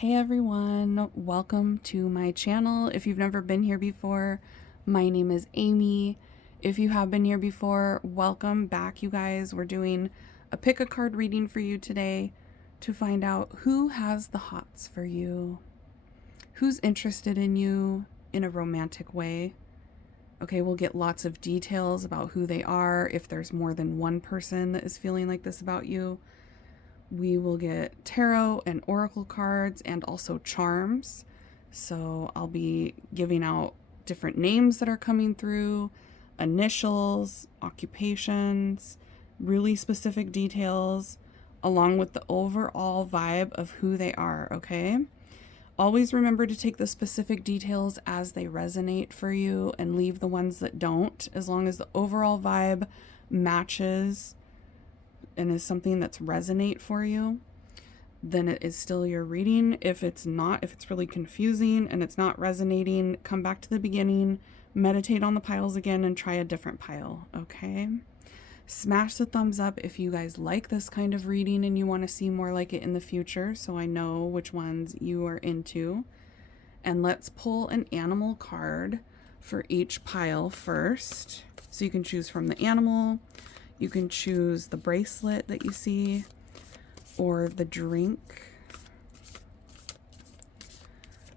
Hey everyone, welcome to my channel. If you've never been here before, my name is Amy. If you have been here before, welcome back, you guys. We're doing a pick a card reading for you today to find out who has the hots for you, who's interested in you in a romantic way. Okay, we'll get lots of details about who they are, if there's more than one person that is feeling like this about you. We will get tarot and oracle cards and also charms. So I'll be giving out different names that are coming through, initials, occupations, really specific details, along with the overall vibe of who they are, okay? Always remember to take the specific details as they resonate for you and leave the ones that don't, as long as the overall vibe matches and is something that's resonate for you, then it is still your reading. If it's not, if it's really confusing and it's not resonating, come back to the beginning, meditate on the piles again, and try a different pile, okay? Smash the thumbs up if you guys like this kind of reading and you want to see more like it in the future, so I know which ones you are into. And let's pull an animal card for each pile first. So you can choose from the animal, you can choose the bracelet that you see, or the drink.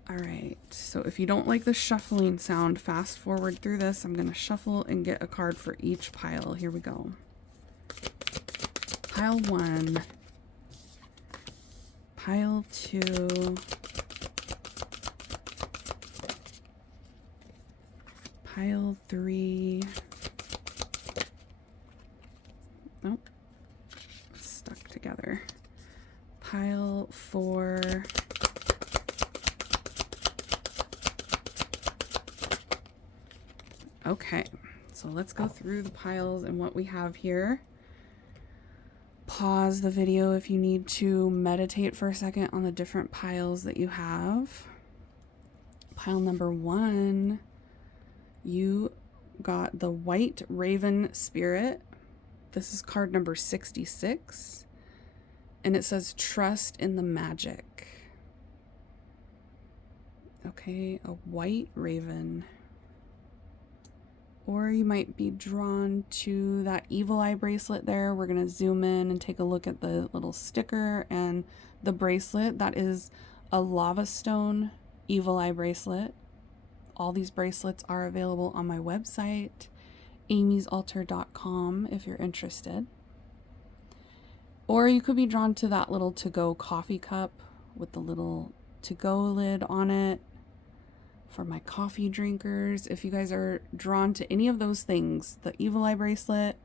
All right, so if you don't like the shuffling sound, fast forward through this. I'm gonna shuffle and get a card for each pile. Here we go. Pile 1, pile 2, pile 3, nope, it's stuck together. Pile 4, okay, so let's go through the piles and what we have here. Pause the video if you need to meditate for a second on the different piles that you have. Pile number 1, you got the White Raven Spirit. This is card number 66, and it says trust in the magic. Okay, a white raven. Or you might be drawn to that evil eye bracelet there. We're gonna zoom in and take a look at the little sticker and the bracelet. That is a lava stone evil eye bracelet. All these bracelets are available on my website, amysaltar.com, if you're interested. Or you could be drawn to that little to-go coffee cup with the little to-go lid on it for my coffee drinkers. If you guys are drawn to any of those things, the evil eye bracelet,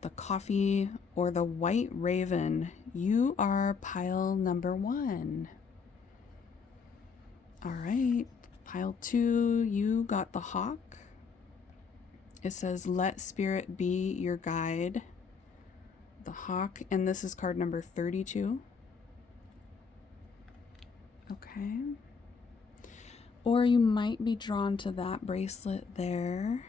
the coffee, or the white raven, you are pile number 1. All right, pile 2, you got the hawk. It says, let spirit be your guide. The hawk, and this is card number 32. Okay. Or you might be drawn to that bracelet there.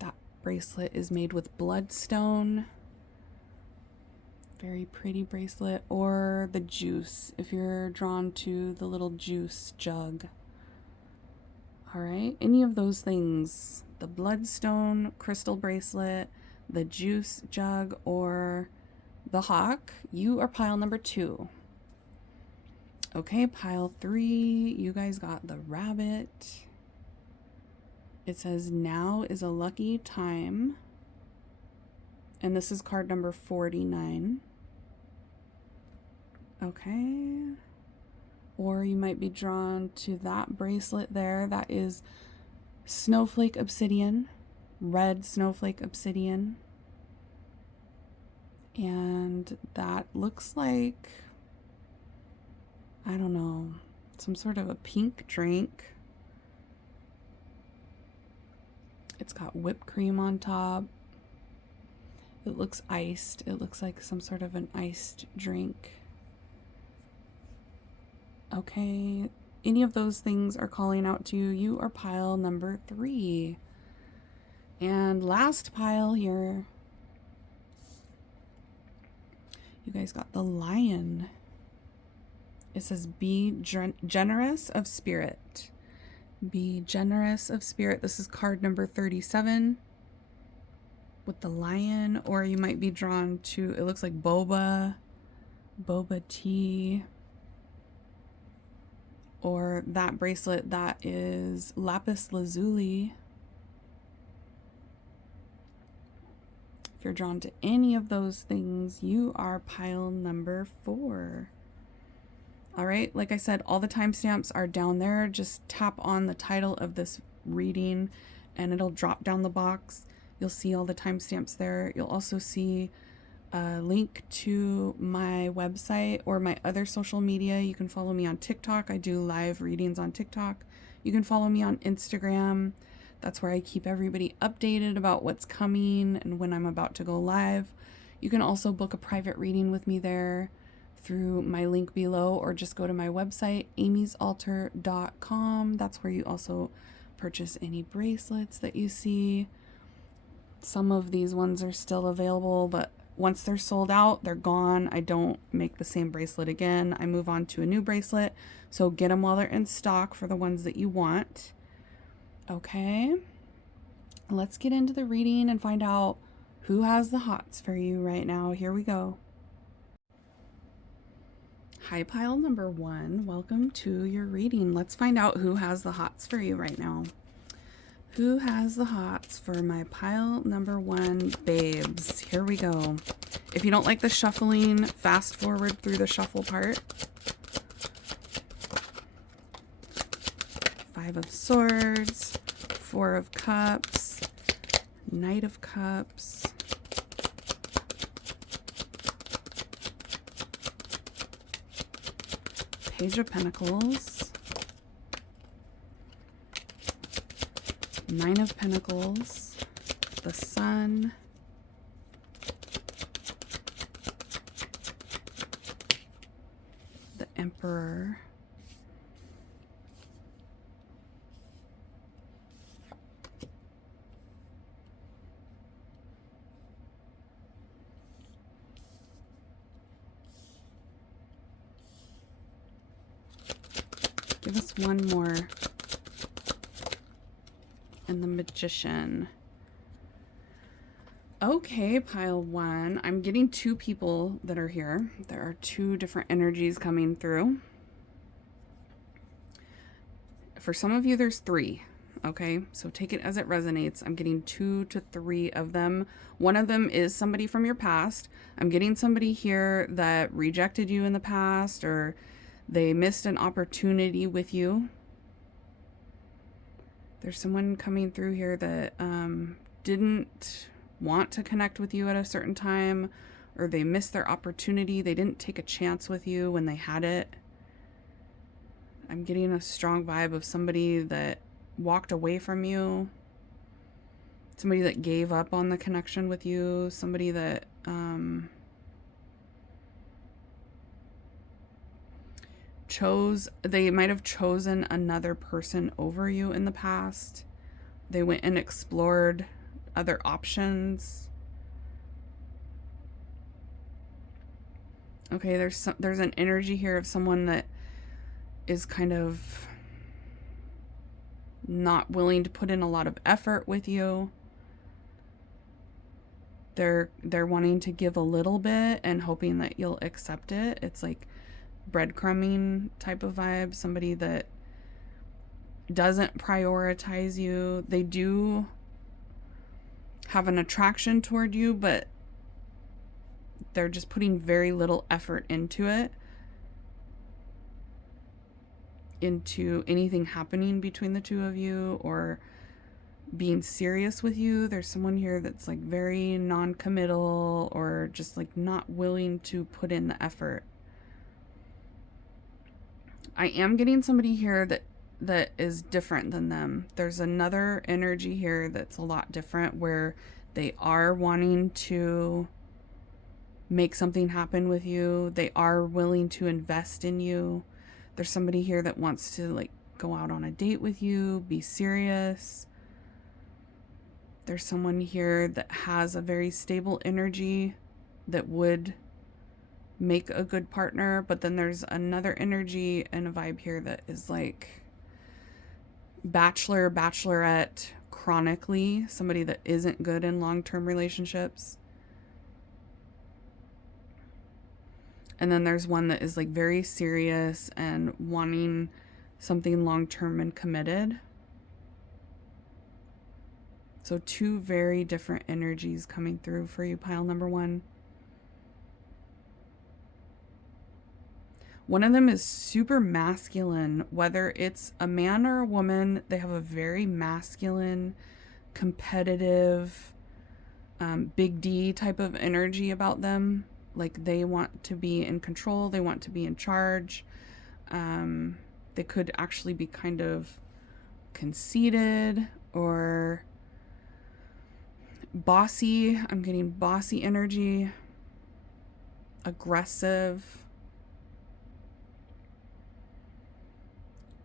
That bracelet is made with bloodstone. Very pretty bracelet. Or the juice, if you're drawn to the little juice jug. All right, any of those things, the bloodstone crystal bracelet, the juice jug, or the hawk, you are pile number 2. Okay, pile 3, you guys got the rabbit. It says now is a lucky time. And this is card number 49. Okay. Or you might be drawn to that bracelet there. That is snowflake obsidian, red snowflake obsidian. And that looks like, I don't know, some sort of a pink drink. It's got whipped cream on top. It looks iced. It looks like some sort of an iced drink. Okay, any of those things are calling out to you. You are pile number 3. And last pile here, You guys got the Lion. It says, be generous of spirit. Be generous of spirit. This is card number 37 with the Lion, or you might be drawn to, it looks like boba tea, or that bracelet that is lapis lazuli. If you're drawn to any of those things, you are pile number 4. All right, like I said, all the timestamps are down there. Just tap on the title of this reading and it'll drop down the box. You'll see all the timestamps there. You'll also see a link to my website or my other social media. You can follow me on TikTok. I do live readings on TikTok. You can follow me on Instagram. That's where I keep everybody updated about what's coming and when I'm about to go live. You can also book a private reading with me there through my link below, or just go to my website, amysaltar.com. That's where you also purchase any bracelets that you see. Some of these ones are still available, but once they're sold out, they're gone. I don't make the same bracelet again. I move on to a new bracelet. So get them while they're in stock for the ones that you want. Okay, let's get into the reading and find out who has the HOTS for you right now. Here we go. Hi, pile number 1. Welcome to your reading. Let's find out who has the HOTS for you right now. Who has the HOTS for my pile number 1 babes? Here we go. If you don't like the shuffling, fast forward through the shuffle part. 5 of Swords, 4 of Cups, Knight of Cups, Page of Pentacles, 9 of Pentacles, the Sun, the Emperor, give us one more, and the Magician. Okay, pile 1. I'm getting 2 people that are here. There are 2 different energies coming through. For some of you, there's 3. Okay, so take it as it resonates. I'm getting 2 to 3 of them. One of them is somebody from your past. I'm getting somebody here that rejected you in the past, or they missed an opportunity with you. There's someone coming through here that didn't want to connect with you at a certain time, or they missed their opportunity. They didn't take a chance with you when they had it. I'm getting a strong vibe of somebody that walked away from you, somebody that gave up on the connection with you, somebody that they might have chosen another person over you in the past. They went and explored other options. Okay, there's an energy here of someone that is kind of not willing to put in a lot of effort with you. They're wanting to give a little bit and hoping that you'll accept it. It's like breadcrumbing type of vibe. Somebody that doesn't prioritize you. They do have an attraction toward you, but they're just putting very little effort into it, into anything happening between the two of you or being serious with you. There's someone here that's like very non-committal or just like not willing to put in the effort. I am getting somebody here that is different than them. There's another energy here that's a lot different, where they are wanting to make something happen with you. They are willing to invest in you. There's somebody here that wants to like go out on a date with you, be serious. There's someone here that has a very stable energy that would make a good partner. But then there's another energy and a vibe here that is like bachelor, bachelorette, chronically, somebody that isn't good in long-term relationships. And then there's one that is like very serious and wanting something long-term and committed. So two very different energies coming through for you, pile number one. One of them is super masculine, whether it's a man or a woman. They have a very masculine, competitive, big D type of energy about them. Like they want to be in control. They want to be in charge. They could actually be kind of conceited or bossy. I'm getting bossy energy, aggressive.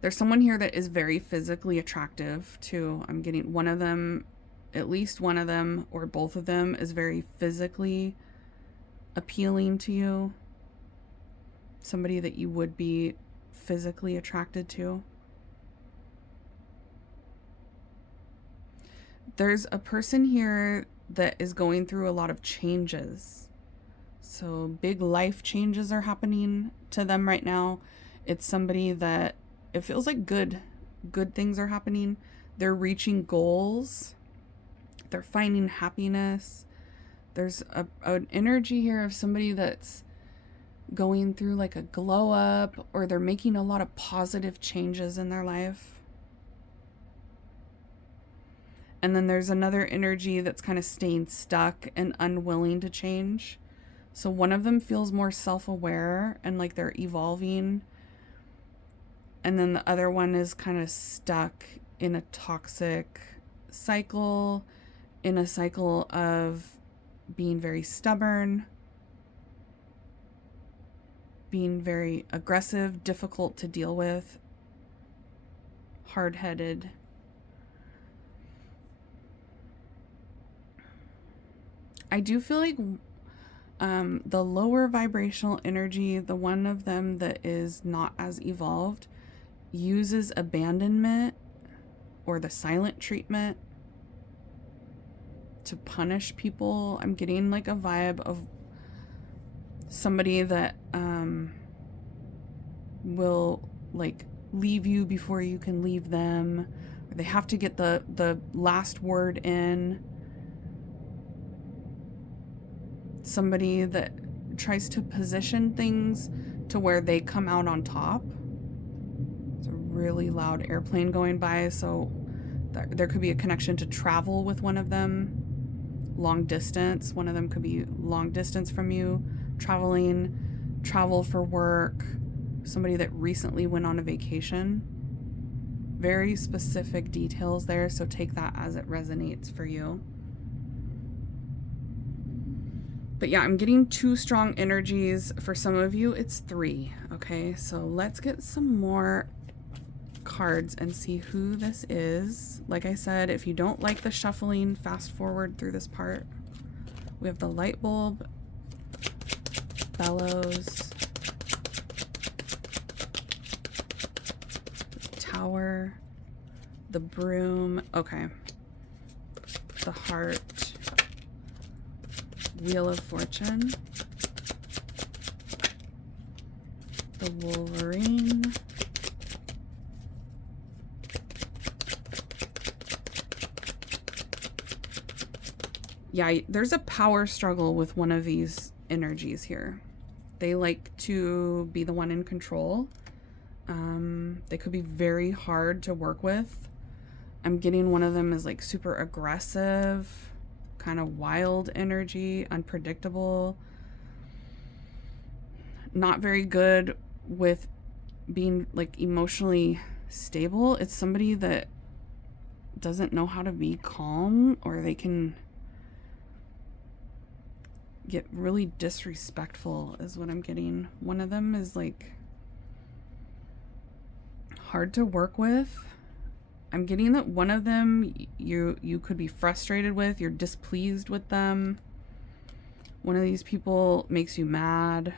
There's someone here that is very physically attractive too. I'm getting one of them, at least one of them or both of them is very physically appealing to you. Somebody that you would be physically attracted to. There's a person here that is going through a lot of changes. So big life changes are happening to them right now. It's somebody that it feels like good things are happening. They're reaching goals. They're finding happiness. There's an energy here of somebody that's going through like a glow up, or they're making a lot of positive changes in their life. And then there's another energy that's kind of staying stuck and unwilling to change. So one of them feels more self-aware and like they're evolving. And then the other one is kind of stuck in a toxic cycle, in a cycle of being very stubborn, being very aggressive, difficult to deal with, hard-headed. I do feel like the lower vibrational energy, the one of them that is not as evolved, uses abandonment or the silent treatment to punish people. I'm getting like a vibe of somebody that will like leave you before you can leave them, or they have to get the last word in. Somebody that tries to position things to where they come out on top. It's a really loud airplane going by, so there could be a connection to travel with one of them. Long distance. One of them could be long distance from you. Travel for work. Somebody that recently went on a vacation. Very specific details there, so take that as it resonates for you. But yeah, I'm getting two strong energies. For some of you, it's three. Okay, so let's get some more cards and see who this is. Like I said, if you don't like the shuffling, fast forward through this part. We have the light bulb, bellows, the tower, the broom. Okay, the heart, wheel of fortune, the Wolverine, yeah, there's a power struggle with one of these energies here. They like to be the one in control. They could be very hard to work with. I'm getting one of them is like super aggressive, kind of wild energy, unpredictable, not very good with being like emotionally stable. It's somebody that doesn't know how to be calm, or they can get really disrespectful is what I'm getting. One of them is like hard to work with. I'm getting that one of them you could be frustrated with, you're displeased with them. One of these people makes you mad.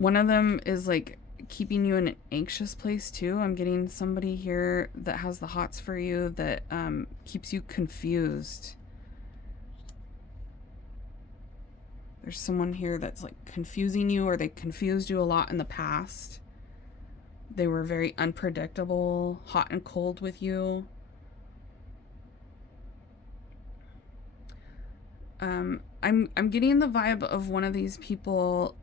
One of them is like keeping you in an anxious place too. I'm getting somebody here that has the hots for you that keeps you confused. There's someone here that's like confusing you, or they confused you a lot in the past. They were very unpredictable, hot and cold with you. I'm getting the vibe of one of these people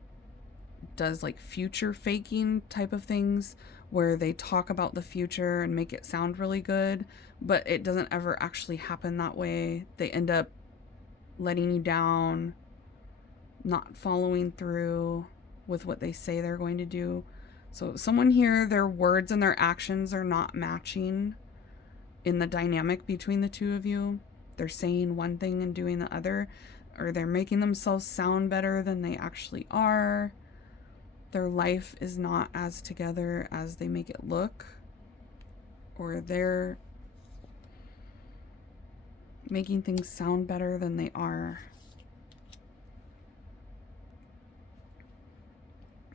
does like future faking type of things, where they talk about the future and make it sound really good, but it doesn't ever actually happen that way. They end up letting you down, not following through with what they say they're going to do. So someone here, their words and their actions are not matching in the dynamic between the two of you. They're saying one thing and doing the other, or they're making themselves sound better than they actually are. Their life is not as together as they make it look, or they're making things sound better than they are.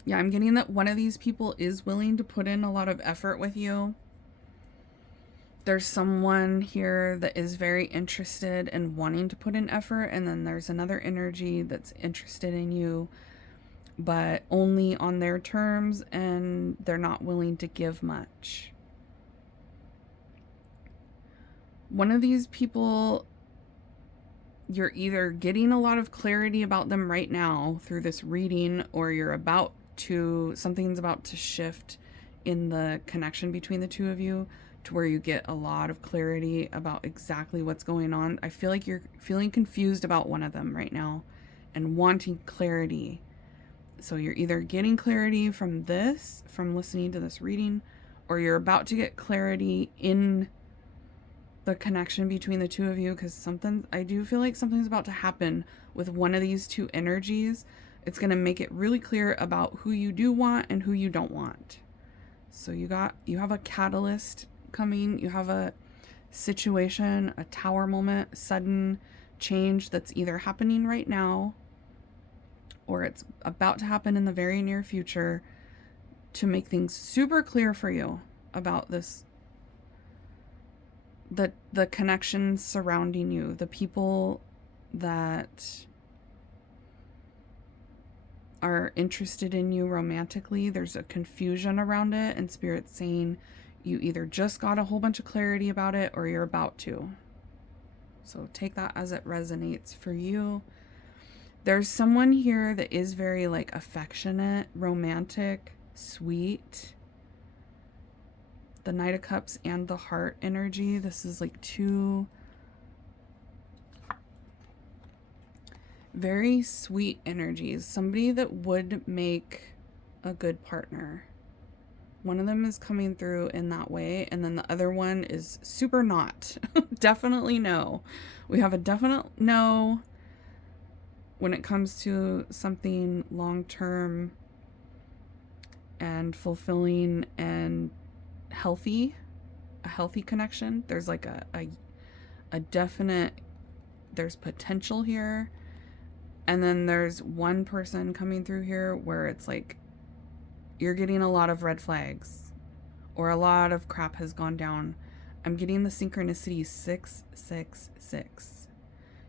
Yeah, I'm getting that one of these people is willing to put in a lot of effort with you. There's someone here that is very interested in wanting to put in effort, and then there's another energy that's interested in you, but only on their terms, and they're not willing to give much. One of these people, you're either getting a lot of clarity about them right now through this reading, or something's about to shift in the connection between the two of you, to where you get a lot of clarity about exactly what's going on. I feel like you're feeling confused about one of them right now and wanting clarity. So you're either getting clarity from listening to this reading, or you're about to get clarity in the connection between the two of you, because I do feel like something's about to happen with one of these two energies. It's going to make it really clear about who you do want and who you don't want. So you have a catalyst coming. You have a situation, a tower moment, sudden change that's either happening right now, or it's about to happen in the very near future, to make things super clear for you about this, the connections surrounding you, the people that are interested in you romantically. There's a confusion around it, and Spirit's saying you either just got a whole bunch of clarity about it, or you're about to. So take that as it resonates for you. There's someone here that is very like affectionate, romantic, sweet. The Knight of Cups and the Heart energy. This is like two very sweet energies. Somebody that would make a good partner. One of them is coming through in that way, and then the other one is super not. Definitely no. We have a definite no when it comes to something long-term and fulfilling and healthy, a healthy connection. There's like a definite, there's potential here. And then there's one person coming through here where it's like you're getting a lot of red flags, or a lot of crap has gone down. I'm getting the synchronicity 666.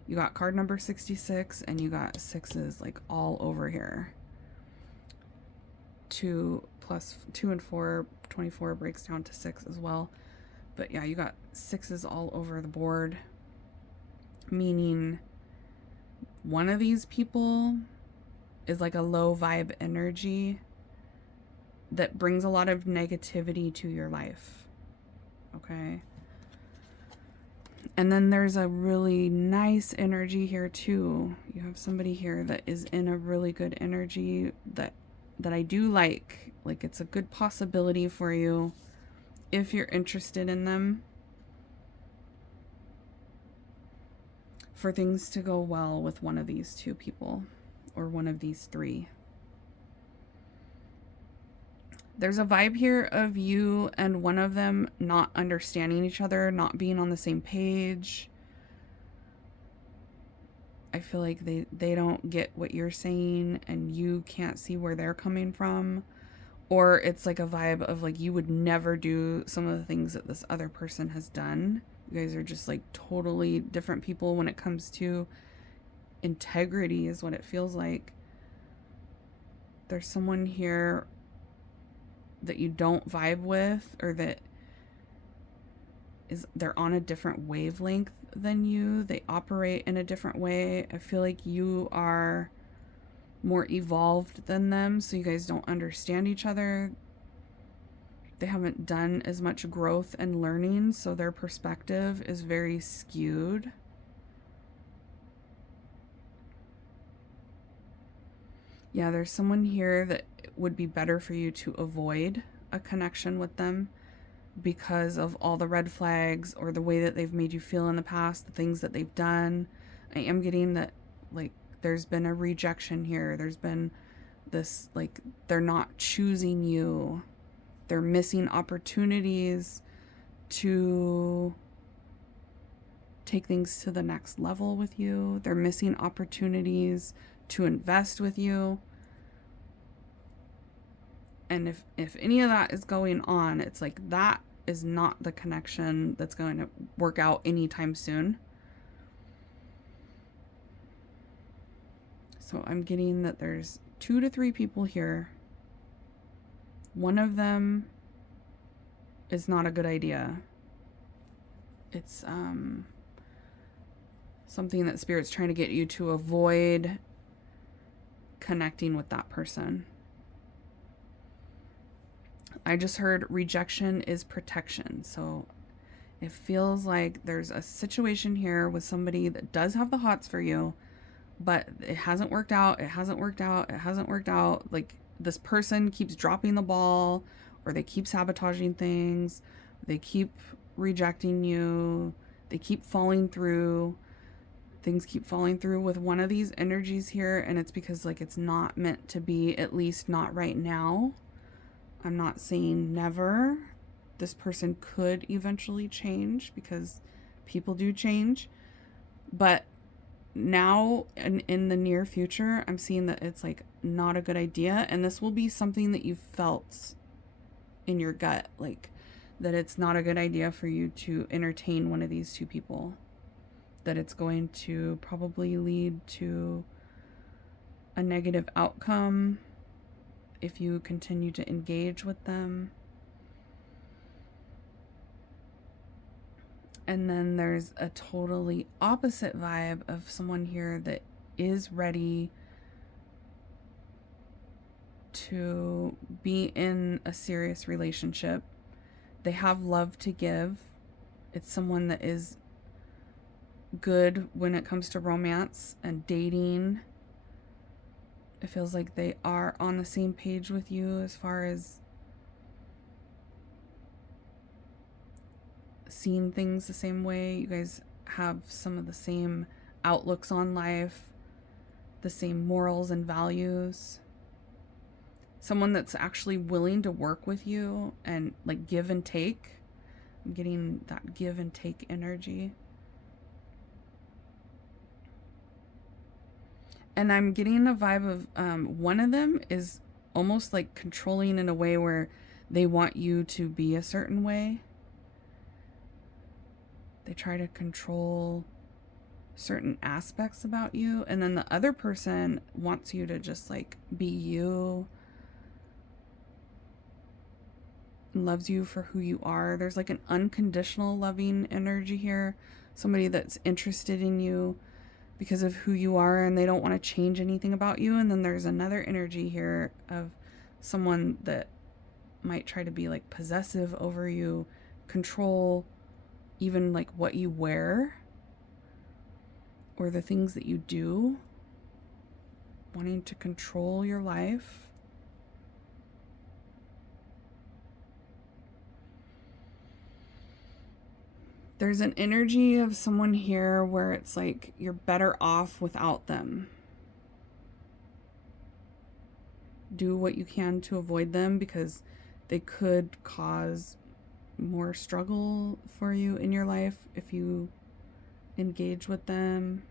You got card number 66, and you got sixes like all over here. 2 plus 2 and 4, 24 breaks down to 6 as well. But yeah, you got sixes all over the board, meaning one of these people is like a low vibe energy that brings a lot of negativity to your life. Okay. And then there's a really nice energy here too. You have somebody here that is in a really good energy that I do like. Like, it's a good possibility for you if you're interested in them, for things to go well with one of these two people, or one of these three. There's a vibe here of you and one of them not understanding each other, not being on the same page. I feel like they don't get what you're saying and you can't see where they're coming from. Or it's like a vibe of like you would never do some of the things that this other person has done. You guys are just like totally different people when it comes to integrity, is what it feels like. There's someone here that you don't vibe with, or that they're on a different wavelength than you. They operate in a different way. I feel like you are more evolved than them, so you guys don't understand each other. They haven't done as much growth and learning, so their perspective is very skewed. Yeah, there's someone here that would be better for you to avoid a connection with them because of all the red flags or the way that they've made you feel in the past, the things that they've done. I am getting that, like, there's been a rejection here. There's been this, like, they're not choosing you. They're missing opportunities to take things to the next level with you. They're missing opportunities to invest with you. And if any of that is going on, it's like that is not the connection that's going to work out anytime soon. So I'm getting that there's 2 to 3 people here. One of them is not a good idea. It's something that Spirit's trying to get you to avoid connecting with that person. I just heard rejection is protection. So it feels like there's a situation here with somebody that does have the hots for you, but it hasn't worked out. It hasn't worked out. It hasn't worked out. Like, this person keeps dropping the ball, or they keep sabotaging things. They keep rejecting you. They keep falling through. Things keep falling through with one of these energies here, and it's because, like, it's not meant to be, at least not right now. I'm not saying never. This person could eventually change because people do change. But now, in the near future, I'm seeing that it's like not a good idea. And this will be something that you felt in your gut, like that it's not a good idea for you to entertain one of these 2 people. That it's going to probably lead to a negative outcome if you continue to engage with them. And then there's a totally opposite vibe of someone here that is ready to be in a serious relationship. They have love to give. It's someone that is good when it comes to romance and dating. It feels like they are on the same page with you as far as seeing things the same way. You guys have some of the same outlooks on life, the same morals and values. Someone that's actually willing to work with you and like give and take. I'm getting that give and take energy. And I'm getting a vibe of one of them is almost like controlling in a way where they want you to be a certain way. They try to control certain aspects about you. And then the other person wants you to just like be you. Loves you for who you are. There's like an unconditional loving energy here. Somebody that's interested in you because of who you are and they don't want to change anything about you. And then there's another energy here of someone that might try to be like possessive over you, control even like what you wear or the things that you do, wanting to control your life. There's an energy of someone here where it's like you're better off without them. Do what you can to avoid them because they could cause more struggle for you in your life if you engage with them.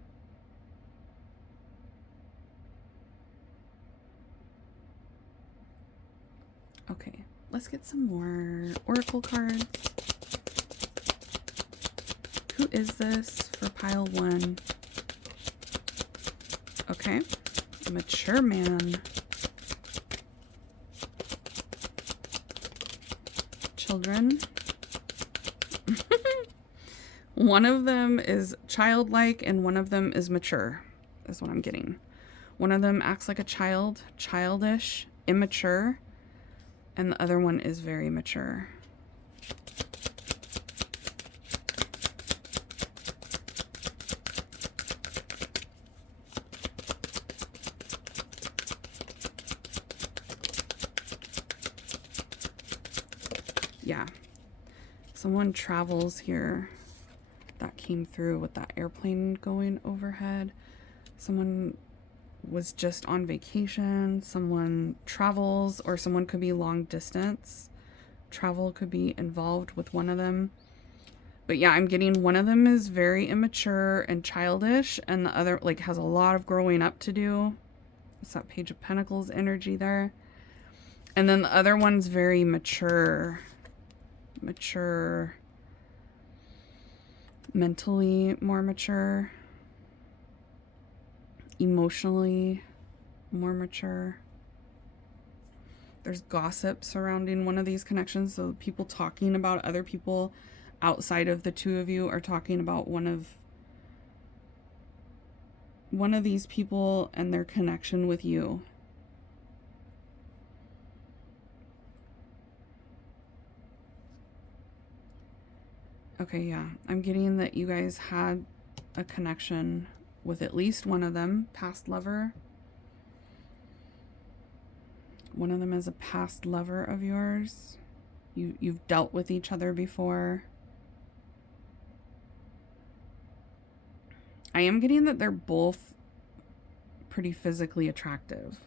Okay, let's get some more oracle cards. Who is this for pile 1? Okay, a mature man. Children. One of them is childlike and one of them is mature, is what I'm getting. One of them acts like a child, childish, immature, and the other one is very mature. Yeah. Someone travels here. That came through with that airplane going overhead. Someone was just on vacation. Someone travels, or someone could be long distance. Travel could be involved with one of them. But yeah, I'm getting one of them is very immature and childish, and the other like has a lot of growing up to do. It's that Page of Pentacles energy there. And then the other one's very mature. Mature. Mentally more mature. Emotionally more mature. There's gossip surrounding one of these connections. So people talking about other people outside of the two of you are talking about one of these people and their connection with you. Okay, yeah. I'm getting that you guys had a connection with at least one of them, past lover. One of them is a past lover of yours. You've dealt with each other before. I am getting that they're both pretty physically attractive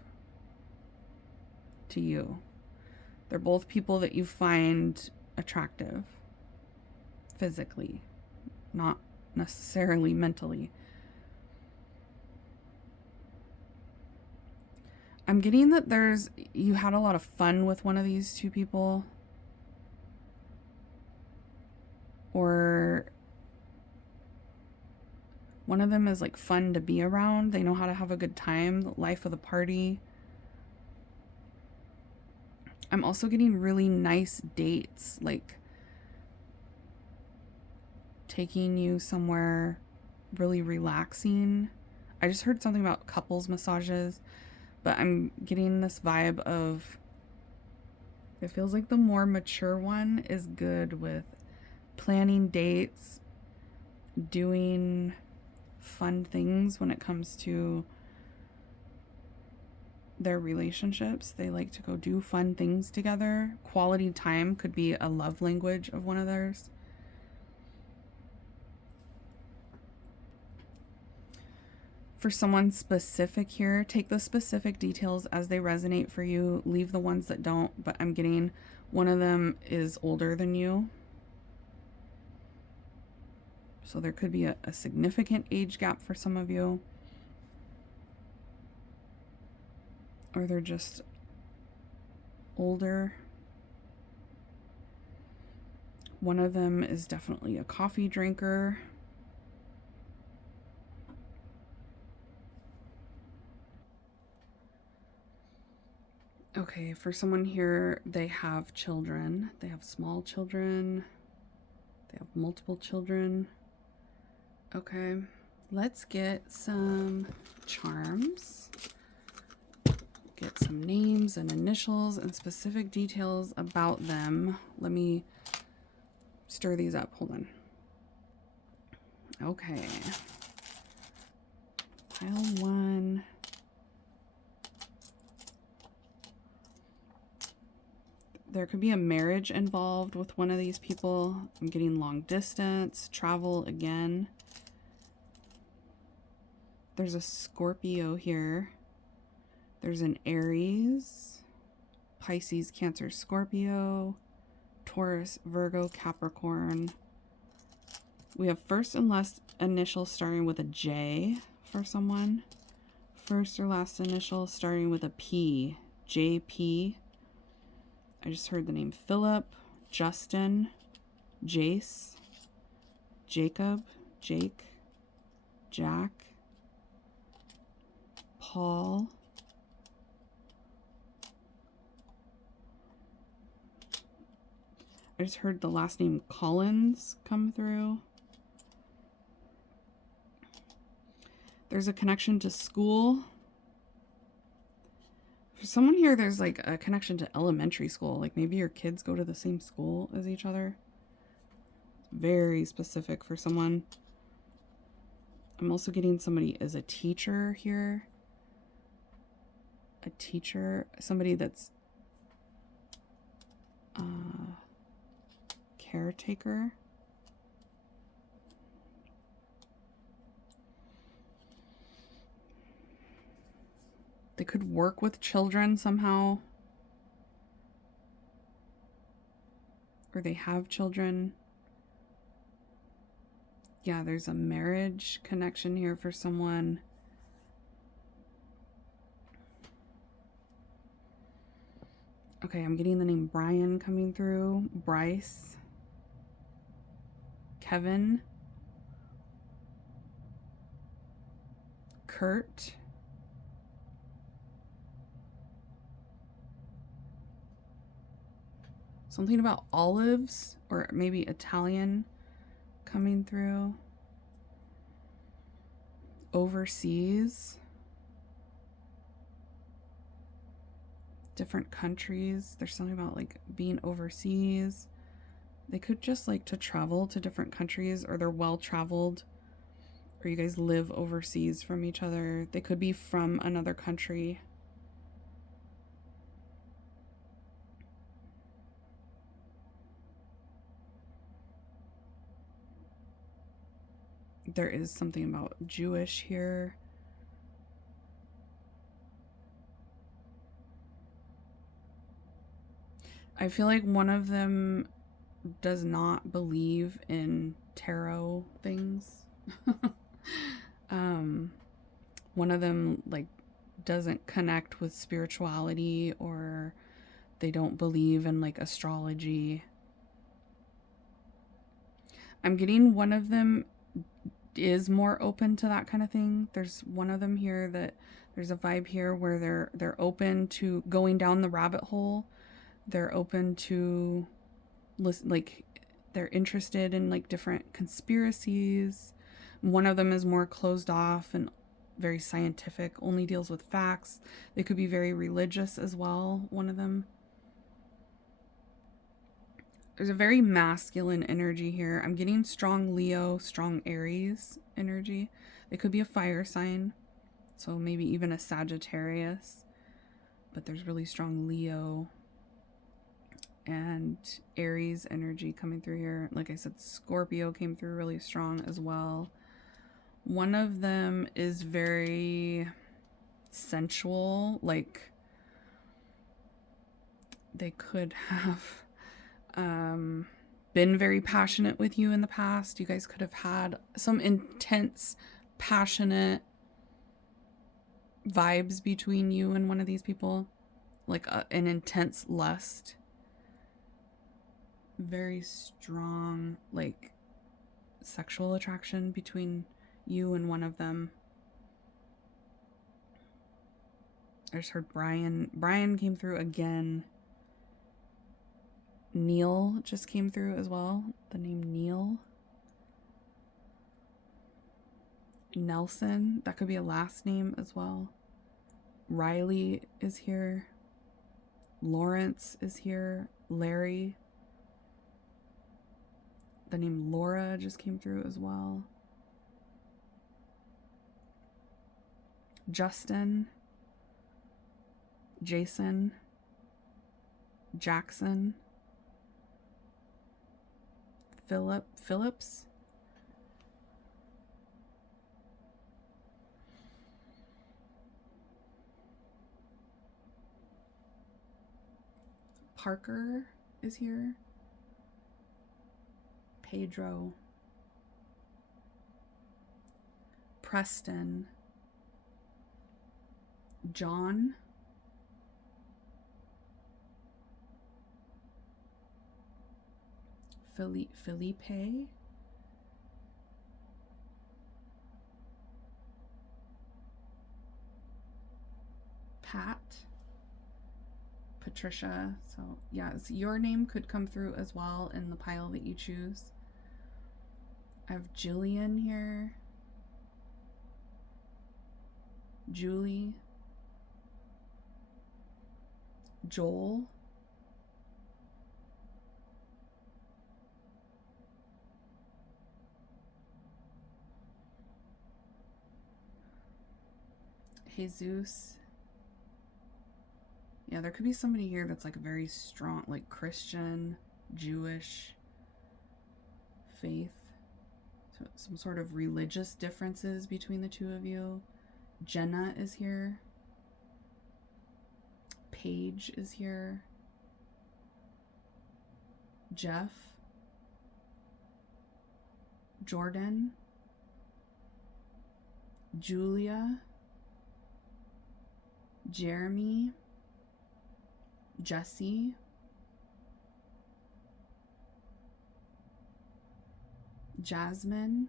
to you. They're both people that you find attractive physically, not necessarily mentally. I'm getting that you had a lot of fun with one of these two people, or one of them is like fun to be around. They know how to have a good time, the life of the party. I'm also getting really nice dates, like taking you somewhere really relaxing. I just heard something about couples massages, but I'm getting this vibe of, it feels like the more mature one is good with planning dates, doing fun things when it comes to their relationships. They like to go do fun things together. Quality time could be a love language of one of theirs. For someone specific here, take the specific details as they resonate for you. Leave the ones that don't, but I'm getting one of them is older than you. So there could be a significant age gap for some of you. Or they're just older. One of them is definitely a coffee drinker. Okay, for someone here, they have children. They have small children. They have multiple children. Okay, let's get some charms. Get some names and initials and specific details about them. Let me stir these up. Hold on. Okay. Pile 1. There could be a marriage involved with one of these people. I'm getting long distance, travel again. There's a Scorpio here. There's an Aries, Pisces, Cancer, Scorpio, Taurus, Virgo, Capricorn. We have first and last initial starting with a J for someone. First or last initial starting with a P, JP. I just heard the name Philip, Justin, Jace, Jacob, Jake, Jack, Paul, I just heard the last name Collins come through. There's a connection to school. For someone here, there's like a connection to elementary school. Like maybe your kids go to the same school as each other. Very specific for someone. I'm also getting somebody as a teacher here. A teacher, somebody that's caretaker. They could work with children somehow. Or they have children. Yeah, there's a marriage connection here for someone. Okay, I'm getting the name Brian coming through. Bryce. Kevin. Kurt. Something about olives or maybe Italian coming through. Overseas. Different countries. There's something about like being overseas. They could just like to travel to different countries, or they're well traveled, or you guys live overseas from each other. They could be from another country. There is something about Jewish here. I feel like one of them does not believe in tarot things. One of them like doesn't connect with spirituality, or they don't believe in like astrology. I'm getting one of them is more open to that kind of thing. There's one of them here that there's a vibe here where they're open to going down the rabbit hole. They're open to listen, like they're interested in like different conspiracies. One of them is more closed off and very scientific, only deals with facts. They could be very religious as well, one of them. There's a very masculine energy here. I'm getting strong Leo, strong Aries energy. They could be a fire sign, so maybe even a Sagittarius, but there's really strong Leo and Aries energy coming through here. Like I said, Scorpio came through really strong as well. One of them is very sensual, like they could have been very passionate with you in the past. You guys could have had some intense, passionate vibes between you and one of these people, like an intense lust. Very strong, like sexual attraction between you and one of them. I just heard Brian. Brian came through again. Neil just came through as well. The name Neil. Nelson. That could be a last name as well. Riley is here. Lawrence is here. Larry. The name Laura just came through as well. Justin. Jason. Jackson. Phillips. Parker is here. Pedro. Preston. John. Felipe, Pat, Patricia. So yes, your name could come through as well in the pile that you choose. I have Jillian here, Julie, Joel, Jesus. Yeah, there could be somebody here that's like very strong, like Christian, Jewish faith. So some sort of religious differences between the two of you. Jenna is here. Paige is here. Jeff. Jordan. Julia. Jeremy. Jesse. Jasmine.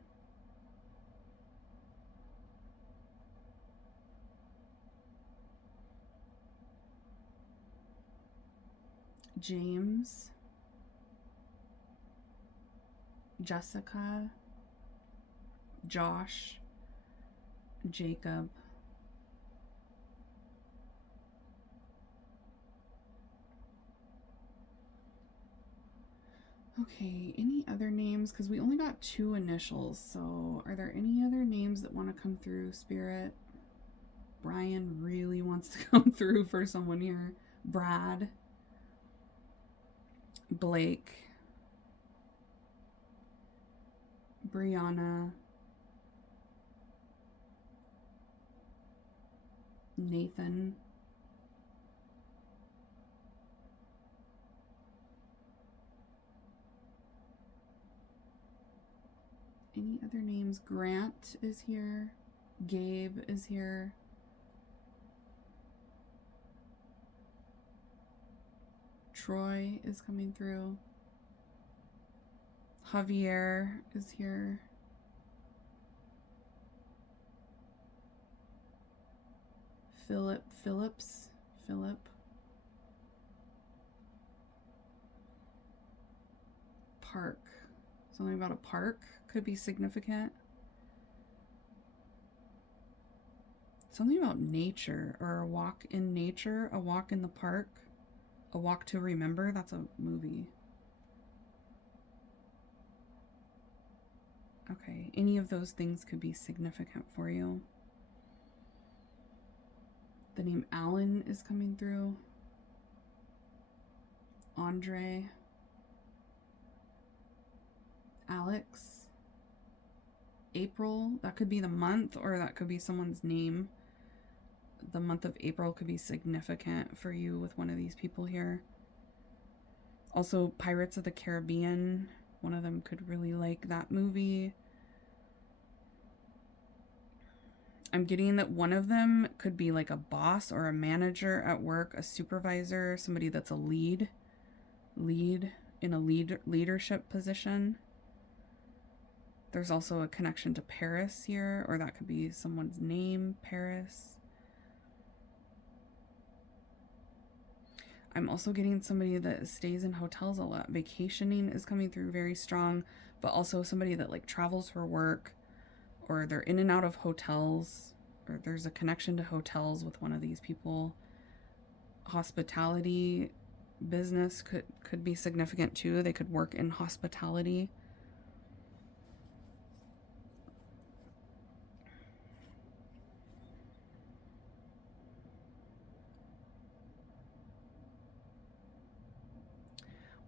James. Jessica. Josh. Jacob. Okay, any other names? Because we only got 2 initials, so are there any other names that want to come through, Spirit? Brian really wants to come through for someone here. Brad. Blake. Brianna. Nathan. Any other names? Grant is here. Gabe is here. Troy is coming through. Javier is here. Philip. Park. Something about a park could be significant. Something about nature or a walk in nature, a walk in the park, a walk to remember. That's a movie. Okay, any of those things could be significant for you. The name Alan is coming through. Andre. Alex. April. That could be the month or that could be someone's name. The month of April could be significant for you with one of these people here. Also, Pirates of the Caribbean. One of them could really like that movie. I'm getting that one of them could be like a boss or a manager at work, a supervisor, somebody that's a lead in a leadership position. There's also a connection to Paris here, or that could be someone's name, Paris. I'm also getting somebody that stays in hotels a lot. Vacationing is coming through very strong, but also somebody that like travels for work, or they're in and out of hotels, or there's a connection to hotels with one of these people. Hospitality business could be significant too. They could work in hospitality.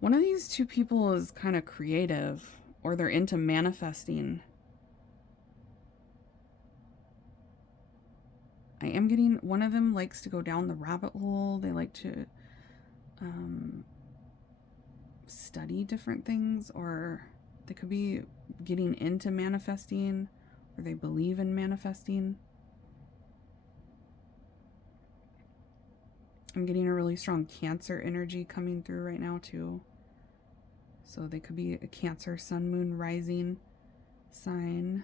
One of these 2 people is kind of creative, or they're into manifesting. I am getting one of them likes to go down the rabbit hole. They like to study different things, or they could be getting into manifesting, or they believe in manifesting. I'm getting a really strong Cancer energy coming through right now too. So they could be a Cancer, Sun, Moon, Rising sign.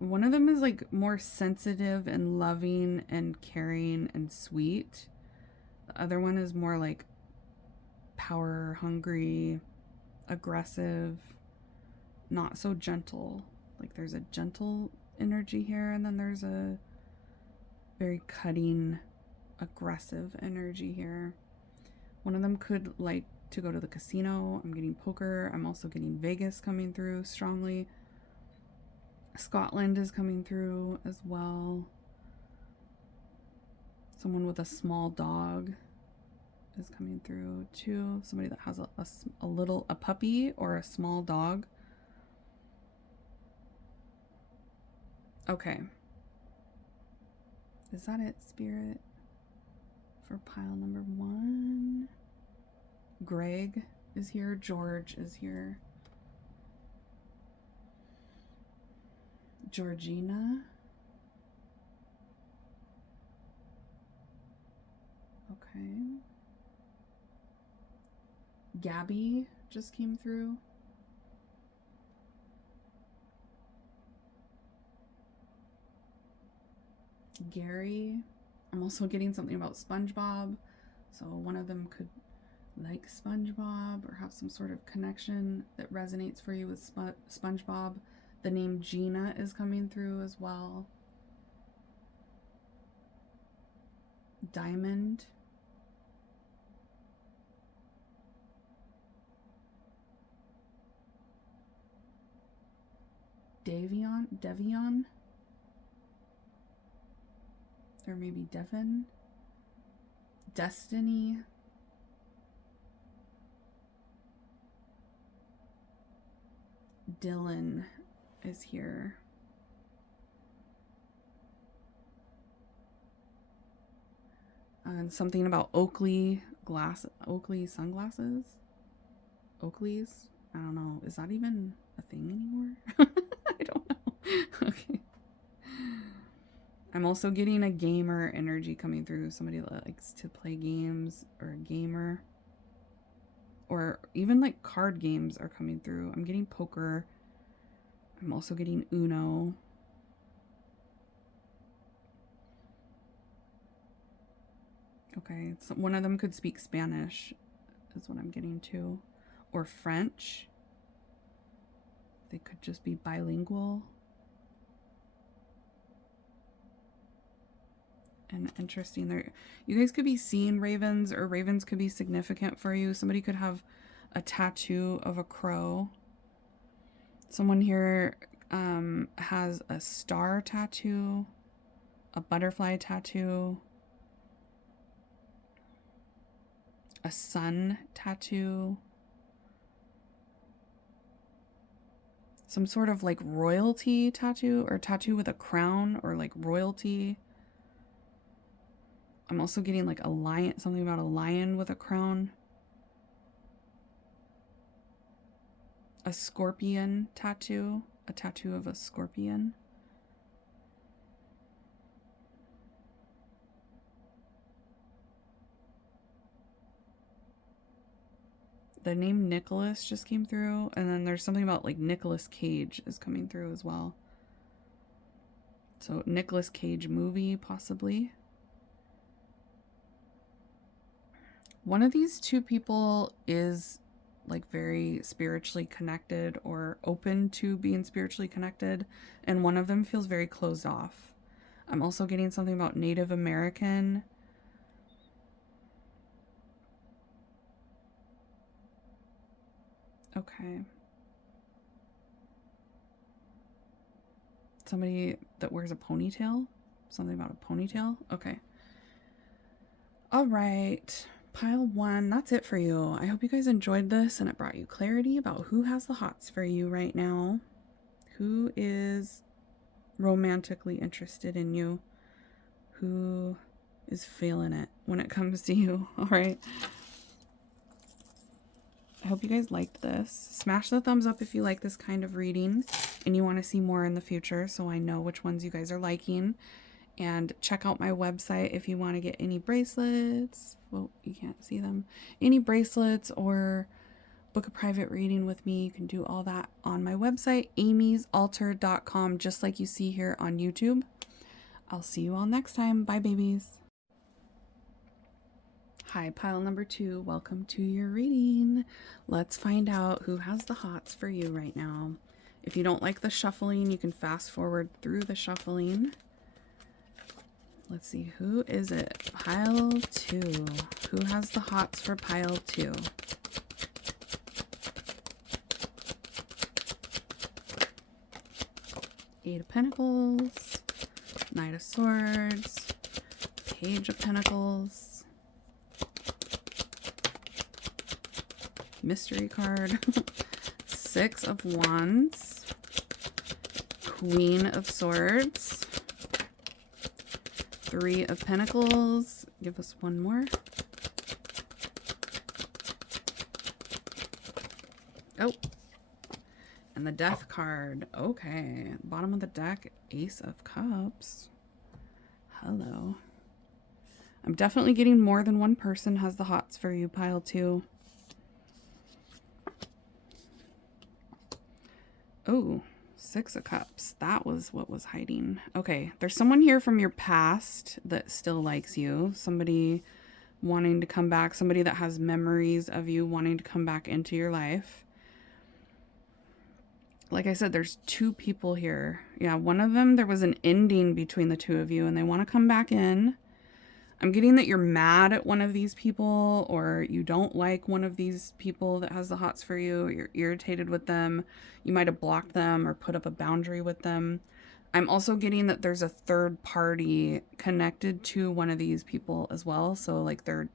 One of them is like more sensitive and loving and caring and sweet. The other one is more like power hungry, aggressive, not so gentle. Like there's a gentle energy here, and then there's a very cutting, aggressive energy here. One of them could like to go to the casino. I'm getting poker. I'm also getting Vegas coming through strongly. Scotland is coming through as well. Someone with a small dog is coming through too. Somebody that has a puppy or a small dog. Okay. Is that it, Spirit? For pile number 1. Greg is here. George is here. Georgina. Okay. Gabby just came through. Gary. I'm also getting something about SpongeBob. So one of them could like SpongeBob or have some sort of connection that resonates for you with SpongeBob. The name Gina is coming through as well. Diamond. Devion. Or maybe Devin. Destiny. Dylan is here. And something about Oakley sunglasses. Oakleys. I don't know. Is that even a thing anymore? I don't know. Okay. I'm also getting a gamer energy coming through. Somebody that likes to play games, or a gamer. Or even like card games are coming through. I'm getting poker. I'm also getting Uno. Okay, so one of them could speak Spanish, is what I'm getting too. Or French. They could just be bilingual. And interesting. There, you guys could be seeing ravens, or ravens could be significant for you. Somebody could have a tattoo of a crow. Someone here has a star tattoo, a butterfly tattoo, a sun tattoo, some sort of like royalty tattoo, or tattoo with a crown, or like royalty. I'm also getting like a lion, something about a lion with a crown. A scorpion tattoo, a tattoo of a scorpion. The name Nicholas just came through, and then there's something about like Nicolas Cage is coming through as well. So Nicolas Cage movie, possibly. One of these two people is like very spiritually connected, or open to being spiritually connected, and one of them feels very closed off. I'm also getting something about Native American. Okay. Somebody that wears a ponytail? Something about a ponytail? Okay. All right. Pile 1, that's it for you. I hope you guys enjoyed this and it brought you clarity about who has the hots for you right now. Who is romantically interested in you? Who is feeling it when it comes to you? All right. I hope you guys liked this. Smash the thumbs up if you like this kind of reading and you want to see more in the future, so I know which ones you guys are liking. And check out my website if you want to get any bracelets. Well, you can't see them. Any bracelets or book a private reading with me, you can do all that on my website, amysaltar.com, just like you see here on YouTube. I'll see you all next time. Bye, babies. Hi, pile number 2. Welcome to your reading. Let's find out who has the hots for you right now. If you don't like the shuffling, you can fast forward through the shuffling. Let's see, who is it? Pile 2. Who has the hots for pile 2? Eight of Pentacles, Knight of Swords, Page of Pentacles, mystery card, Six of Wands, Queen of Swords, Three of Pentacles. Give us one more. Oh, and the Death card. Okay, bottom of the deck, Ace of Cups. Hello. I'm definitely getting more than one person has the hots for you, pile 2. Oh, Six of Cups. That was what was hiding. Okay, there's someone here from your past that still likes you. Somebody wanting to come back. Somebody that has memories of you wanting to come back into your life. Like I said, there's 2 people here. Yeah, one of them, there was an ending between the 2 of you and they want to come back in. I'm getting that you're mad at one of these people, or you don't like one of these people that has the hots for you. You're irritated with them. You might have blocked them or put up a boundary with them. I'm also getting that there's a third party connected to one of these people as well. So like they're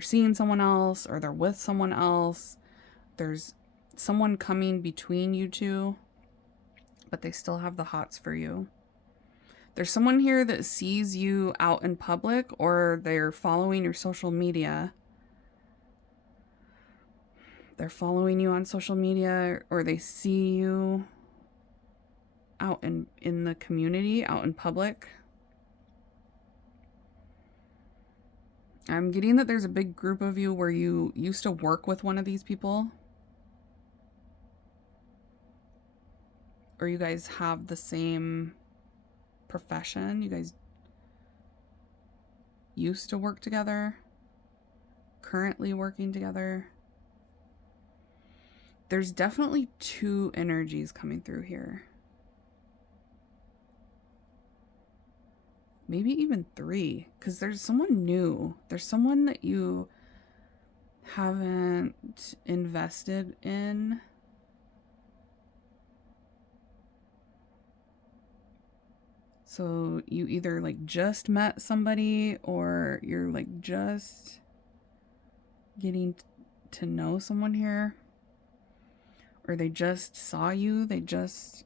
seeing someone else, or they're with someone else. There's someone coming between you two, but they still have the hots for you. There's someone here that sees you out in public, or they're following your social media. They're following you on social media, or they see you out in the community, out in public. I'm getting that there's a big group of you where you used to work with one of these people. Or you guys have the same profession. You guys used to work together, currently working together. There's definitely 2 energies coming through here. Maybe even 3, because there's someone new. There's someone that you haven't invested in. So you either like just met somebody, or you're like just getting to know someone here, or they just saw you. They just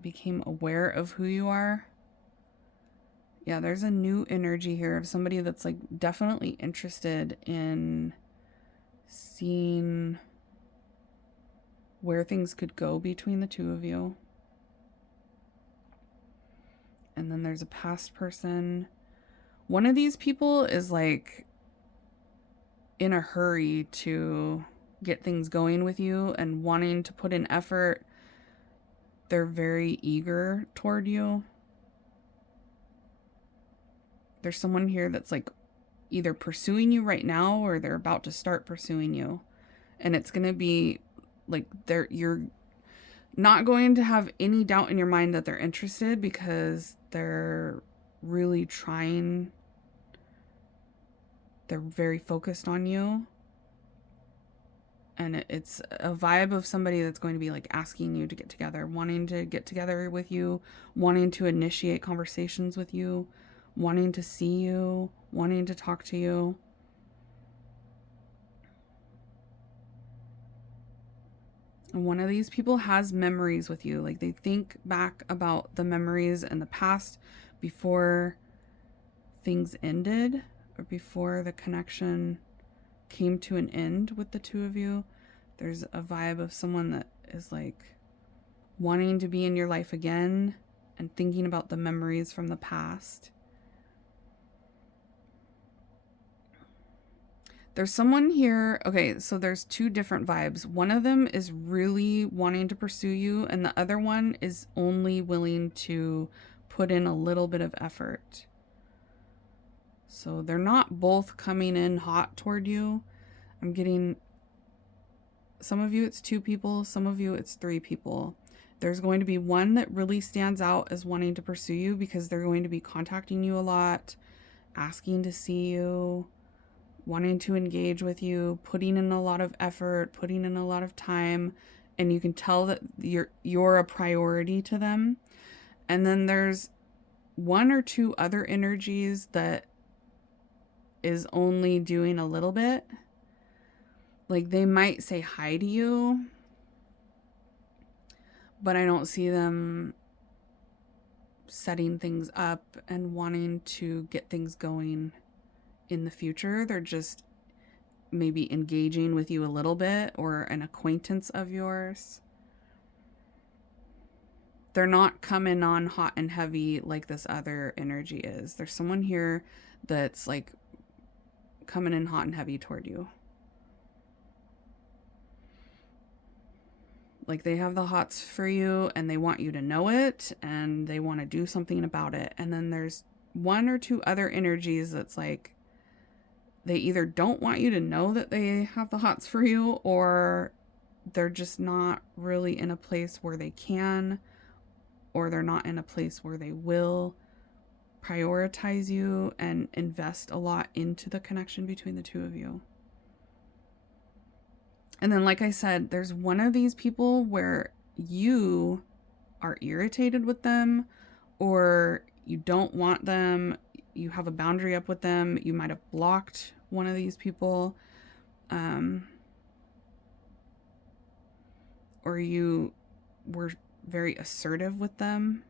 became aware of who you are. Yeah, there's a new energy here of somebody that's like definitely interested in seeing where things could go between the 2 of you. And then there's a past person. One of these people is like in a hurry to get things going with you and wanting to put in effort. They're very eager toward you. There's someone here that's like either pursuing you right now, or they're about to start pursuing you. And it's going to be like you're not going to have any doubt in your mind that they're interested, because they're really trying. They're very focused on you. And it's a vibe of somebody that's going to be like asking you to get together, wanting to get together with you, wanting to initiate conversations with you, wanting to see you, wanting to talk to you. And one of these people has memories with you. Like they think back about the memories in the past before things ended, or before the connection came to an end with the 2 of you. There's a vibe of someone that is like wanting to be in your life again and thinking about the memories from the past. There's someone here. Okay, so there's two different vibes. One of them is really wanting to pursue you, and the other one is only willing to put in a little bit of effort. So they're not both coming in hot toward you. I'm getting, some of you it's 2 people, some of you it's 3 people. There's going to be one that really stands out as wanting to pursue you because they're going to be contacting you a lot, asking to see you, wanting to engage with you, putting in a lot of effort, putting in a lot of time, and you can tell that you're a priority to them. And then there's 1 or 2 other energies that is only doing a little bit. Like they might say hi to you, but I don't see them setting things up and wanting to get things going in the future. They're just maybe engaging with you a little bit, or an acquaintance of yours. They're not coming on hot and heavy like this other energy is. There's someone here that's like coming in hot and heavy toward you. Like they have the hots for you and they want you to know it and they want to do something about it. And then there's 1 or 2 other energies that's like they either don't want you to know that they have the hots for you, or they're just not really in a place where they can, or they're not in a place where they will prioritize you and invest a lot into the connection between the 2 of you. And then, like I said, there's one of these people where you are irritated with them, or you don't want them, you have a boundary up with them, you might have blocked one of these people, or you were very assertive with them,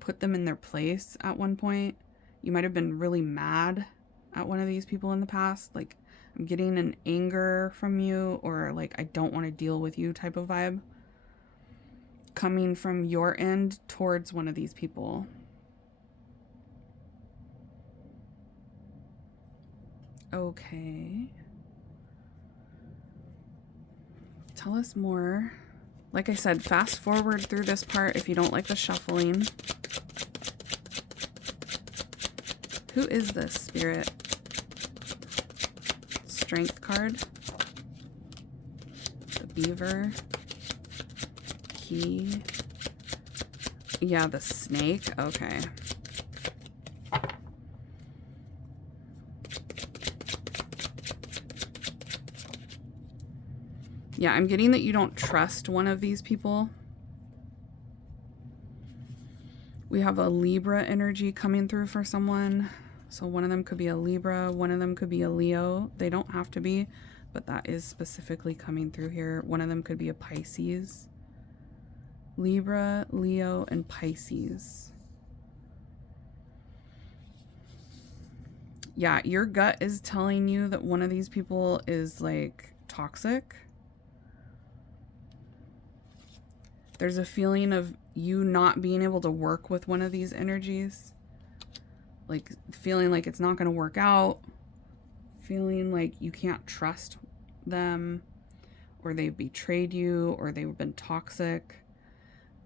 put them in their place at one point. You might have been really mad at one of these people in the past, like I'm getting an anger from you, or like I don't want to deal with you type of vibe coming from your end towards one of these people. Okay. Tell us more. Like I said, fast forward through this part if you don't like the shuffling. Who is this, Spirit? Strength card. The beaver. Key. Yeah, the snake. Okay. Yeah, I'm getting that you don't trust one of these people. We have a Libra energy coming through for someone. So one of them could be a Libra, one of them could be a Leo. They don't have to be, but that is specifically coming through here. One of them could be a Pisces. Libra, Leo, and Pisces. Yeah, your gut is telling you that one of these people is like toxic. There's a feeling of you not being able to work with one of these energies. Like feeling like it's not going to work out. Feeling like you can't trust them, or they've betrayed you, or they've been toxic.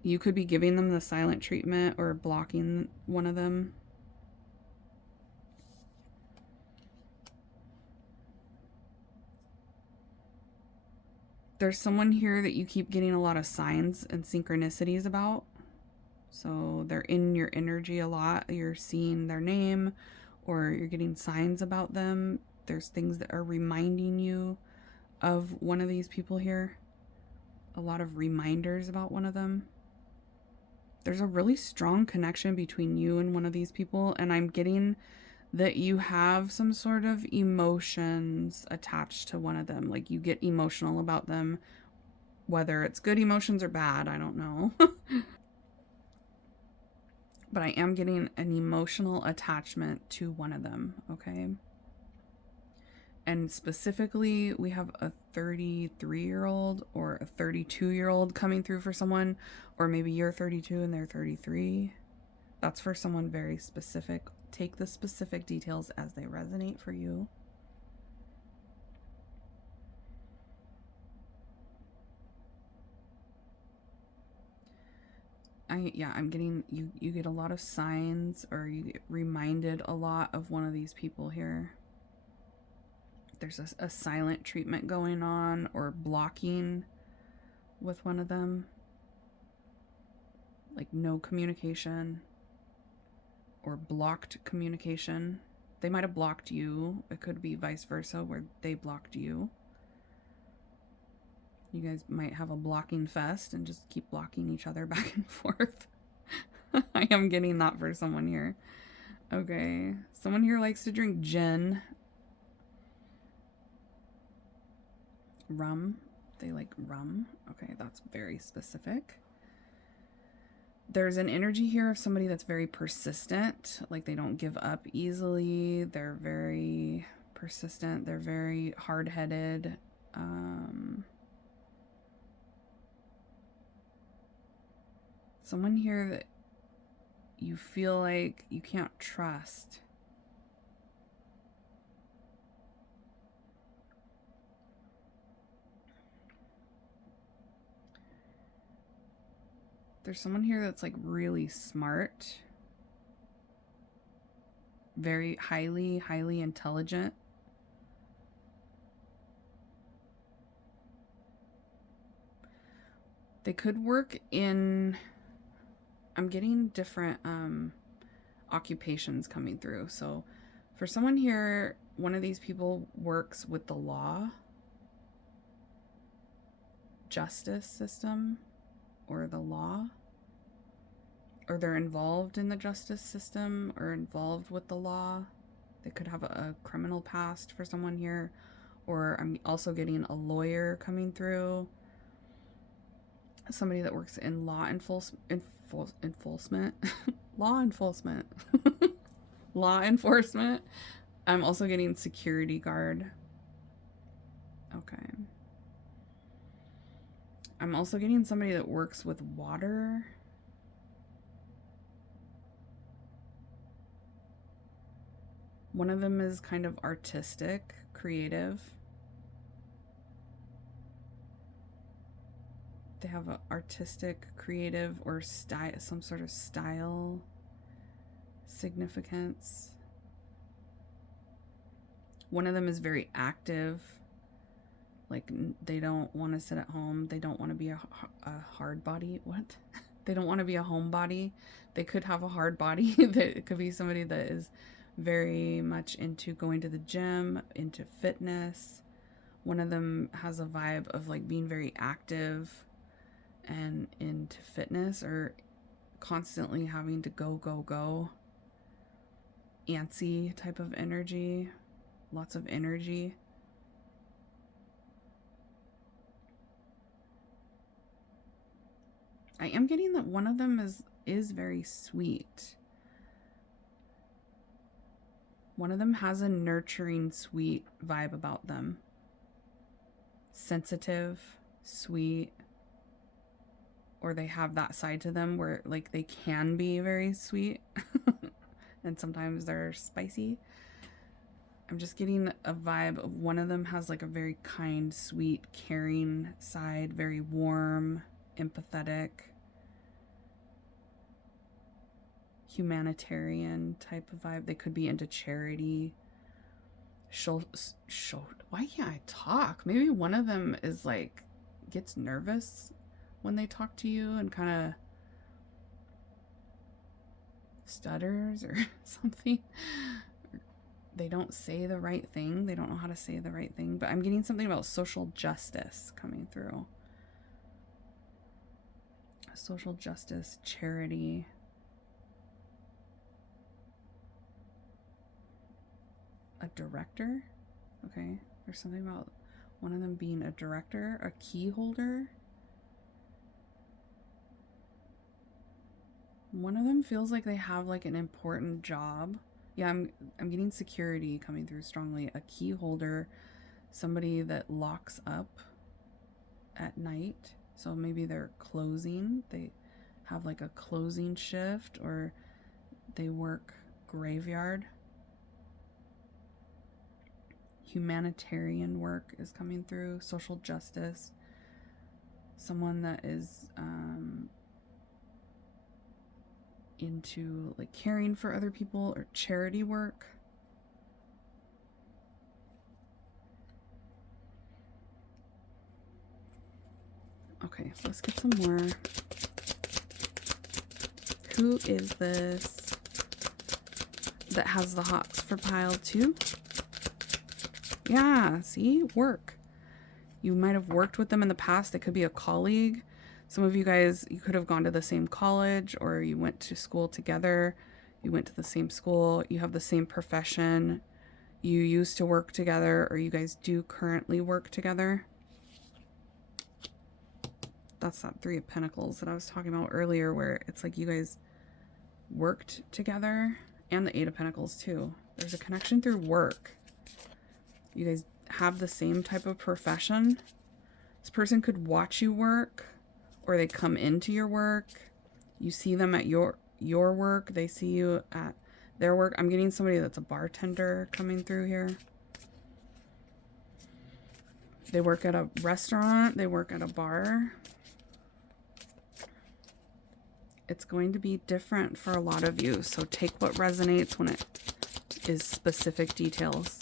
You could be giving them the silent treatment or blocking one of them. There's someone here that you keep getting a lot of signs and synchronicities about. So they're in your energy a lot. You're seeing their name, or you're getting signs about them. There's things that are reminding you of one of these people here. A lot of reminders about one of them. There's a really strong connection between you and one of these people, and I'm getting that you have some sort of emotions attached to one of them. Like you get emotional about them, whether it's good emotions or bad, I don't know. But I am getting an emotional attachment to one of them, okay? And specifically, we have a 33-year-old or a 32-year-old coming through for someone, or maybe you're 32 and they're 33. That's for someone very specific. Take the specific details as they resonate for you. I'm getting, you get a lot of signs, or you get reminded a lot of one of these people here. There's a silent treatment going on, or blocking with one of them. Like no communication, or blocked communication. They might have blocked you. It could be vice versa, where they blocked you. You guys might have a blocking fest and just keep blocking each other back and forth. I am getting that for someone here. Okay. Someone here likes to drink gin. Rum. They like rum. Okay, that's very specific. There's an energy here of somebody that's very persistent. Like they don't give up easily. They're very persistent. They're very hard-headed. Someone here that you feel like you can't trust. There's someone here that's like really smart. Very highly intelligent. They could work in, I'm getting different occupations coming through. So for someone here, one of these people works with the law, justice system, or the law, or they're involved in the justice system or involved with the law. They could have a criminal past for someone here, or I'm also getting a lawyer coming through. Somebody that works in law enforcement. Law enforcement. Law enforcement. I'm also getting security guard. Okay. I'm also getting somebody that works with water. One of them is kind of artistic, creative. They have an artistic, creative, or style, some sort of style significance. One of them is very active. Like they don't want to sit at home. They don't want to be a hard body. What? They don't want to be a homebody. They could have a hard body. That it could be somebody that is very much into going to the gym, into fitness. One of them has a vibe of like being very active and into fitness, or constantly having to go. Antsy type of energy. Lots of energy. I am getting that one of them is very sweet. One of them has a nurturing, sweet vibe about them. Sensitive, sweet, or they have that side to them where like they can be very sweet and sometimes they're spicy. I'm just getting a vibe of one of them has like a very kind, sweet, caring side, very warm, empathetic, humanitarian type of vibe. They could be into charity. Why can't I talk? Maybe one of them is like gets nervous when they talk to you and kind of stutters or something. They don't say the right thing. They don't know how to say the right thing. But I'm getting something about social justice coming through. Social justice, charity. A director. Okay. There's something about one of them being a director, a key holder. One of them feels like they have like an important job. Yeah, I'm getting security coming through strongly. A key holder, somebody that locks up at night. So maybe they're closing. They have like a closing shift, or they work graveyard. Humanitarian work is coming through. Social justice. Someone that is into like caring for other people or charity work. Okay, let's get some more. Who is this that has the HOTS for pile 2? Yeah, see? Work. You might have worked with them in the past. They could be a colleague. Some of you guys, you could have gone to the same college, or you went to school together. You went to the same school. You have the same profession. You used to work together, or you guys do currently work together. That's that 3 of Pentacles that I was talking about earlier, where it's like you guys worked together, and the 8 of Pentacles too. There's a connection through work. You guys have the same type of profession. This person could watch you work, or they come into your work. You see them at your work. They see you at their work. I'm getting somebody that's a bartender coming through here. They work at a restaurant. They work at a bar. It's going to be different for a lot of you, so take what resonates when it is specific details.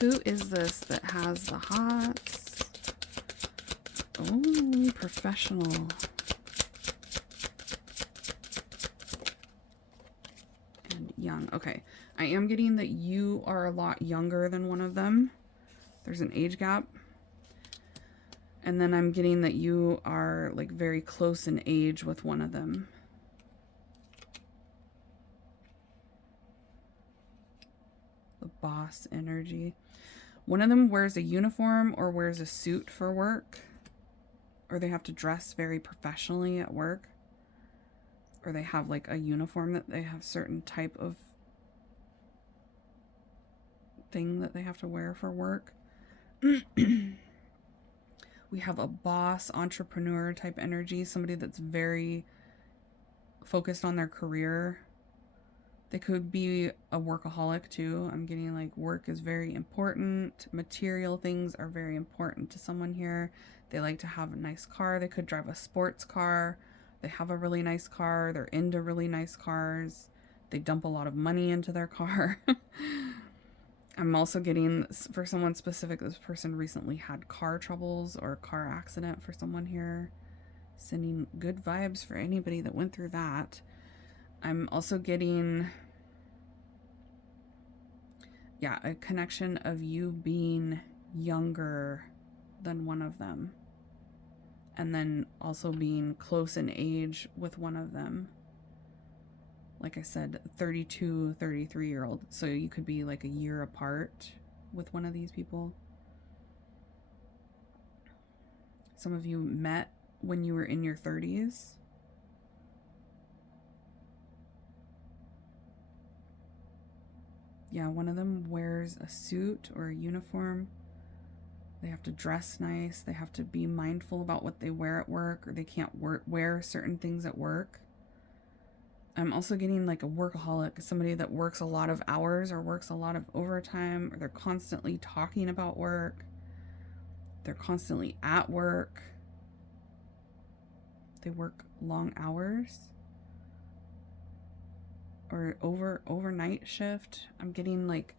Who is this that has the HOTS? Oh, professional. And young. Okay. I am getting that you are a lot younger than one of them. There's an age gap. And then I'm getting that you are like very close in age with one of them. The boss energy. One of them wears a uniform or wears a suit for work. Or they have to dress very professionally at work. Or they have like a uniform that they have certain type of thing that they have to wear for work. We have a boss, entrepreneur type energy, somebody that's very focused on their career. They could be a workaholic too. I'm getting like work is very important. Material things are very important to someone here. They like to have a nice car. They could drive a sports car. They have a really nice car. They're into really nice cars. They dump a lot of money into their car. I'm also getting, for someone specific, this person recently had car troubles or a car accident for someone here. Sending good vibes for anybody that went through that. I'm also getting, yeah, a connection of you being younger than one of them. And then also being close in age with one of them. Like I said, 32, 33-year-old. So you could be like a year apart with one of these people. Some of you met when you were in your 30s. Yeah, one of them wears a suit or a uniform. They have to dress nice. They have to be mindful about what they wear at work, or they can't wear certain things at work. I'm also getting like a workaholic, somebody that works a lot of hours or works a lot of overtime, or they're constantly talking about work. They're constantly at work. They work long hours or overnight shift. I'm getting like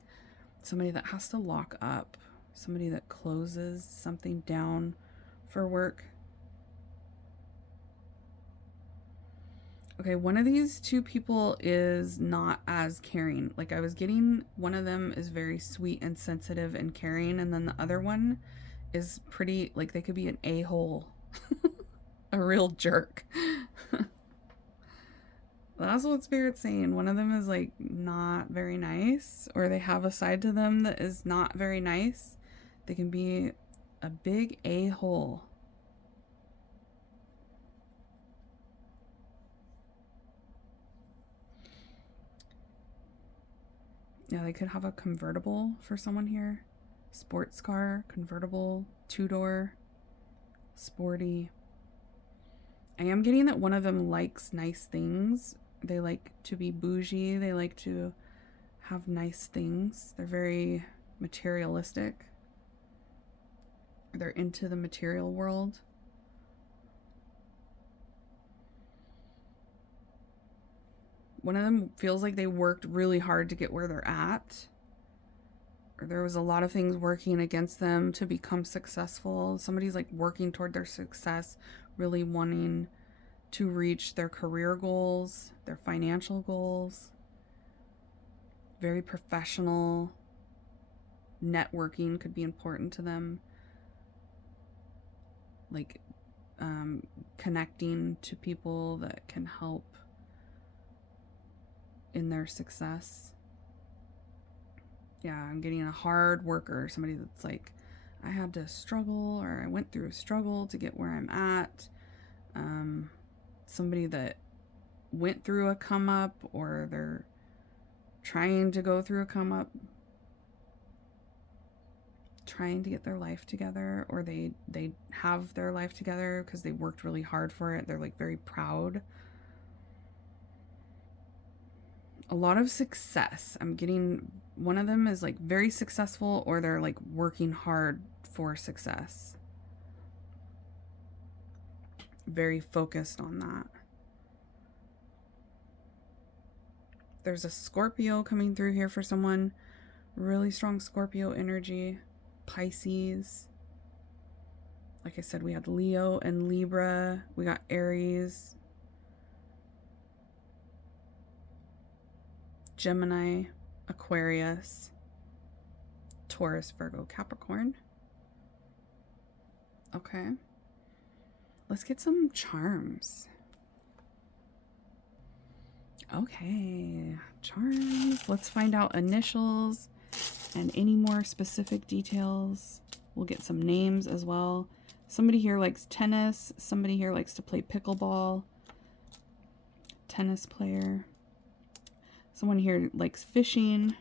somebody that has to lock up, somebody that closes something down for work. Okay, one of these two people is not as caring. Like I was getting, one of them is very sweet and sensitive and caring, and then the other one is pretty, like they could be an a-hole. A real jerk. That's what Spirit's saying. One of them is like not very nice, or they have a side to them that is not very nice. They can be a big a-hole. Yeah, they could have a convertible for someone here. Sports car, convertible, 2-door, sporty. I am getting that one of them likes nice things. They like to be bougie. They like to have nice things. They're very materialistic. They're into the material world. One of them feels like they worked really hard to get where they're at. Or there was a lot of things working against them to become successful. Somebody's like working toward their success, really wanting to reach their career goals, their financial goals. Very professional. Networking could be important to them. Like connecting to people that can help in their success. Yeah, I'm getting a hard worker, somebody that's like, I had to struggle, or I went through a struggle to get where I'm at. Somebody that went through a come up, or they're trying to go through a come up, trying to get their life together, or they have their life together because they worked really hard for it. They're like very proud. A lot of success. I'm getting, one of them is like very successful, or they're like working hard for success. Very focused on that. There's a Scorpio coming through here for someone. Really strong Scorpio energy. Pisces. Like I said, we had Leo and Libra. We got Aries. Gemini, Aquarius, Taurus, Virgo, Capricorn. Okay. Let's get some charms. Okay, charms. Let's find out initials and any more specific details. We'll get some names as well. Somebody here likes tennis. Somebody here likes to play pickleball. Tennis player. Someone here likes fishing.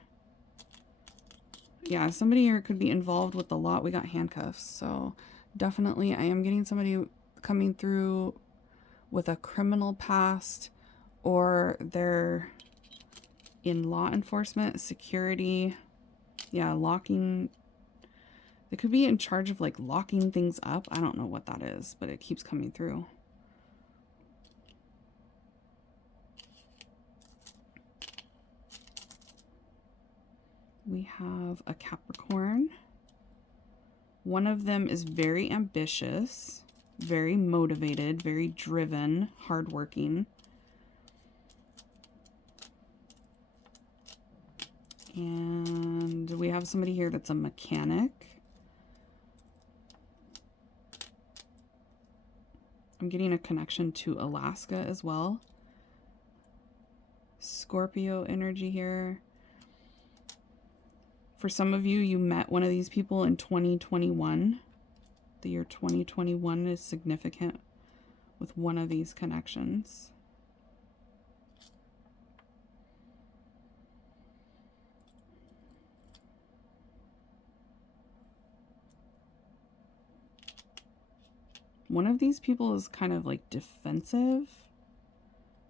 Yeah, somebody here could be involved with a lot. We got handcuffs, so definitely I am getting somebody coming through with a criminal past, or they're in law enforcement, security. Yeah, locking. They could be in charge of like locking things up. I don't know what that is, but it keeps coming through. We have a Capricorn. One of them is very ambitious, very motivated, very driven, hardworking. And we have somebody here that's a mechanic. I'm getting a connection to Alaska as well. Scorpio energy here. For some of you, you met one of these people in 2021. The year 2021 is significant with one of these connections. One of these people is kind of like defensive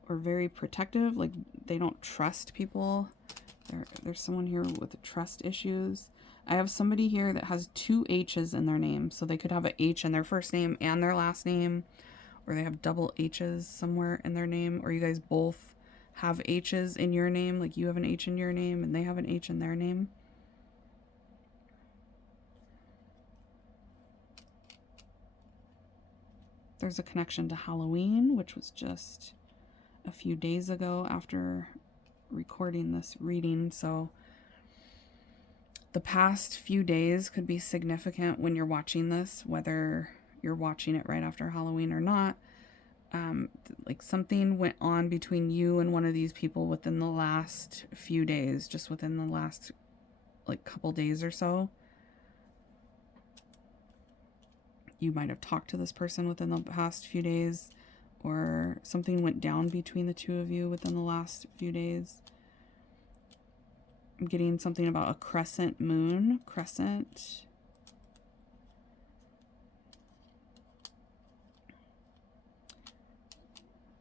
or very protective, like they don't trust people. There's someone here with trust issues. I have somebody here that has 2 H's in their name, so they could have an H in their first name and their last name, or they have double H's somewhere in their name, or you guys both have H's in your name, like you have an H in your name and they have an H in their name. There's a connection to Halloween, which was just a few days ago after recording this reading, so the past few days could be significant when you're watching this, whether you're watching it right after Halloween or not. Like something went on between you and one of these people within the last few days, just within the last like couple days or so. You might have talked to this person within the past few days, or something went down between the two of you within the last few days. I'm getting something about a crescent moon. Crescent.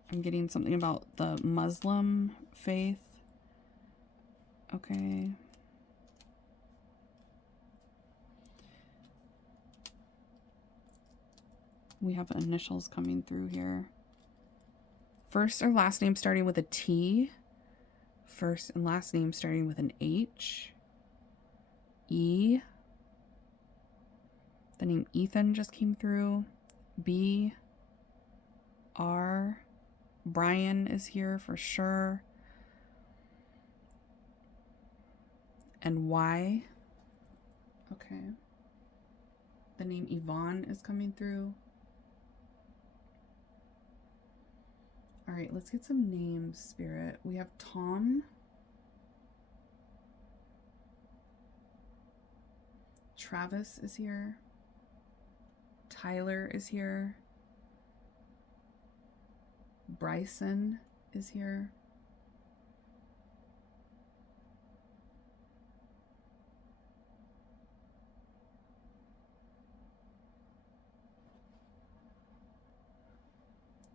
I'm getting something about the Muslim faith. Okay. We have initials coming through here. First or last name starting with a T. First and last name starting with an H. E. The name Ethan just came through. B. R. Brian is here for sure. And Y. Okay. The name Yvonne is coming through. All right, let's get some names, Spirit. We have Tom. Travis is here. Tyler is here. Bryson is here.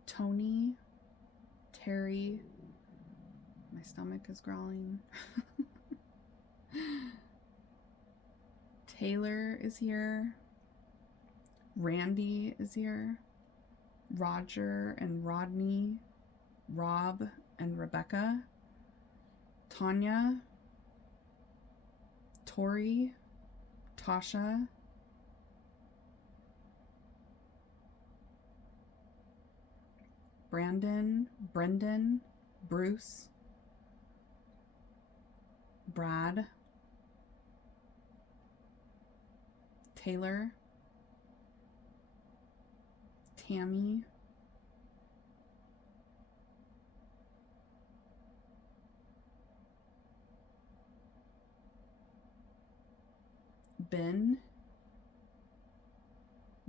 Tony. Terry. My stomach is growling. Taylor is here. Randy is here. Roger and Rodney. Rob and Rebecca. Tanya. Tori. Tasha. Brandon. Brendan. Bruce. Brad. Taylor. Tammy. Ben.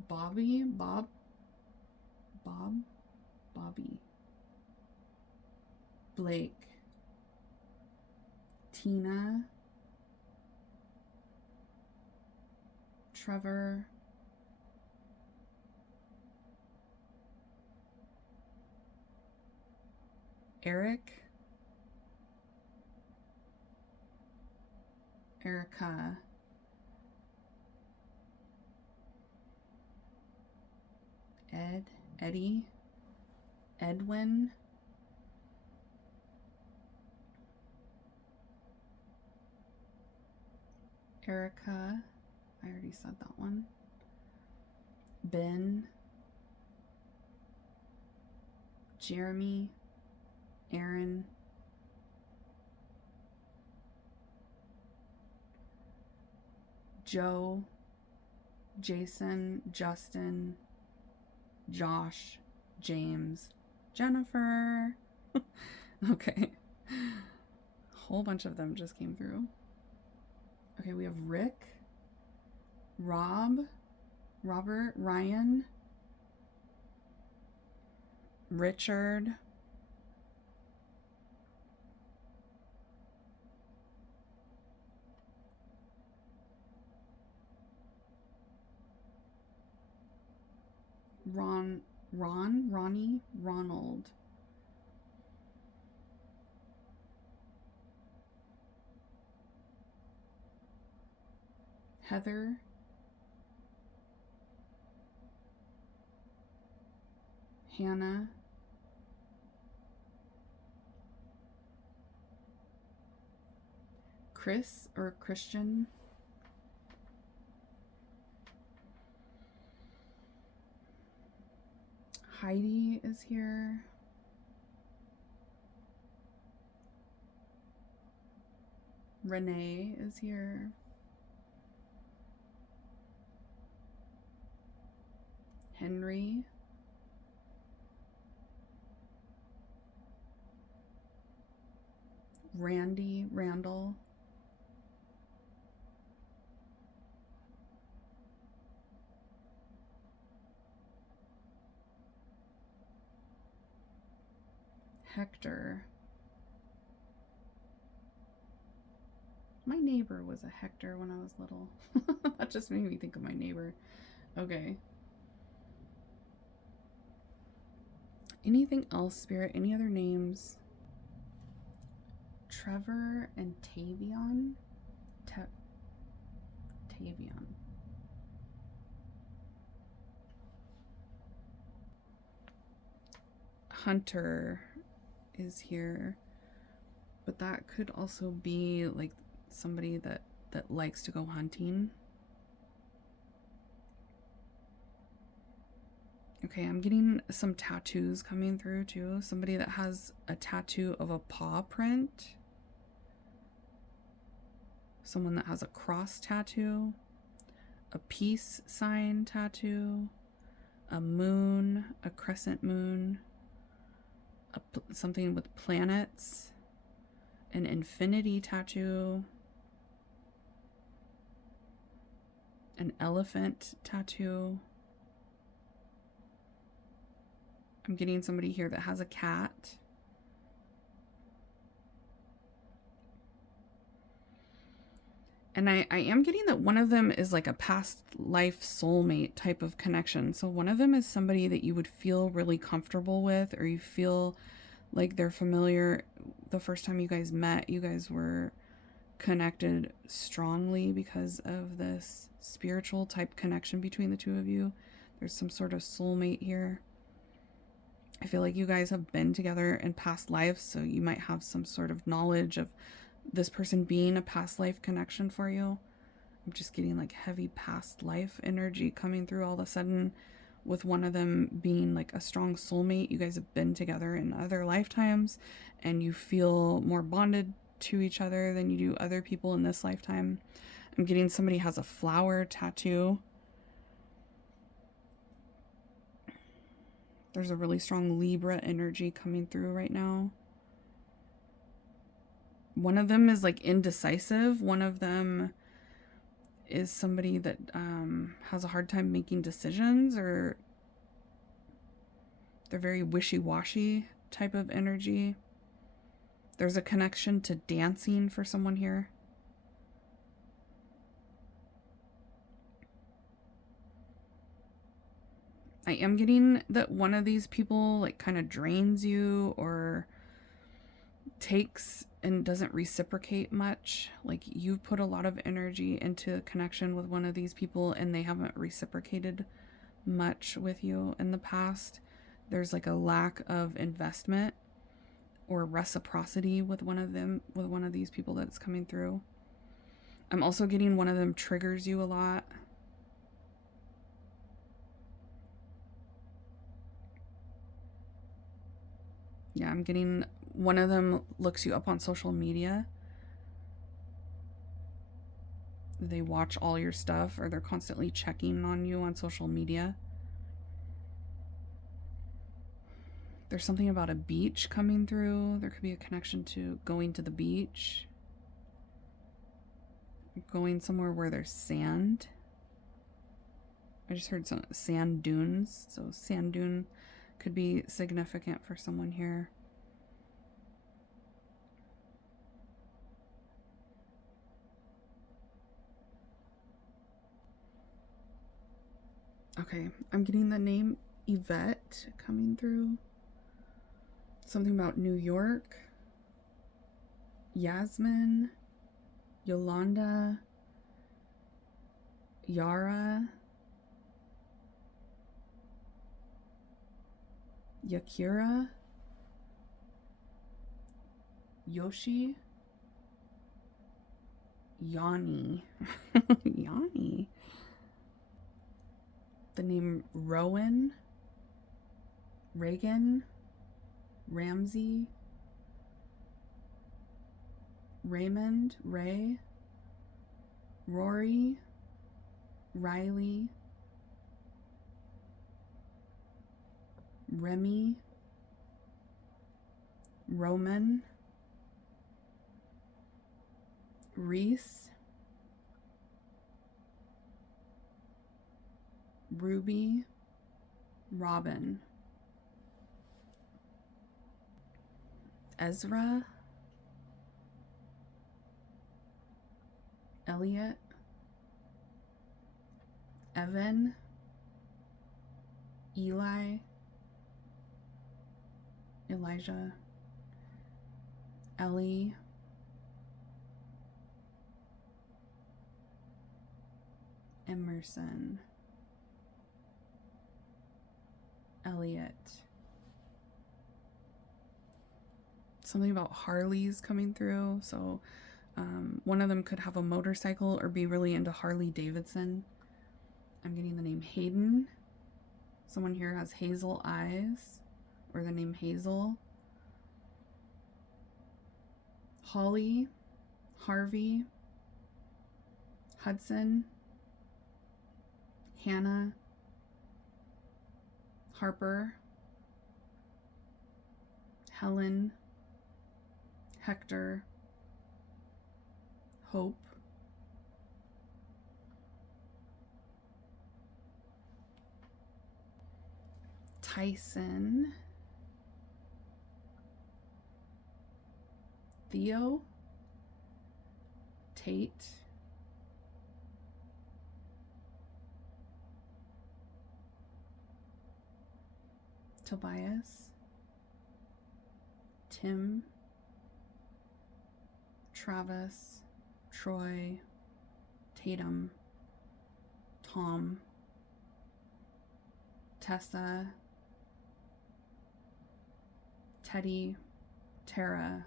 Bobby. Bobby. Blake. Tina. Trevor. Eric. Erica. Eddie. Edwin. Erica. I already said that one. Ben. Jeremy. Aaron. Joe. Jason. Justin. Josh. James. Jennifer. Okay. A whole bunch of them just came through. Okay, we have Rick. Rob. Robert. Ryan. Richard. Ronnie, Ronald. Heather. Hannah. Chris or Christian. Heidi is here. Renee is here. Henry. Randy, Randall. Hector. My neighbor was a Hector when I was little. That just made me think of my neighbor. Okay. Anything else, Spirit? Any other names? Trevor and Tavion? Tavion. hunter is here, but that could also be like somebody that likes to go hunting. Okay, I'm getting some tattoos coming through too. Somebody that has a tattoo of a paw print. Someone that has a cross tattoo. A peace sign tattoo. A moon, a crescent moon. Something with planets. An infinity tattoo. An elephant tattoo. I'm getting somebody here that has a cat. And I am getting that one of them is like a past life soulmate type of connection. So one of them is somebody that you would feel really comfortable with, or you feel like they're familiar. The first time you guys met, you guys were connected strongly because of this spiritual type connection between the two of you. There's some sort of soulmate here. I feel like you guys have been together in past lives, so you might have some sort of knowledge of this person being a past life connection for you. I'm just getting like heavy past life energy coming through all of a sudden, with one of them being like a strong soulmate. You guys have been together in other lifetimes and you feel more bonded to each other than you do other people in this lifetime. I'm getting somebody has a flower tattoo. There's a really strong Libra energy coming through right now. One of them is like indecisive. One of them is somebody that has a hard time making decisions, or they're very wishy-washy type of energy. There's a connection to dancing for someone here. I am getting that one of these people like kind of drains you or takes and doesn't reciprocate much. Like you put a lot of energy into connection with one of these people and they haven't reciprocated much with you in the past. There's like a lack of investment or reciprocity with one of them, with one of these people that's coming through. I'm also getting one of them triggers you a lot. Yeah, I'm getting one of them looks you up on social media. They watch all your stuff, or they're constantly checking on you on social media. There's something about a beach coming through. There could be a connection to going to the beach. Going somewhere where there's sand. I just heard some sand dunes. So sand dune could be significant for someone here. Okay, I'm getting the name Yvette coming through. Something about New York. Yasmin. Yolanda. Yara. Yakira. Yoshi. Yanni. Yanni. The name Rowan. Reagan. Ramsey. Raymond. Ray. Rory. Riley. Remy. Roman. Reese. Ruby. Robin. Ezra. Elliot. Evan. Eli. Elijah. Ellie. Emerson. Elliot. Something about Harleys coming through. So one of them could have a motorcycle or be really into Harley Davidson. I'm getting the name Hayden. Someone here has hazel eyes, or the name Hazel. Holly, Harvey, Hudson, Hannah, Harper, Helen, Hector, Hope, Tyson, Theo, Tate, Tobias, Tim, Travis, Troy, Tatum, Tom, Tessa, Teddy, Tara,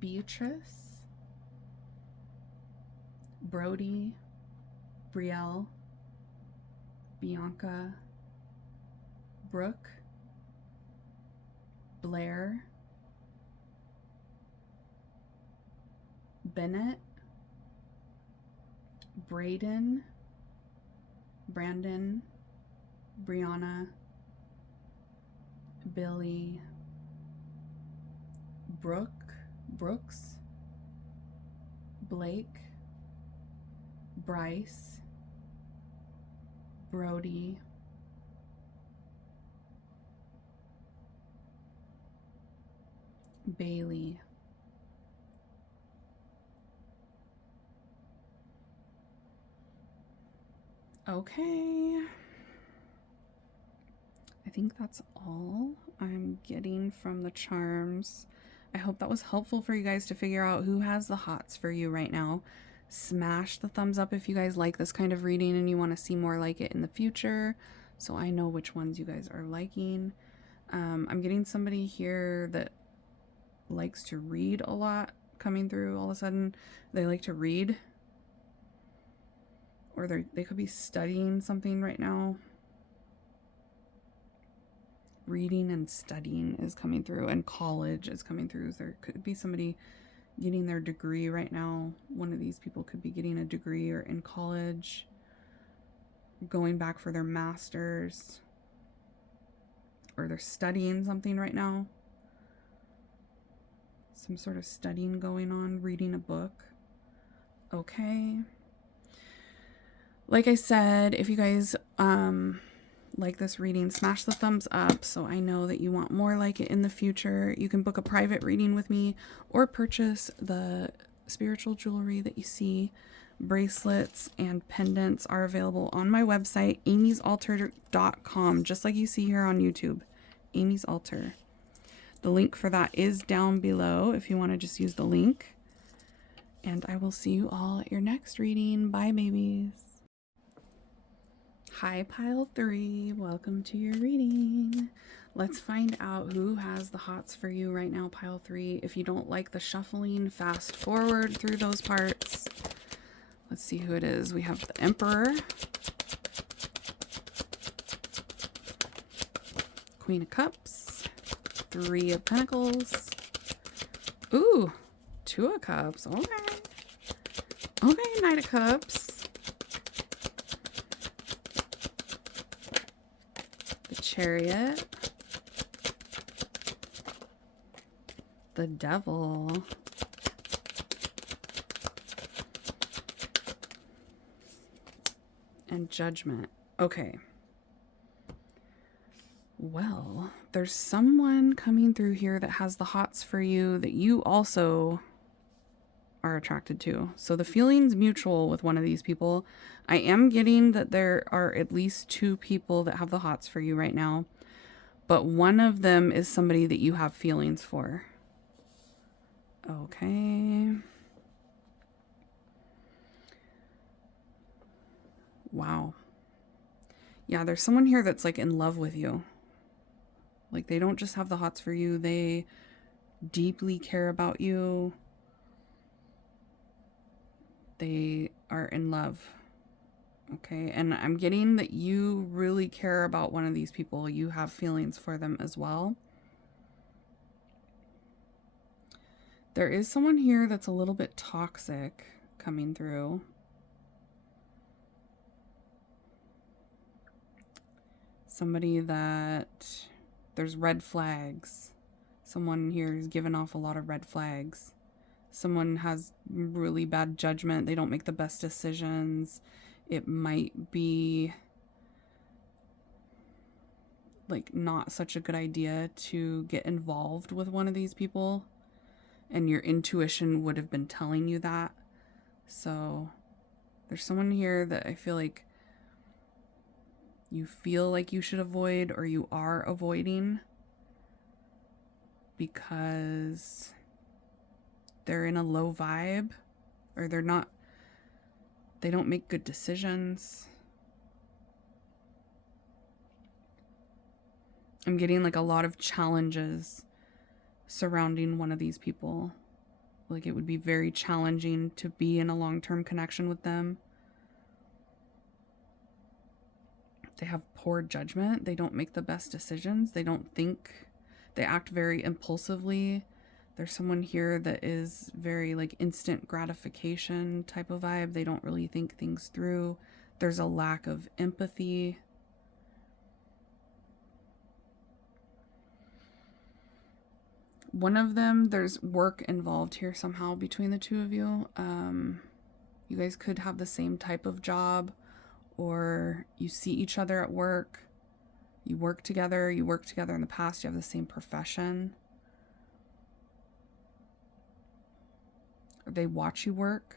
Beatrice, Brody, Brielle, Bianca, Brooke, Blair, Bennett, Braden, Brandon, Brianna, Billy, Brooks, Blake, Bryce, Brody, Bailey, okay. I think that's all I'm getting from the charms. I hope that was helpful for you guys to figure out who has the hots for you right now. Smash the thumbs up if you guys like this kind of reading and you want to see more like it in the future, so I know which ones you guys are liking. I'm getting somebody here that likes to read a lot coming through. All of a sudden they like to read, or they could be studying something right now. Reading and studying is coming through, and college is coming through. So there could be somebody getting their degree right now. One of these people could be getting a degree or in college, going back for their master's, or they're studying something right now. Some sort of studying going on, reading a book. Okay. Like I said, if you guys like this reading, smash the thumbs up so I know that you want more like it in the future. You can book a private reading with me or purchase the spiritual jewelry that you see. Bracelets and pendants are available on my website, amysaltar.com, just like you see here on YouTube. Amy's Altar. The link for that is down below if you want to just use the link. And I will see you all at your next reading. Bye, babies. Hi, Pile 3. Welcome to your reading. Let's find out who has the hots for you right now, Pile 3. If you don't like the shuffling, fast forward through those parts. Let's see who it is. We have the Emperor, Queen of Cups, Three of Pentacles. Ooh, Two of Cups. Okay. Okay, Knight of Cups. The Chariot. The Devil. And Judgment. Okay. Well, there's someone coming through here that has the hots for you that you also are attracted to. So the feeling's mutual with one of these people. I am getting that there are at least two people that have the hots for you right now, but one of them is somebody that you have feelings for. Okay. Wow. Yeah, there's someone here that's like in love with you. Like they don't just have the hots for you, they deeply care about you. They are in love. Okay, and I'm getting that you really care about one of these people. You have feelings for them as well. There is someone here that's a little bit toxic coming through. Somebody that there's red flags. Someone here is giving off a lot of red flags. Someone has really bad judgment. They don't make the best decisions. It might be like not such a good idea to get involved with one of these people, and your intuition would have been telling you that. So there's someone here that I feel like you should avoid, or you are avoiding, because they're in a low vibe, or they don't make good decisions. I'm getting like a lot of challenges surrounding one of these people. Like it would be very challenging to be in a long-term connection with them. They have poor judgment. They don't make the best decisions. They act very impulsively. There's someone here that is very like instant gratification type of vibe. They don't really think things through. There's a lack of empathy. One of them, there's work involved here somehow between the two of you. You guys could have the same type of job, or you see each other at work. You work together in the past, you have the same profession. Or they watch you work.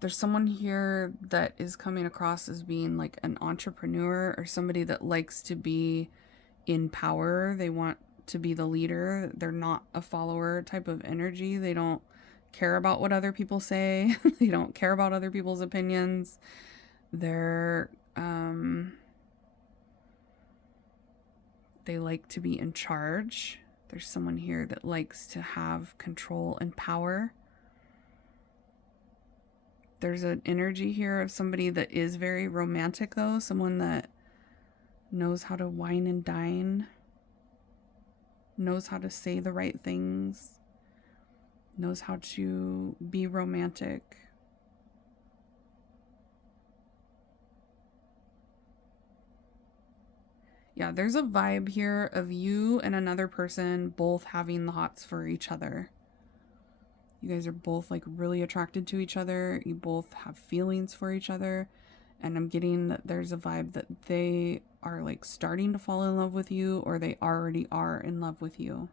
There's someone here that is coming across as being like an entrepreneur, or somebody that likes to be in power. They want to be the leader. They're not a follower type of energy. They don't care about what other people say. They don't care about other people's opinions. They're they like to be in charge. There's someone here that likes to have control and power. There's an energy here of somebody that is very romantic, though. Someone that knows how to wine and dine, knows how to say the right things, knows how to be romantic. Yeah, there's a vibe here of you and another person both having the hots for each other. You guys are both like really attracted to each other. You both have feelings for each other. And I'm getting that there's a vibe that they are like starting to fall in love with you, or they already are in love with you.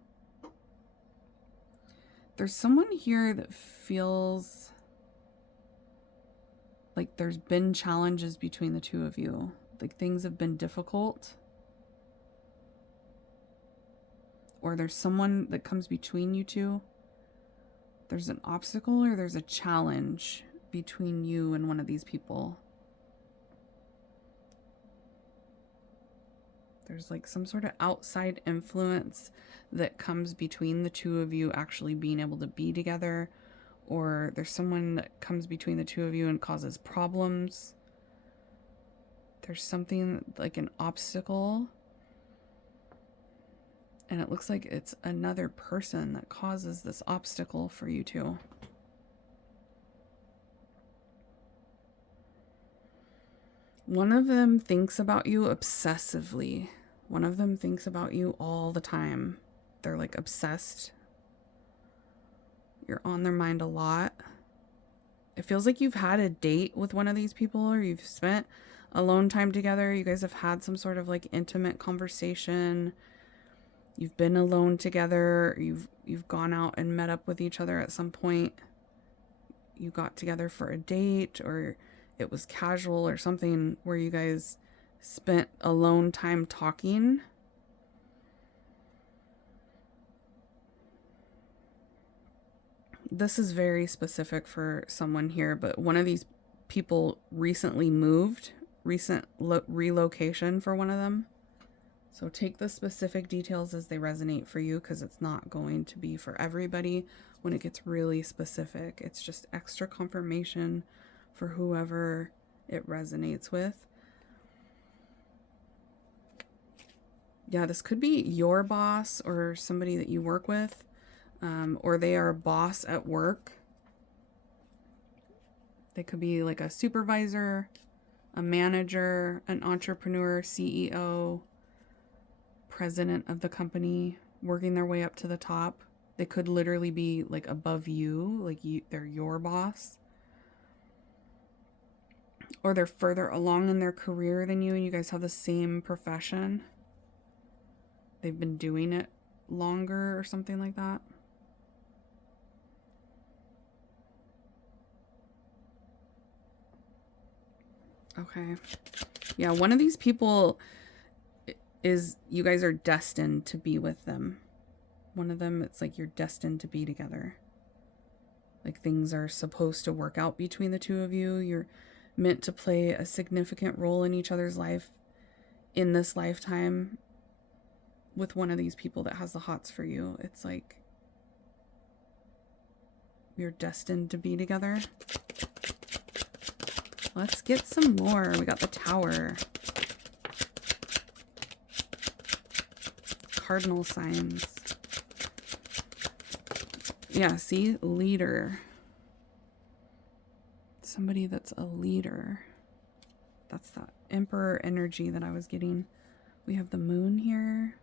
There's someone here that feels like there's been challenges between the two of you. Like things have been difficult. Or there's someone that comes between you two. There's an obstacle, or there's a challenge between you and one of these people. There's like some sort of outside influence that comes between the two of you actually being able to be together, or there's someone that comes between the two of you and causes problems. There's something like an obstacle, and it looks like it's another person that causes this obstacle for you two. One of them thinks about you obsessively. One of them thinks about you all the time. They're like obsessed. You're on their mind a lot. It feels like you've had a date with one of these people, or you've spent alone time together. You guys have had some sort of like intimate conversation. You've been alone together. You've gone out and met up with each other at some point. You got together for a date, or it was casual or something where you guys spent alone time talking. This is very specific for someone here, but one of these people recently moved, recent relocation for one of them. So take the specific details as they resonate for you, because it's not going to be for everybody when it gets really specific. It's just extra confirmation for whoever it resonates with. Yeah, this could be your boss or somebody that you work with, or they are a boss at work. They could be like a supervisor, a manager, an entrepreneur, CEO, president of the company, working their way up to the top. They could literally be like above you, like they're your boss. Or they're further along in their career than you and you guys have the same profession. They've been doing it longer or something like that. Okay. Yeah, one of these people is, you guys are destined to be with them. One of them, it's like you're destined to be together. Like things are supposed to work out between the two of you. You're meant to play a significant role in each other's life in this lifetime with one of these people that has the hots for you. It's like you're destined to be together. Let's get some more. We got the Tower. Cardinal signs. Yeah, see? Leader. Somebody that's a leader. That's that Emperor energy that I was getting. We have the Moon here.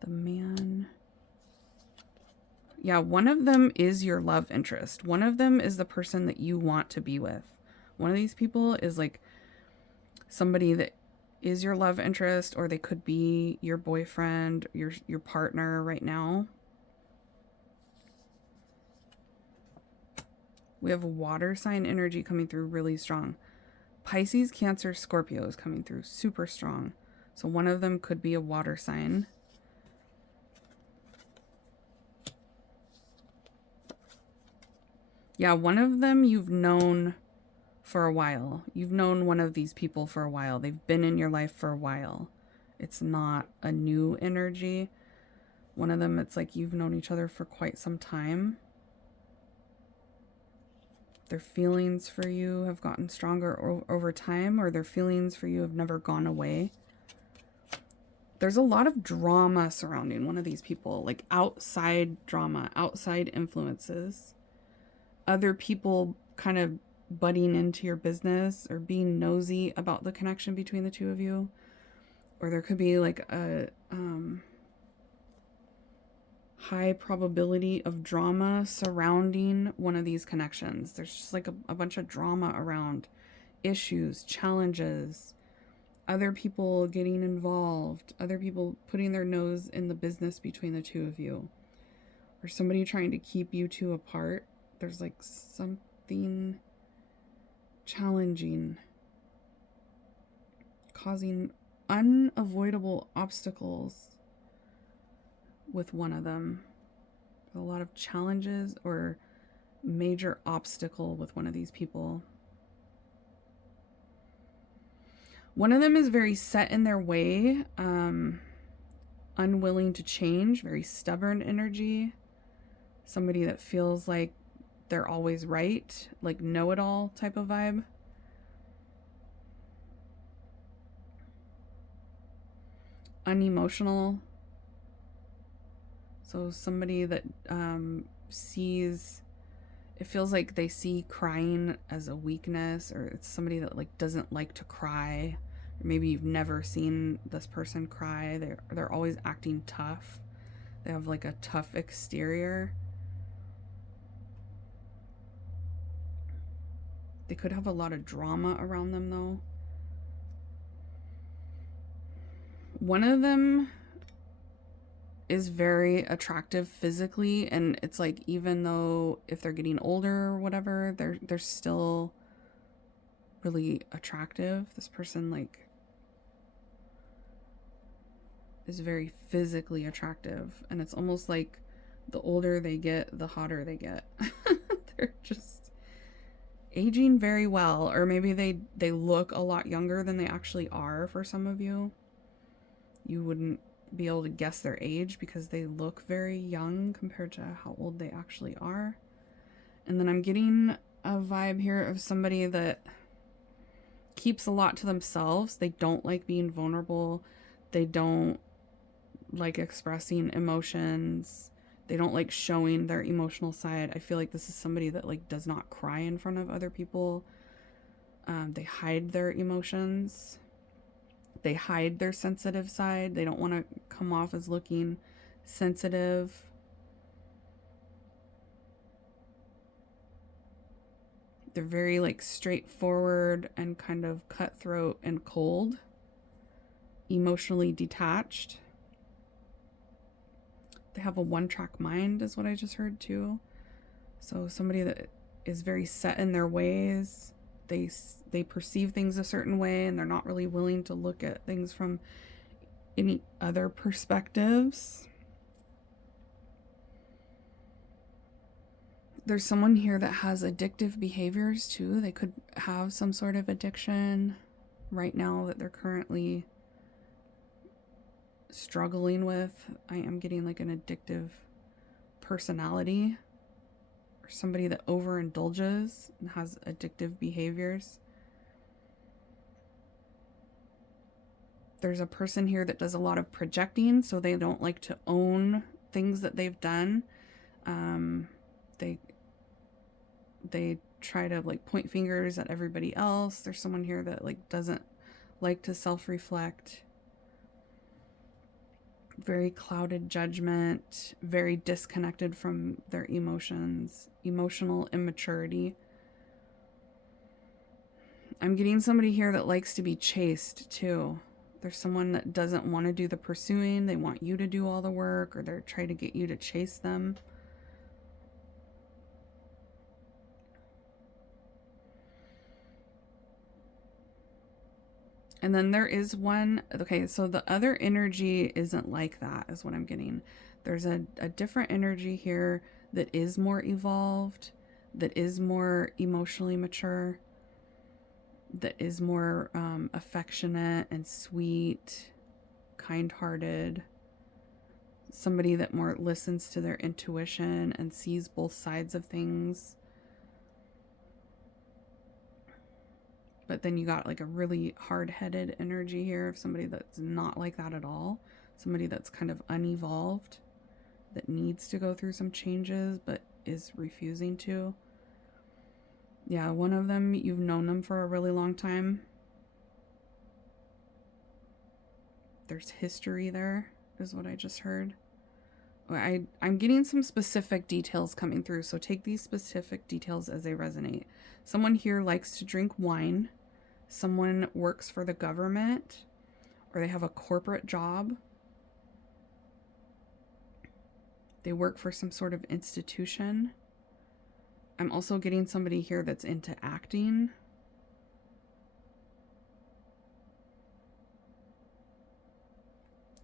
The Man. Yeah, one of them is your love interest. One of them is the person that you want to be with. One of these people is like somebody that is your love interest, or they could be your boyfriend, your partner right now. We have water sign energy coming through really strong. Pisces, Cancer, Scorpio is coming through super strong. So one of them could be a water sign. Yeah, one of them you've known for a while. You've known one of these people for a while. They've been in your life for a while. It's not a new energy. One of them, it's like you've known each other for quite some time. Their feelings for you have gotten stronger over time, or their feelings for you have never gone away. There's a lot of drama surrounding one of these people, like outside drama, outside influences. Other people kind of butting into your business or being nosy about the connection between the two of you. Or there could be like a high probability of drama surrounding one of these connections. There's just like a bunch of drama around issues, challenges, other people getting involved, other people putting their nose in the business between the two of you, or somebody trying to keep you two apart. There's like something challenging, causing unavoidable obstacles with one of them. A lot of challenges or major obstacle with one of these people. One of them is very set in their way, unwilling to change, very stubborn energy. Somebody that feels like they're always right, like know-it-all type of vibe. Unemotional. So somebody that sees, it feels like they see crying as a weakness, or it's somebody that like doesn't like to cry. Or maybe you've never seen this person cry. They're always acting tough. They have like a tough exterior. They could have a lot of drama around them though. One of them is very attractive physically, and it's like even though if they're getting older or whatever, they're still really attractive. This person like is very physically attractive, and it's almost like the older they get, the hotter they get. They're just aging very well, or maybe they look a lot younger than they actually are. For some of you, you wouldn't be able to guess their age because they look very young compared to how old they actually are. And then I'm getting a vibe here of somebody that keeps a lot to themselves. They don't like being vulnerable. They don't like expressing emotions. They don't like showing their emotional side. I feel like this is somebody that like does not cry in front of other people. They hide their emotions. They hide their sensitive side. They don't want to come off as looking sensitive. They're very like straightforward and kind of cutthroat and cold. Emotionally detached. They have a one-track mind is what I just heard too. So somebody that is very set in their ways. They perceive things a certain way, and they're not really willing to look at things from any other perspectives. There's someone here that has addictive behaviors too. They could have some sort of addiction right now that they're currently struggling with. I am getting like an addictive personality, or somebody that overindulges and has addictive behaviors. There's a person here that does a lot of projecting, so they don't like to own things that they've done. They try to like point fingers at everybody else. There's someone here that like doesn't like to self-reflect. Very clouded judgment, very disconnected from their emotions, emotional immaturity. I'm getting somebody here that likes to be chased too. There's someone that doesn't want to do the pursuing. They want you to do all the work, or they're trying to get you to chase them. And then there is one, okay, so the other energy isn't like that, is what I'm getting. There's a different energy here that is more evolved, that is more emotionally mature, that is more affectionate and sweet, kind-hearted. Somebody that more listens to their intuition and sees both sides of things. But then you got like a really hard-headed energy here of somebody that's not like that at all. Somebody that's kind of unevolved, that needs to go through some changes but is refusing to. Yeah, one of them, you've known them for a really long time. There's history there, is what I just heard. I'm getting some specific details coming through, so take these specific details as they resonate. Someone here likes to drink wine. Someone works for the government, or they have a corporate job. They work for some sort of institution. I'm also getting somebody here that's into acting.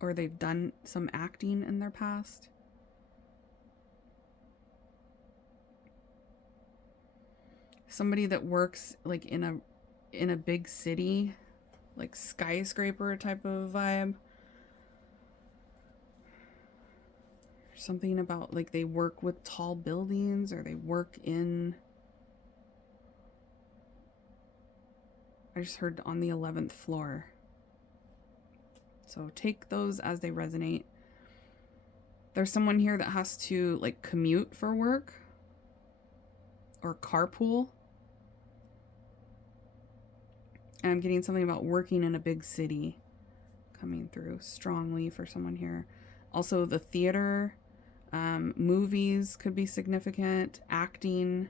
Or they've done some acting in their past. Somebody that works like in a big city, like skyscraper type of vibe. Something about like they work with tall buildings, or they work in, I just heard on the 11th floor. So take those as they resonate. There's someone here that has to like commute for work or carpool. And I'm getting something about working in a big city coming through strongly for someone here. Also the theater, movies could be significant, acting.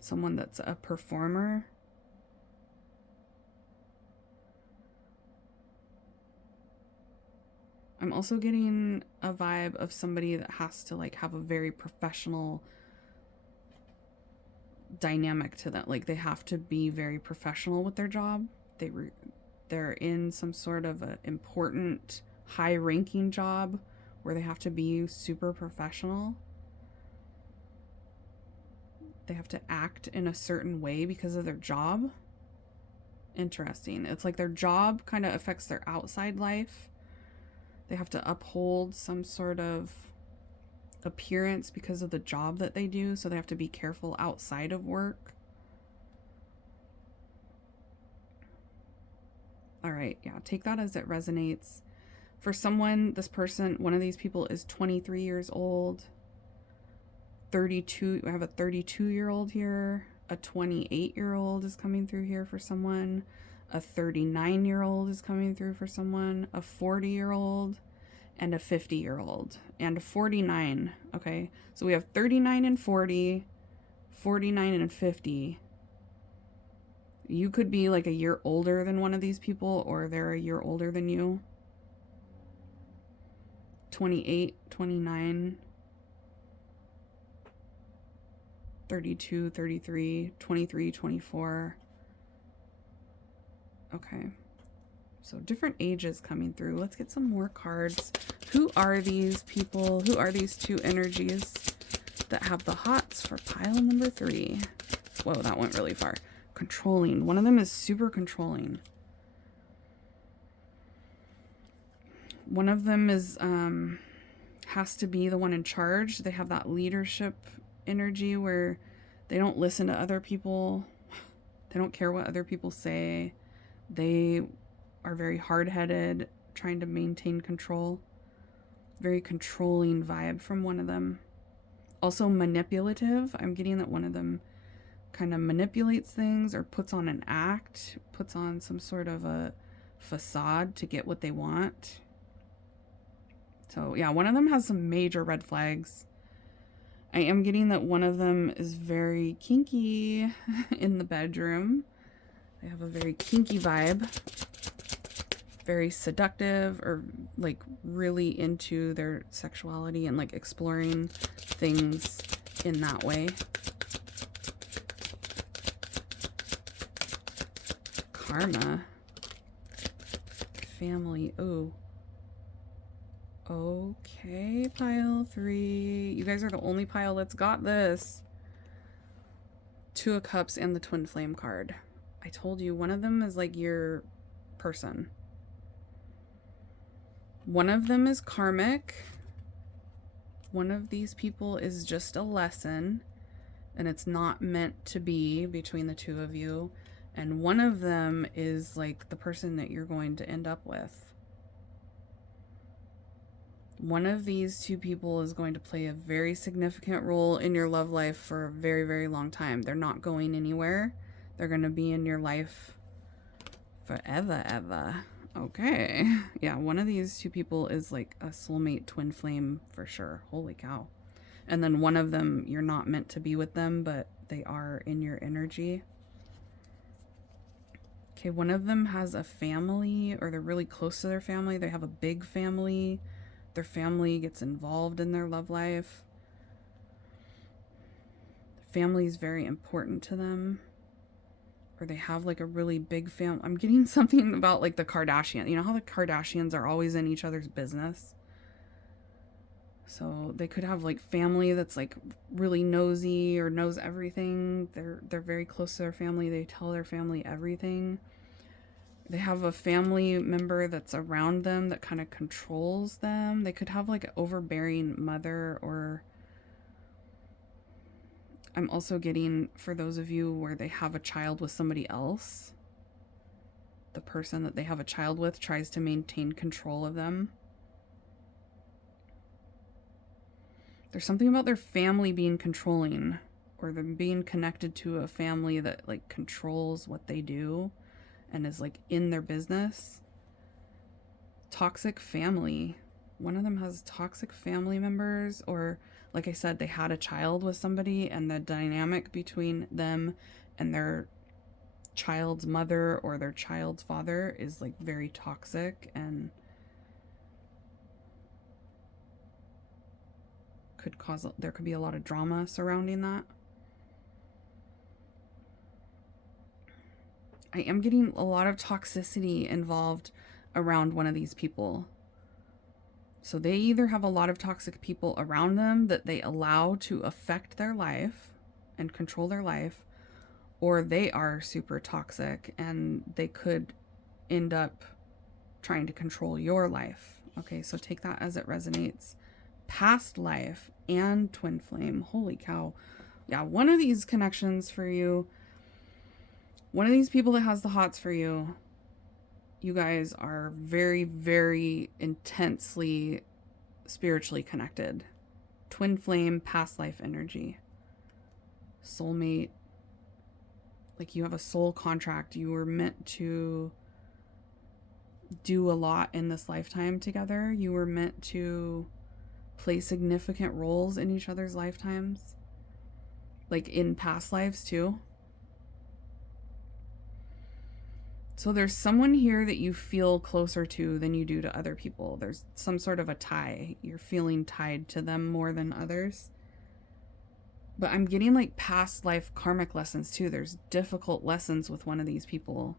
Someone that's a performer. I'm also getting a vibe of somebody that has to like have a very professional dynamic to that. Like they have to be very professional with their job. they're in some sort of a important high ranking job where they have to be super professional. They have to act in a certain way because of their job. Interesting. It's like their job kind of affects their outside life. They have to uphold some sort of appearance because of the job that they do, so they have to be careful outside of work. All right, yeah, take that as it resonates. For someone, this person, one of these people is 23 years old. 32, I have a 32-year-old here. A 28-year-old is coming through here for someone. A 39-year-old is coming through for someone. A 40-year-old and a 50-year-old and a 49. Okay, so we have 39 and 40, 49 and 50. You could be like a year older than one of these people, or they're a year older than you. 28, 29, 32, 33, 23, 24. Okay. So different ages coming through. Let's get some more cards. Who are these people? Who are these two energies that have the HOTS for pile number 3? Whoa, that went really far. Controlling. One of them is super controlling. One of them is has to be the one in charge. They have that leadership energy where they don't listen to other people. They don't care what other people say. They are very hard-headed, trying to maintain control. Very controlling vibe from one of them. Also manipulative. I'm getting that one of them kind of manipulates things or puts on an act, puts on some sort of a facade to get what they want. So yeah, one of them has some major red flags. I am getting that one of them is very kinky in the bedroom. They have a very kinky vibe. Very seductive, or like really into their sexuality and like exploring things in that way. Karma. Family. Oh. Okay, pile 3. You guys are the only pile that's got this. 2 of Cups and the Twin Flame card. I told you, one of them is like your person. One of them is karmic. One of these people is just a lesson, and it's not meant to be between the two of you. And one of them is like the person that you're going to end up with. One of these two people is going to play a very significant role in your love life for a very, very long time. They're not going anywhere. They're going to be in your life forever, ever. Okay. Yeah, one of these two people is like a soulmate twin flame for sure. Holy cow. And then one of them, you're not meant to be with them, but they are in your energy. Okay, one of them has a family, or they're really close to their family. They have a big family. Their family gets involved in their love life. Family is very important to them. Or they have like a really big family. I'm getting something about like the Kardashians. You know how the Kardashians are always in each other's business? So they could have like family that's like really nosy or knows everything. They're very close to their family. They tell their family everything. They have a family member that's around them that kind of controls them. They could have like an overbearing mother, or I'm also getting, for those of you where they have a child with somebody else, the person that they have a child with tries to maintain control of them. There's something about their family being controlling, or them being connected to a family that like controls what they do and is like in their business. Toxic family. One of them has toxic family members, or like I said, they had a child with somebody and the dynamic between them and their child's mother or their child's father is like very toxic, and could cause, there could be a lot of drama surrounding that. I am getting a lot of toxicity involved around one of these people. So they either have a lot of toxic people around them that they allow to affect their life and control their life, or they are super toxic and they could end up trying to control your life. Okay, so take that as it resonates. Past life and twin flame. Holy cow. Yeah, one of these connections for you, one of these people that has the hots for you, you guys are very, very intensely spiritually connected. Twin flame, past life energy. Soulmate. Like you have a soul contract. You were meant to do a lot in this lifetime together. You were meant to play significant roles in each other's lifetimes. Like in past lives too. So there's someone here that you feel closer to than you do to other people. There's some sort of a tie. You're feeling tied to them more than others. But I'm getting like past life karmic lessons too. There's difficult lessons with one of these people.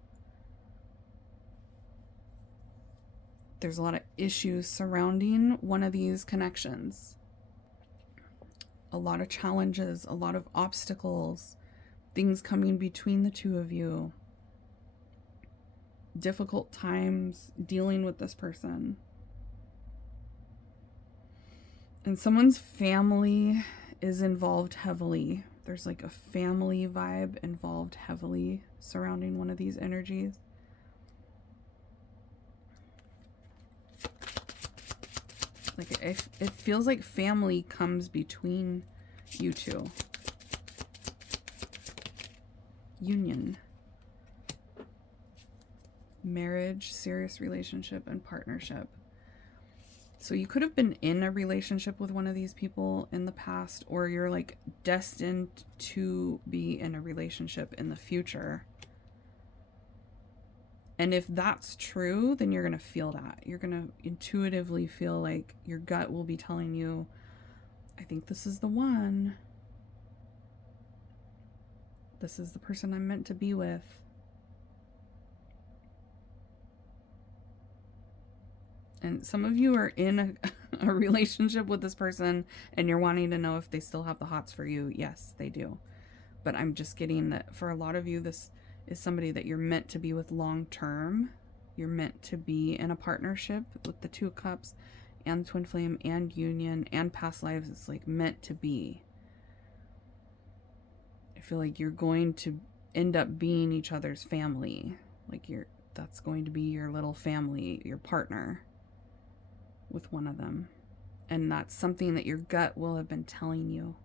There's a lot of issues surrounding one of these connections. A lot of challenges, a lot of obstacles, things coming between the two of you. Difficult times dealing with this person. And someone's family is involved heavily. There's like a family vibe involved heavily surrounding one of these energies. Like it feels like family comes between you two. Union. Marriage, serious relationship, and partnership. So you could have been in a relationship with one of these people in the past, or you're like destined to be in a relationship in the future. And if that's true, then you're going to feel that. You're going to intuitively feel like your gut will be telling you, I think this is the one. This is the person I'm meant to be with. And some of you are in a relationship with this person and you're wanting to know if they still have the hots for you. Yes, they do. But I'm just getting that for a lot of you, this is somebody that you're meant to be with long term. You're meant to be in a partnership with the Two of Cups and Twin Flame and Union and past lives. It's like meant to be. I feel like you're going to end up being each other's family. Like that's going to be your little family, your partner with one of them. And that's something that your gut will have been telling you.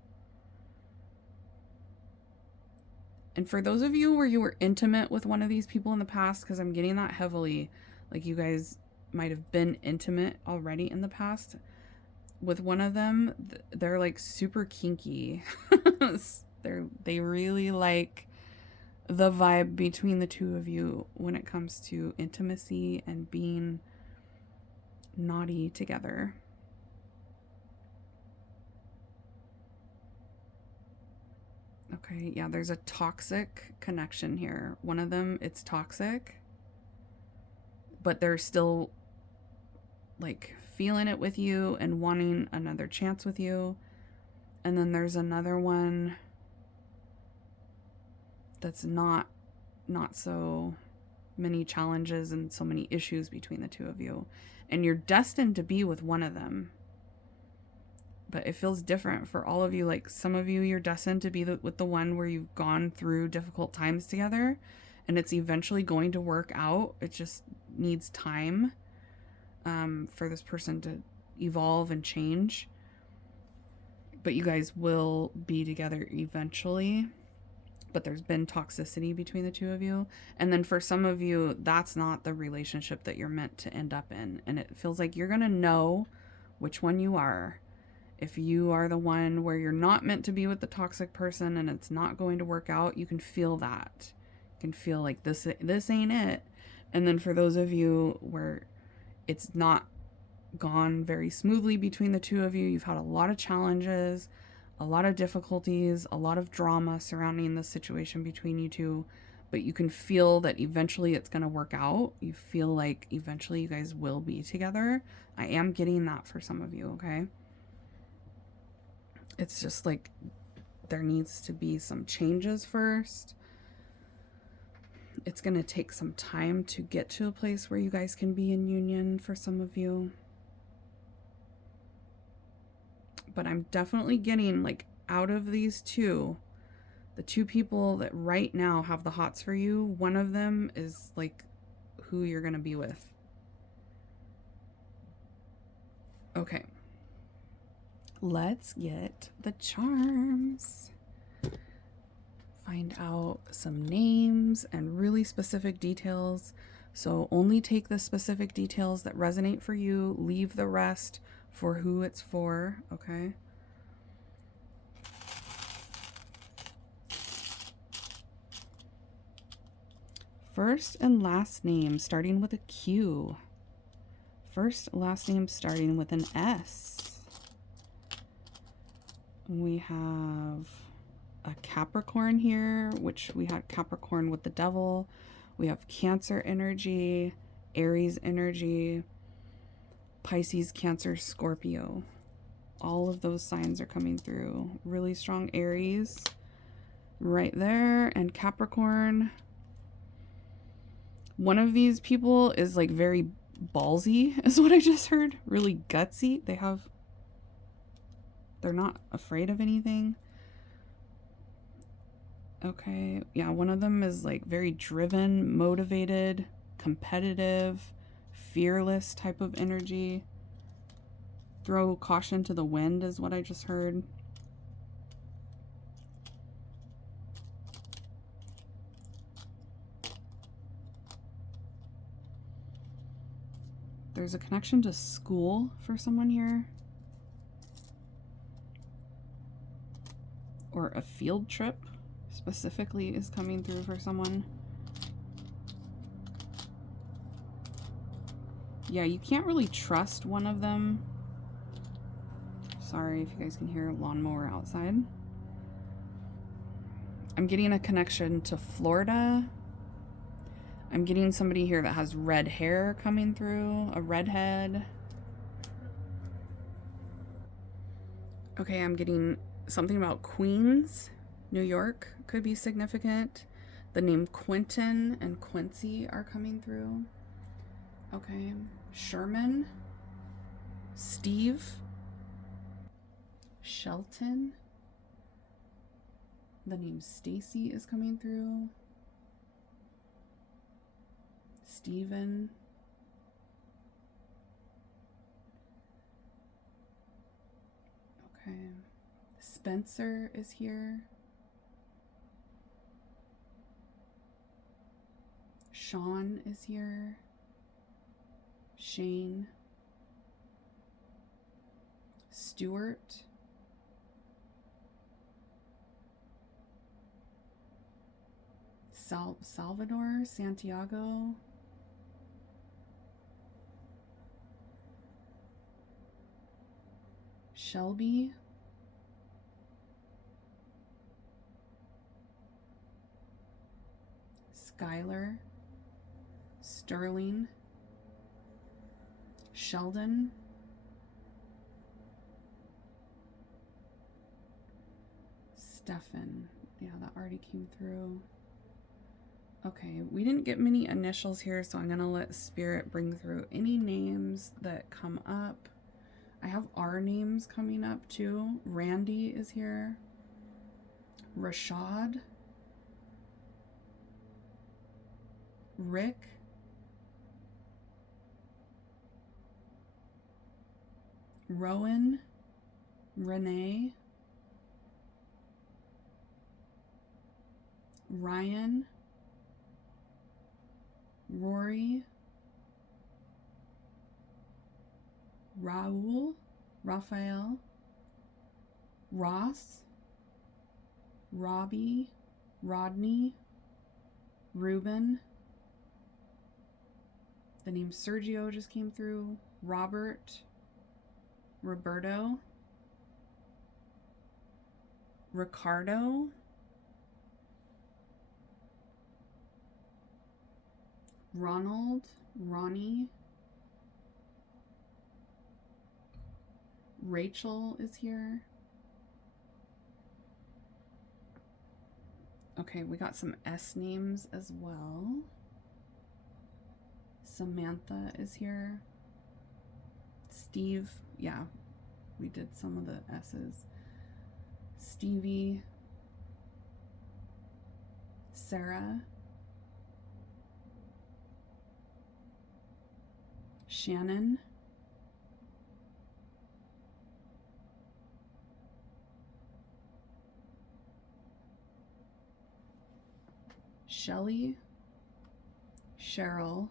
And for those of you where you were intimate with one of these people in the past, because I'm getting that heavily, like you guys might have been intimate already in the past with one of them, they're like super kinky. They really like the vibe between the two of you when it comes to intimacy and being naughty together. Okay, yeah, there's a toxic connection here. One of them, it's toxic, but they're still like feeling it with you and wanting another chance with you. And then there's another one that's not so many challenges and so many issues between the two of you. And you're destined to be with one of them. But it feels different for all of you. Like some of you, you're destined to be with the one where you've gone through difficult times together and it's eventually going to work out. It just needs time for this person to evolve and change. But you guys will be together eventually. But there's been toxicity between the two of you. And then for some of you, that's not the relationship that you're meant to end up in. And it feels like you're going to know which one you are. If you are the one where you're not meant to be with the toxic person and it's not going to work out, you can feel that. You can feel like this ain't it. And then for those of you where it's not gone very smoothly between the two of you, you've had a lot of challenges, a lot of difficulties, a lot of drama surrounding the situation between you two, but you can feel that eventually it's going to work out. You feel like eventually you guys will be together. I am getting that for some of you, okay? It's just like there needs to be some changes first. It's going to take some time to get to a place where you guys can be in union for some of you. But I'm definitely getting, like, out of these two, the two people that right now have the hots for you, one of them is like who you're going to be with. Okay. Let's get the charms. Find out some names and really specific details. So only take the specific details that resonate for you. Leave the rest for who it's for, okay? First and last name starting with a Q. First, last name starting with an S. We have a Capricorn here, which we had Capricorn with the devil. We have Cancer energy, Aries energy, Pisces, Cancer, Scorpio. All of those signs are coming through. Really strong Aries right there, and Capricorn. One of these people is like very ballsy, is what I just heard. Really gutsy. They're not afraid of anything. Okay, yeah, one of them is like very driven, motivated, competitive, fearless type of energy. Throw caution to the wind is what I just heard. There's a connection to school for someone here. Or a field trip specifically is coming through for someone. Yeah, you can't really trust one of them. Sorry if you guys can hear a lawnmower outside. I'm getting a connection to Florida. I'm getting somebody here that has red hair coming through, a redhead. Okay, I'm getting something about Queens, New York could be significant. The name Quentin and Quincy are coming through. Okay, Sherman, Steve, Shelton. The name Stacy is coming through. Steven. Okay. Spencer is here. Sean is here. Shane. Stuart. Salvador, Santiago. Shelby. Skylar. Sterling. Sheldon. Stefan. Yeah, that already came through. Okay, we didn't get many initials here, so I'm gonna let Spirit bring through any names that come up. I have our names coming up too. Randy is here. Rashad. Rick. Rowan. Renee. Ryan. Rory. Raul. Raphael. Ross. Robbie. Rodney. Ruben. The name Sergio just came through. Robert. Roberto. Ricardo. Ronald, Ronnie, Rachel is here. Okay, we got some S names as well. Samantha is here. Steve, yeah, we did some of the S's. Stevie, Sarah, Shannon, Shelly, Cheryl,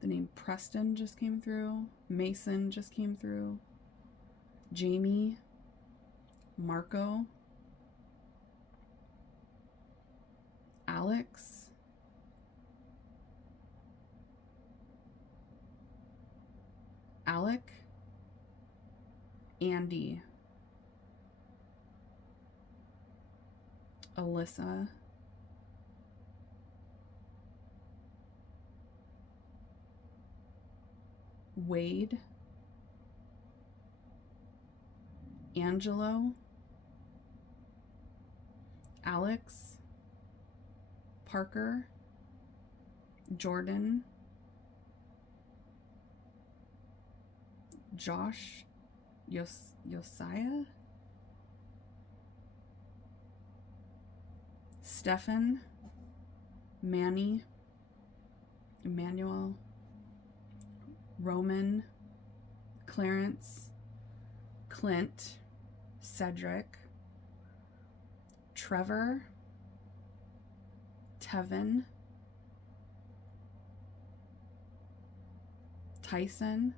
the name Preston just came through, Mason just came through, Jamie, Marco, Alex, Alec, Andy, Alyssa, Wade, Angelo, Alex, Parker, Jordan, Josh, Josiah, Stefan, Manny, Emmanuel, Roman, Clarence, Clint, Cedric, Trevor, Tevin, Tyson,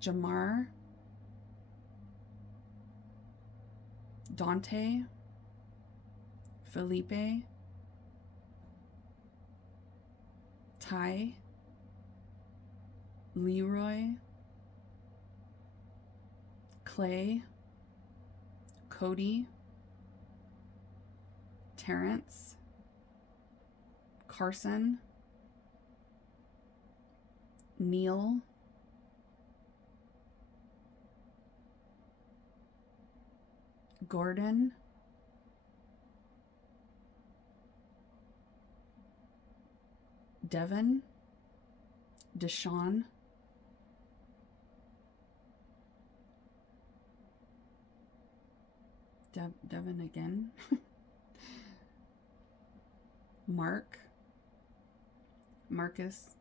Jamar, Dante, Felipe, Ty, Leroy, Clay, Cody, Terrence, Carson, Neil, Gordon, Devin, Deshaun, Devin again, Mark, Marcus,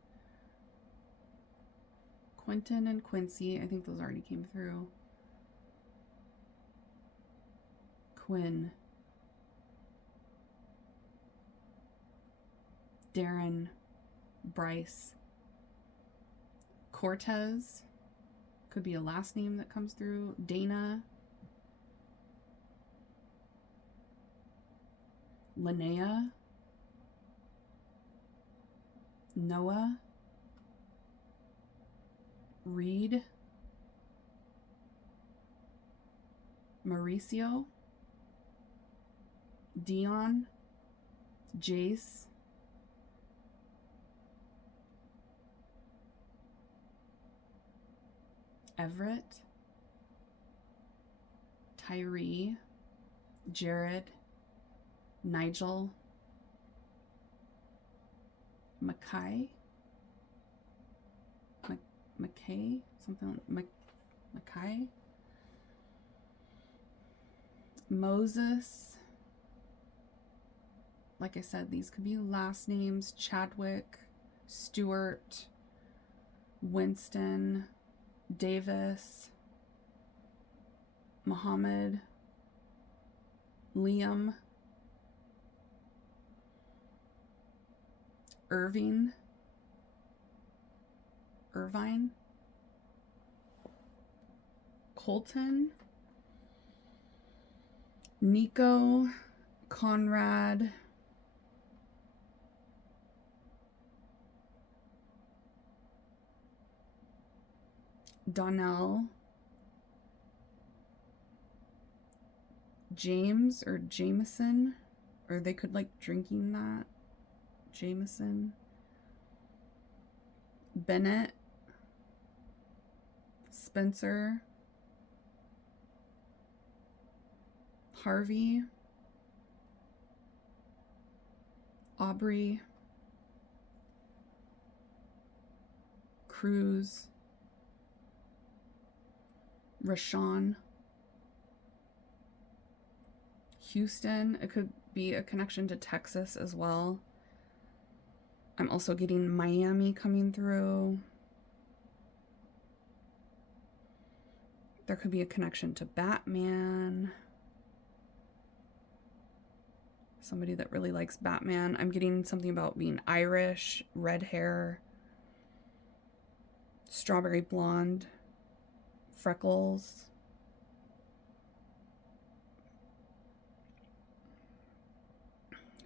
Quentin and Quincy, I think those already came through, Quinn, Darren, Bryce, Cortez, could be a last name that comes through, Dana, Linnea, Noah, Reed, Mauricio, Dion, Jace, Everett, Tyree, Jared, Nigel, Mackay, something like Mackay, Moses. Like I said, these could be last names. Chadwick, Stewart, Winston, Davis, Muhammad, Liam, Irvine, Colton, Nico, Conrad, Donnell, James or Jameson, or they could like drinking that. Jameson, Bennett, Spencer, Harvey, Aubrey, Cruz, Rashawn, Houston. It could be a connection to Texas as well. I'm also getting Miami coming through. There could be a connection to Batman. Somebody that really likes Batman. I'm getting something about being Irish, red hair, strawberry blonde, freckles.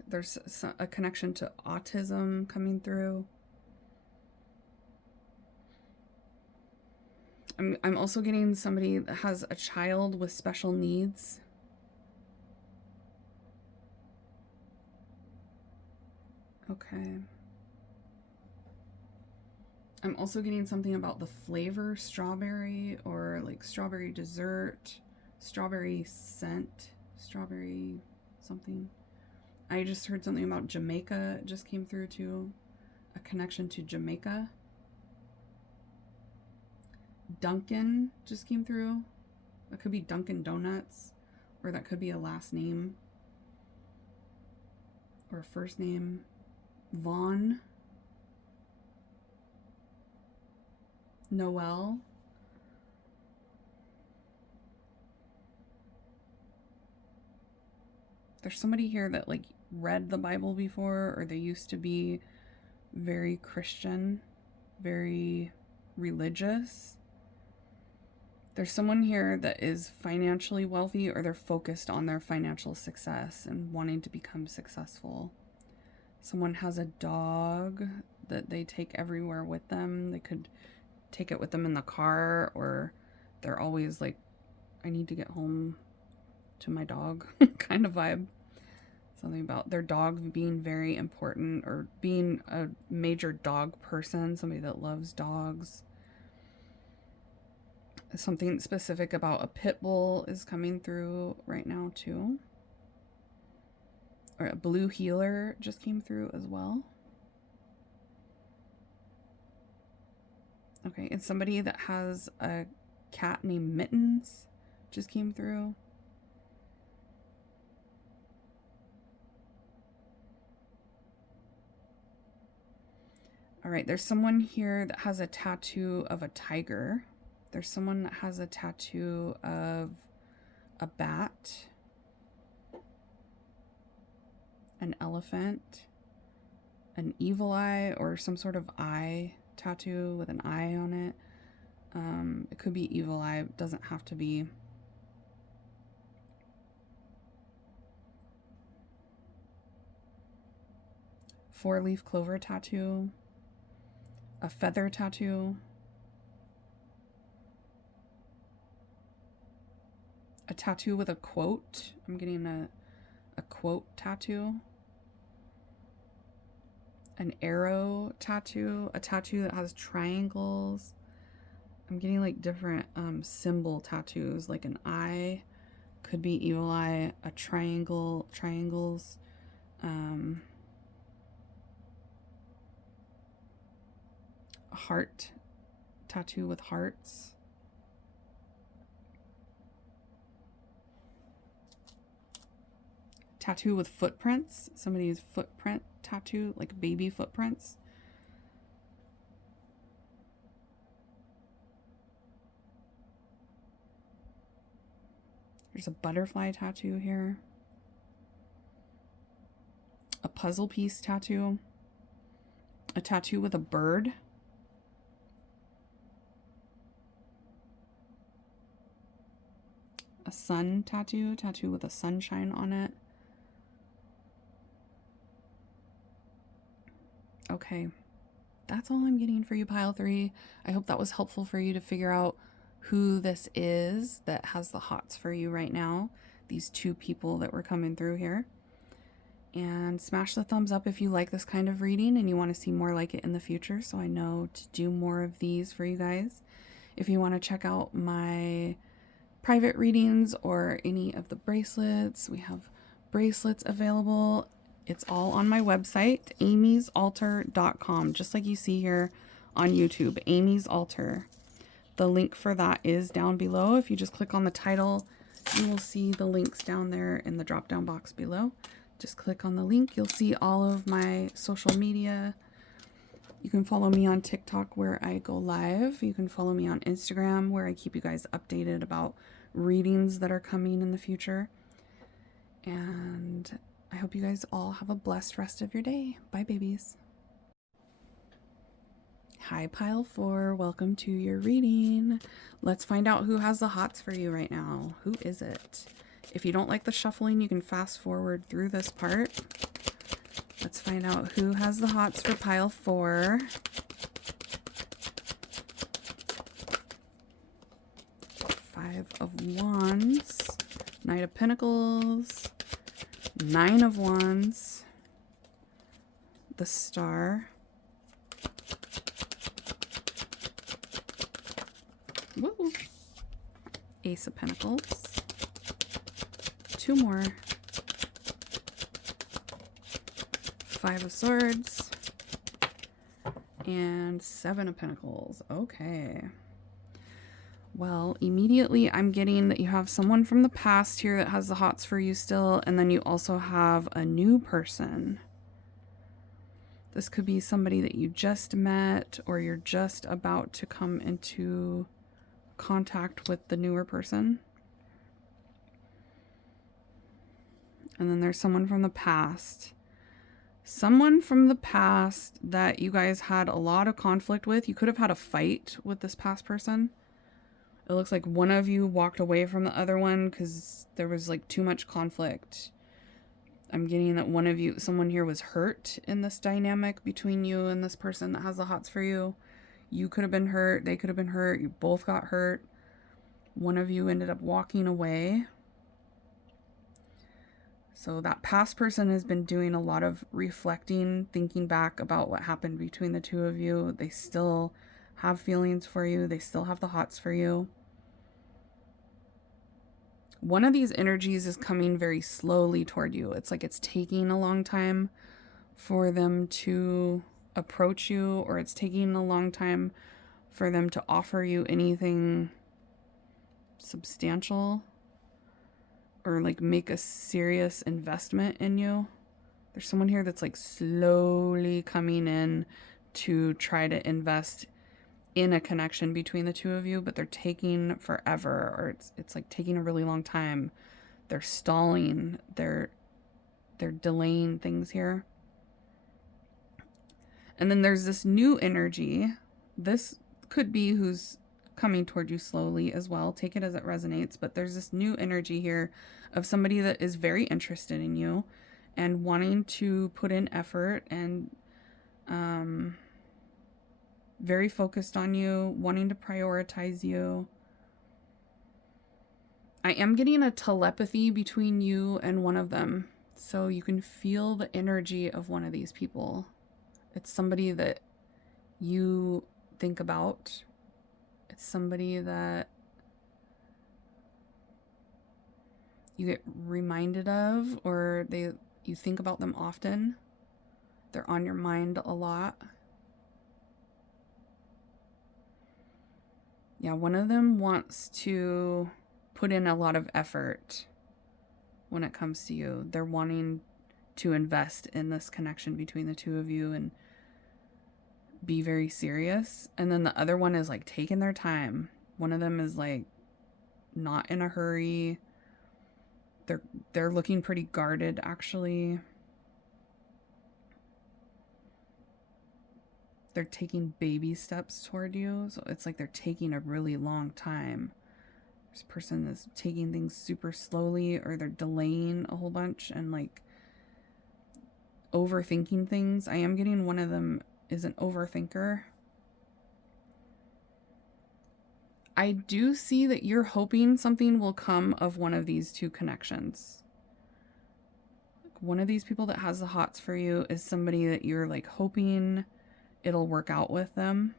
There's a connection to autism coming through. I'm also getting somebody that has a child with special needs. Okay. I'm also getting something about the flavor strawberry, or like strawberry dessert, strawberry scent, strawberry something. I just heard something about Jamaica. It just came through too. A connection to Jamaica. Duncan just came through. That could be Dunkin' Donuts, or that could be a last name or a first name. Vaughn. Noel. There's somebody here that like read the Bible before, or they used to be very Christian, very religious. There's someone here that is financially wealthy, or they're focused on their financial success and wanting to become successful. Someone has a dog that they take everywhere with them. They could take it with them in the car, or they're always like, I need to get home to my dog kind of vibe. Something about their dog being very important, or being a major dog person, somebody that loves dogs. Something specific about a pit bull is coming through right now too. Or a blue healer just came through as well. Okay, and somebody that has a cat named Mittens just came through. All right, there's someone here that has a tattoo of a tiger. There's someone that has a tattoo of a bat, an elephant, an evil eye, or some sort of eye tattoo with an eye on it. It could be evil eye, it doesn't have to be. Four-leaf clover tattoo, a feather tattoo, a tattoo with a quote. I'm getting a quote tattoo, an arrow tattoo, a tattoo that has triangles. I'm getting like different symbol tattoos, like an eye, could be evil eye, a triangle, triangles, a heart tattoo with hearts. Tattoo with footprints, somebody's footprint tattoo, like baby footprints. There's a butterfly tattoo here. A puzzle piece tattoo. A tattoo with a bird. A sun tattoo, tattoo with a sunshine on it. Okay. That's all I'm getting for you, pile 3. I hope that was helpful for you to figure out who this is that has the hots for you right now. These 2 people that were coming through here. And smash the thumbs up if you like this kind of reading and you want to see more like it in the future, so I know to do more of these for you guys. If you want to check out my private readings or any of the bracelets, we have bracelets available. It's all on my website, amysaltar.com, just like you see here on YouTube, Amy's Altar. The link for that is down below. If you just click on the title, you will see the links down there in the drop down box below. Just click on the link. You'll see all of my social media. You can follow me on TikTok where I go live. You can follow me on Instagram where I keep you guys updated about readings that are coming in the future. And I hope you guys all have a blessed rest of your day. Bye, babies. Hi, pile 4. Welcome to your reading. Let's find out who has the hots for you right now. Who is it? If you don't like the shuffling, you can fast forward through this part. Let's find out who has the hots for pile 4. 5 of Wands, Knight of Pentacles, 9 of Wands, the Star, woo, Ace of Pentacles, 2 more, 5 of Swords, and 7 of Pentacles. Okay. Well, immediately I'm getting that you have someone from the past here that has the hots for you still, and then you also have a new person. This could be somebody that you just met, or you're just about to come into contact with the newer person. And then there's someone from the past. Someone from the past that you guys had a lot of conflict with. You could have had a fight with this past person. It looks like one of you walked away from the other one because there was like too much conflict. I'm getting that one of you, someone here was hurt in this dynamic between you and this person that has the hots for you. You could have been hurt. They could have been hurt. You both got hurt. One of you ended up walking away. So that past person has been doing a lot of reflecting, thinking back about what happened between the two of you. They still have feelings for you. They still have the hots for you. One of these energies is coming very slowly toward you. It's like it's taking a long time for them to approach you, or it's taking a long time for them to offer you anything substantial or like make a serious investment in you. There's someone here that's like slowly coming in to try to invest in a connection between the two of you, but they're taking forever, or it's like taking a really long time. They're stalling, they're delaying things here. And then there's this new energy. This could be who's coming toward you slowly as well. Take it as it resonates, but there's this new energy here of somebody that is very interested in you and wanting to put in effort and very focused on you, wanting to prioritize you. I am getting a telepathy between you and one of them. So you can feel the energy of one of these people. It's somebody that you think about. It's somebody that you get reminded of, or you think about them often. They're on your mind a lot. Yeah, one of them wants to put in a lot of effort when it comes to you. They're wanting to invest in this connection between the two of you and be very serious. And then the other one is like taking their time. One of them is like not in a hurry. They're looking pretty guarded, actually. They're taking baby steps toward you. So it's like they're taking a really long time. This person is taking things super slowly, or they're delaying a whole bunch and like overthinking things. I am getting one of them is an overthinker. I do see that you're hoping something will come of one of these two connections. One of these people that has the hots for you is somebody that you're like hoping it'll work out with them.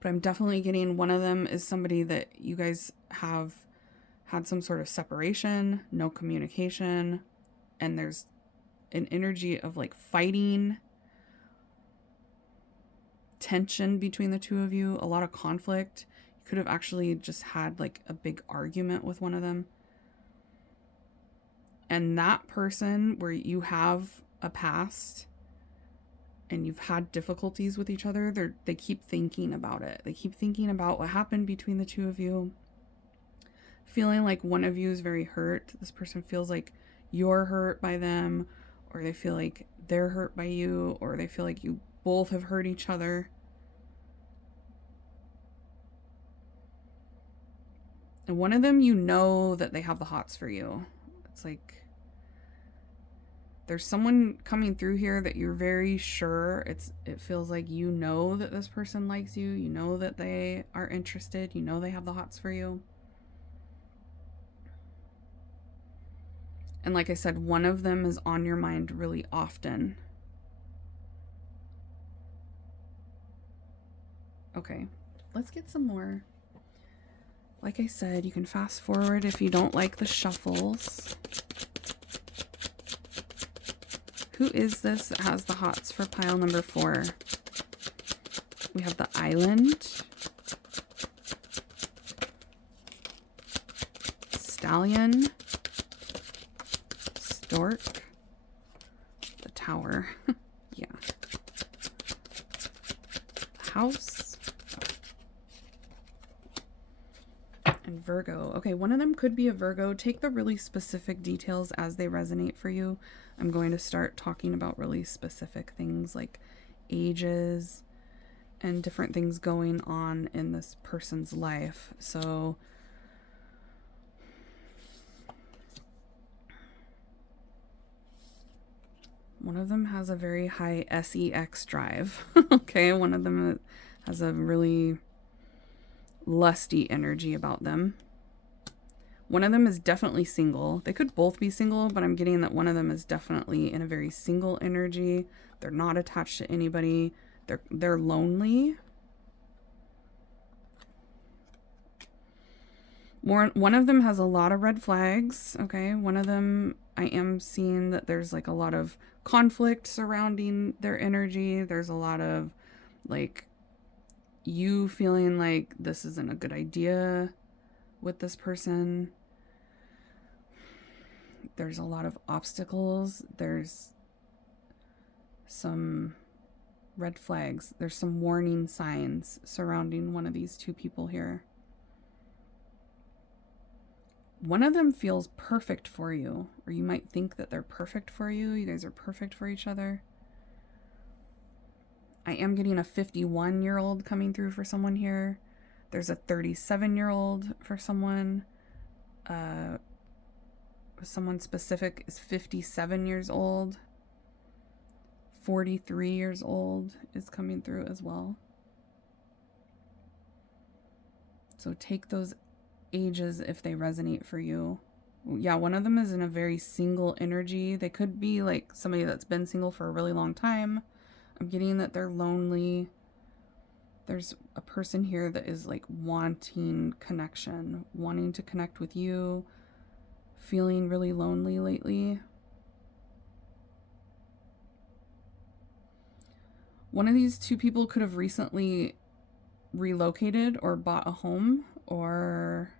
But I'm definitely getting one of them is somebody that you guys have had some sort of separation, no communication, and there's an energy of like fighting, tension between the two of you, a lot of conflict. You could have actually just had like a big argument with one of them. And that person where you have a past and you've had difficulties with each other, they keep thinking about it. They keep thinking about what happened between the two of you. Feeling like one of you is very hurt. This person feels like you're hurt by them, or they feel like they're hurt by you, or they feel like you both have hurt each other. And one of them, you know that they have the hots for you. It's like there's someone coming through here that you're very sure it feels like you know that this person likes you. You know that they are interested. You know they have the hots for you. And like I said, one of them is on your mind really often. Okay, let's get some more. Like I said, you can fast forward if you don't like the shuffles. Who is this that has the hots for pile number 4? We have the Island, Stallion, Stork, the Tower, yeah, House, and Virgo. Okay, one of them could be a Virgo. Take the really specific details as they resonate for you. I'm going to start talking about really specific things like ages and different things going on in this person's life. So one of them has a very high sex drive. Okay, one of them has a really lusty energy about them. One of them is definitely single. They could both be single, but I'm getting that one of them is definitely in a very single energy. They're not attached to anybody. They're lonely. One of them has a lot of red flags. Okay, one of them, I am seeing that there's like a lot of conflict surrounding their energy. There's a lot of like you feeling like this isn't a good idea with this person. There's a lot of obstacles. There's some red flags. There's some warning signs surrounding one of these two people here. One of them feels perfect for you, or you might think that they're perfect for you. You guys are perfect for each other. I am getting a 51-year-old coming through for someone here. There's a 37-year-old for someone. Someone specific is 57 years old. 43 years old is coming through as well. So take those ages if they resonate for you. Yeah, one of them is in a very single energy. They could be like somebody that's been single for a really long time. I'm getting that they're lonely. There's a person here that is like wanting connection, wanting to connect with you, feeling really lonely lately. One of these two people could have recently relocated or bought a home, or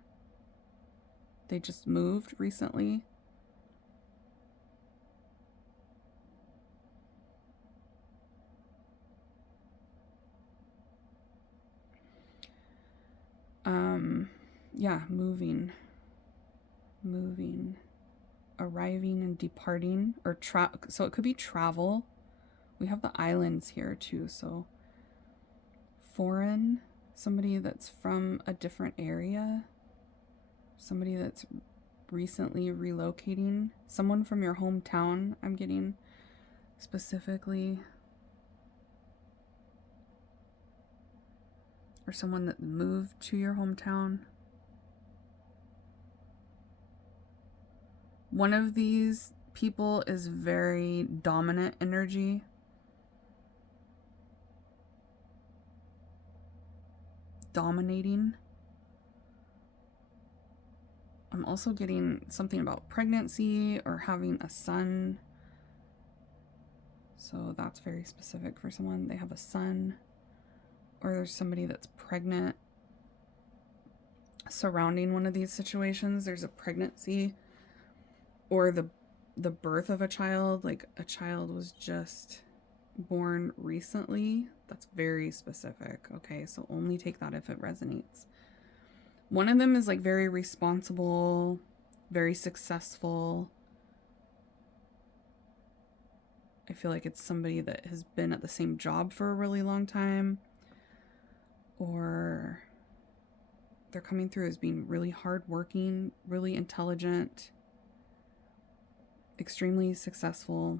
they just moved recently. Yeah, moving, arriving and departing, or so it could be travel. We have the islands here too, so foreign, somebody that's from a different area, somebody that's recently relocating, someone from your hometown, I'm getting specifically. or someone that moved to your hometown. One of these people is very dominant energy. Dominating. I'm also getting something about pregnancy or having a son. So that's very specific for someone. They have a son, or there's somebody that's pregnant. Surrounding one of these situations, there's a pregnancy or the birth of a child, like a child was just born recently. That's very specific. Okay, so only take that if it resonates. One of them is like very responsible, very successful. I feel like it's somebody that has been at the same job for a really long time, or they're coming through as being really hardworking, really intelligent, extremely successful.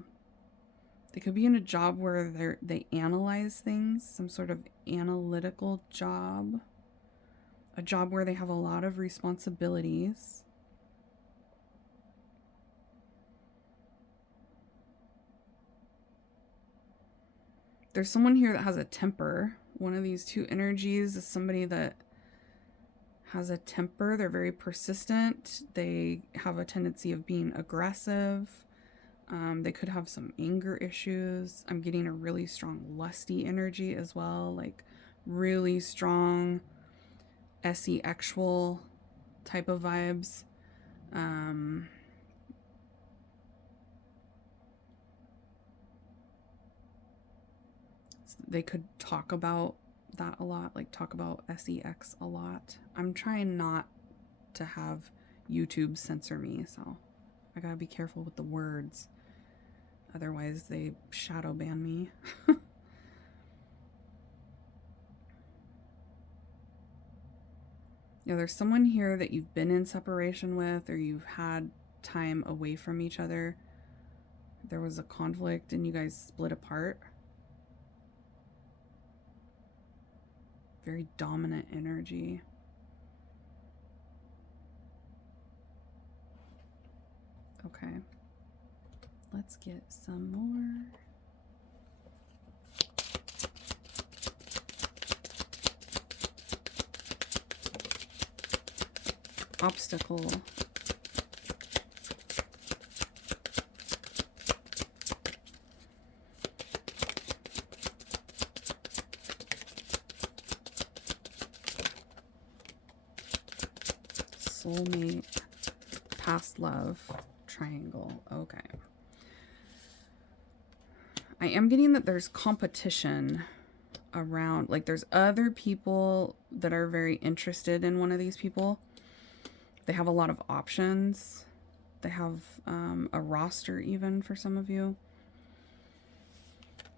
They could be in a job where they analyze things, some sort of analytical job, a job where they have a lot of responsibilities. There's someone here that has a temper. One of these two energies is somebody that has a temper. They're very persistent. They have a tendency of being aggressive. They could have some anger issues. I'm getting a really strong lusty energy as well, like really strong SE-actual type of vibes. They could talk about that a lot, like talk about SEX a lot. I'm trying not to have YouTube censor me, so I gotta be careful with the words. Otherwise, they shadow ban me. Yeah, there's someone here that you've been in separation with, or you've had time away from each other. There was a conflict and you guys split apart. Very dominant energy. Okay. Let's get some more. Obstacle. Soulmate. Past love. Triangle. Okay. I am getting that there's competition around, like there's other people that are very interested in one of these people. They have a lot of options. They have a roster even for some of you.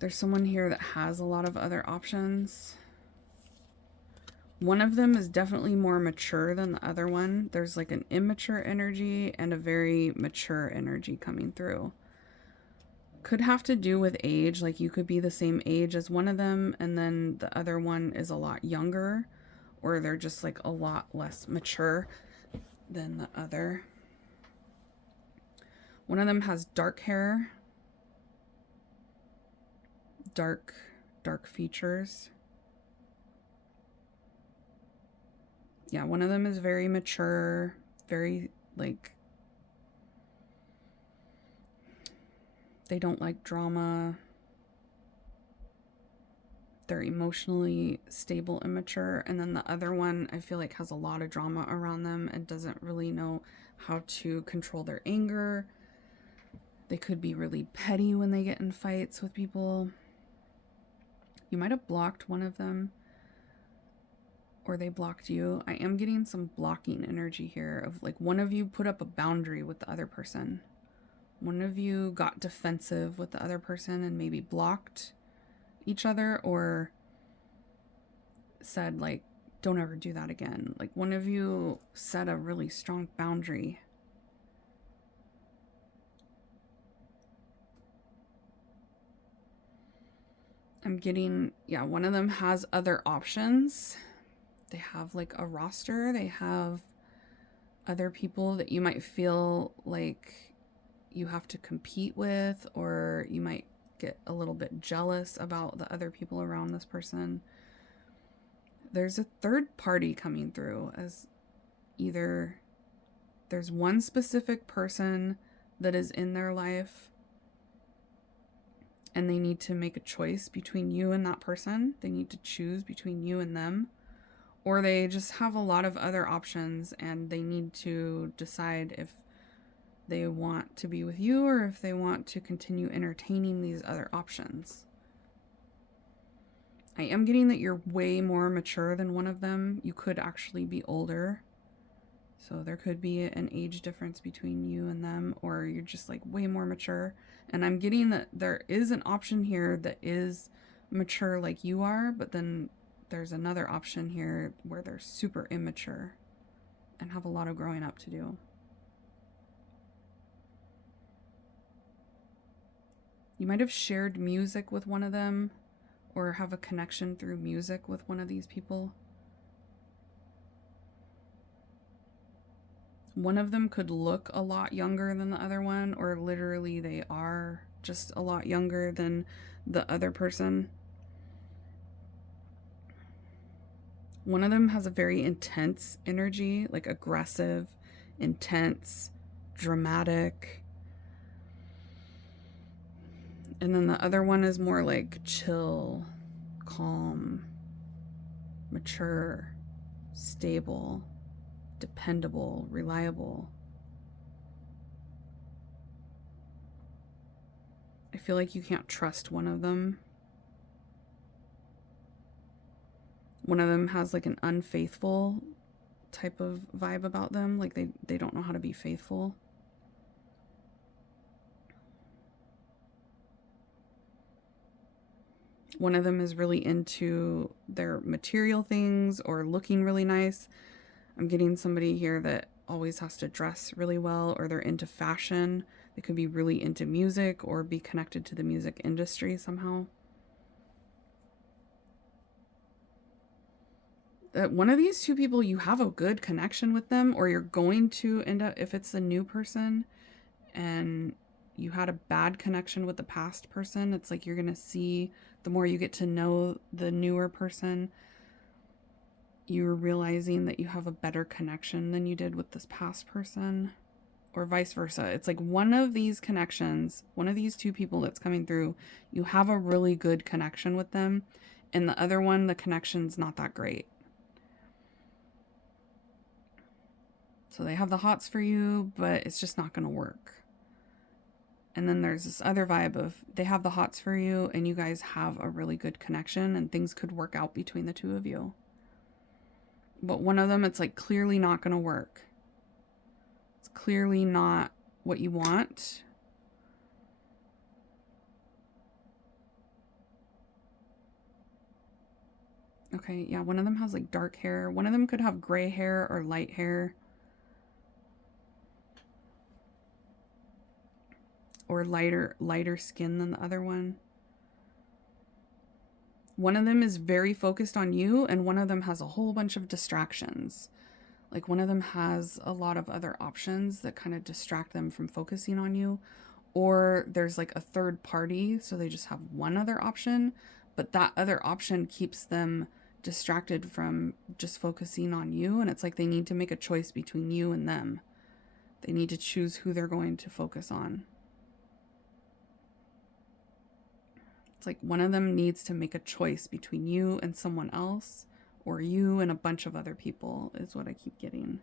There's someone here that has a lot of other options. One of them is definitely more mature than the other one. There's like an immature energy and a very mature energy coming through. Could have to do with age, like you could be the same age as one of them and then the other one is a lot younger, or they're just like a lot less mature than the other. One of them has dark hair, dark features. Yeah, one of them is very mature, very like, they don't like drama. They're emotionally stable and mature. And then the other one, I feel like has a lot of drama around them and doesn't really know how to control their anger. They could be really petty when they get in fights with people. You might have blocked one of them, or they blocked you. I am getting some blocking energy here of like one of you put up a boundary with the other person. One of you got defensive with the other person and maybe blocked each other, or said like, don't ever do that again. Like one of you set a really strong boundary. I'm getting, yeah, one of them has other options. they have like a roster. They have other people that you might feel like you have to compete with, or you might get a little bit jealous about the other people around this person. There's a third party coming through, as either there's one specific person that is in their life and they need to make a choice between you and that person. They need to choose between you and them. Or they just have a lot of other options and they need to decide if they want to be with you or if they want to continue entertaining these other options. I am getting that you're way more mature than one of them. You could actually be older. So there could be an age difference between you and them, or you're just like way more mature. And I'm getting that there is an option here that is mature like you are, but then there's another option here where they're super immature and have a lot of growing up to do. You might have shared music with one of them or have a connection through music with one of these people. One of them could look a lot younger than the other one, or literally they are just a lot younger than the other person. One of them has a very intense energy, like aggressive, intense, dramatic. And then the other one is more like chill, calm, mature, stable, dependable, reliable. I feel like you can't trust one of them. One of them has like an unfaithful type of vibe about them. Like they don't know how to be faithful. One of them is really into their material things or looking really nice. I'm getting somebody here that always has to dress really well, or they're into fashion. They could be really into music or be connected to the music industry somehow. One of these two people, you have a good connection with them, or you're going to end up, if it's a new person and you had a bad connection with the past person, it's like you're going to see, the more you get to know the newer person, you're realizing that you have a better connection than you did with this past person, or vice versa. It's like one of these connections, one of these two people that's coming through, you have a really good connection with them, and the other one, the connection's not that great. So they have the hots for you, but it's just not going to work. And then there's this other vibe of they have the hots for you and you guys have a really good connection and things could work out between the two of you. But one of them, it's like clearly not going to work. It's clearly not what you want. Okay, yeah, one of them has like dark hair. One of them could have gray hair or light hair. Or lighter skin than the other one. One of them is very focused on you, and one of them has a whole bunch of distractions. Like one of them has a lot of other options that kind of distract them from focusing on you. Or there's like a third party, so they just have one other option, but that other option keeps them distracted from just focusing on you. And it's like they need to make a choice between you and them. They need to choose who they're going to focus on. It's like one of them needs to make a choice between you and someone else, or you and a bunch of other people, is what I keep getting.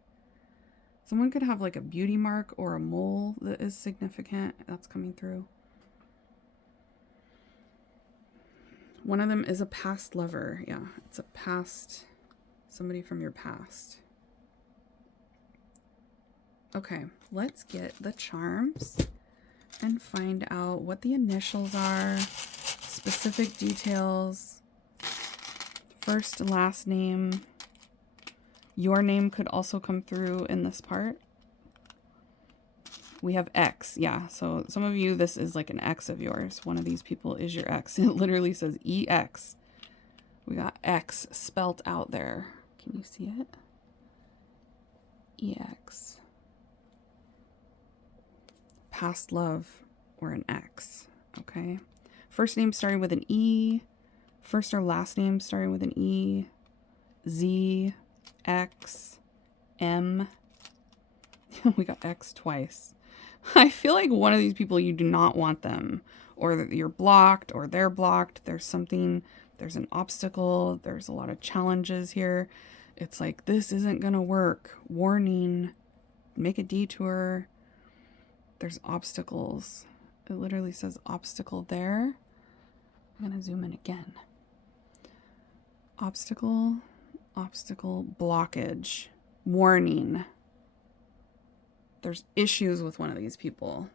Someone could have like a beauty mark or a mole that is significant. That's coming through. One of them is a past lover. Yeah, it's a past, somebody from your past. Okay, let's get the charms and find out what the initials are. Specific details, first, last name. Your name could also come through in this part. We have X, yeah. So some of you, this is like an X of yours. One of these people is your X. It literally says EX. We got X spelt out there. Can you see it? EX. Past love or an X. Okay. First name starting with an E. First or last name starting with an E. Z. X. M. We got X twice. I feel like one of these people, you do not want them. Or you're blocked or they're blocked. There's something, there's an obstacle. There's a lot of challenges here. It's like, this isn't going to work. Warning. Make a detour. There's obstacles. It literally says obstacle there. I'm going to zoom in again. Obstacle, obstacle, blockage, warning. There's issues with one of these people.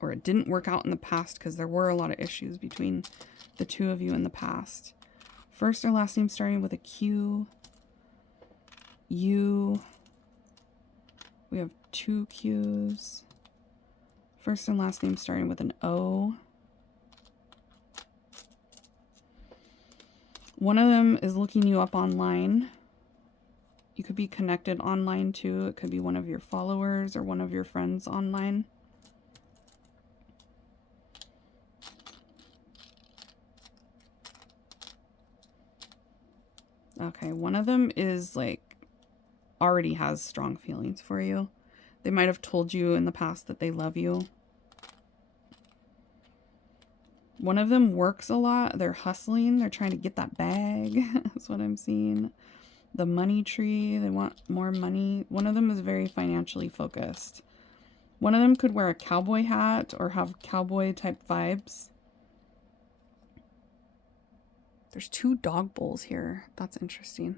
Or it didn't work out in the past because there were a lot of issues between the two of you in the past. First or last name starting with a Q. U. We have 2 Q's. First and last name starting with an O. One of them is looking you up online. You could be connected online too. It could be one of your followers or one of your friends online. Okay, one of them is like already has strong feelings for you. They might have told you in the past that they love you. One of them works a lot. They're hustling. They're trying to get that bag. That's what I'm seeing. The money tree. They want more money. One of them is very financially focused. One of them could wear a cowboy hat or have cowboy type vibes. There's 2 dog bowls here. That's interesting.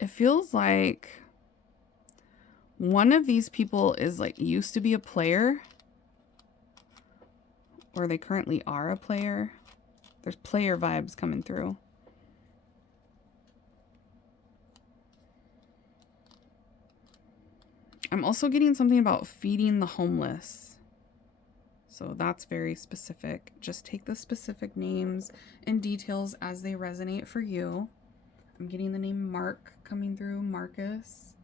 It feels like one of these people is like used to be a player, or they currently are a player. There's player vibes coming through. I'm also getting something about feeding the homeless. So that's very specific. Just take the specific names and details as they resonate for you. I'm getting the name Mark coming through, Marcus.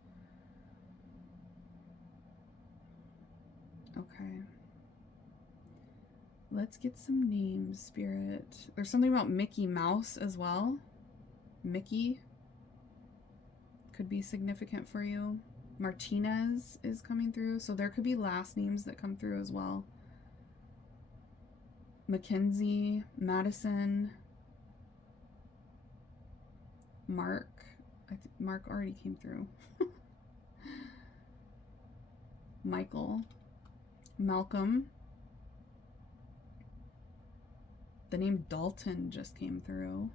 Okay. Let's get some names, Spirit. There's something about Mickey Mouse as well. Mickey could be significant for you. Martinez is coming through. So there could be last names that come through as well. Mackenzie, Madison, Mark. I think Mark already came through. Michael, Malcolm. The name Dalton just came through.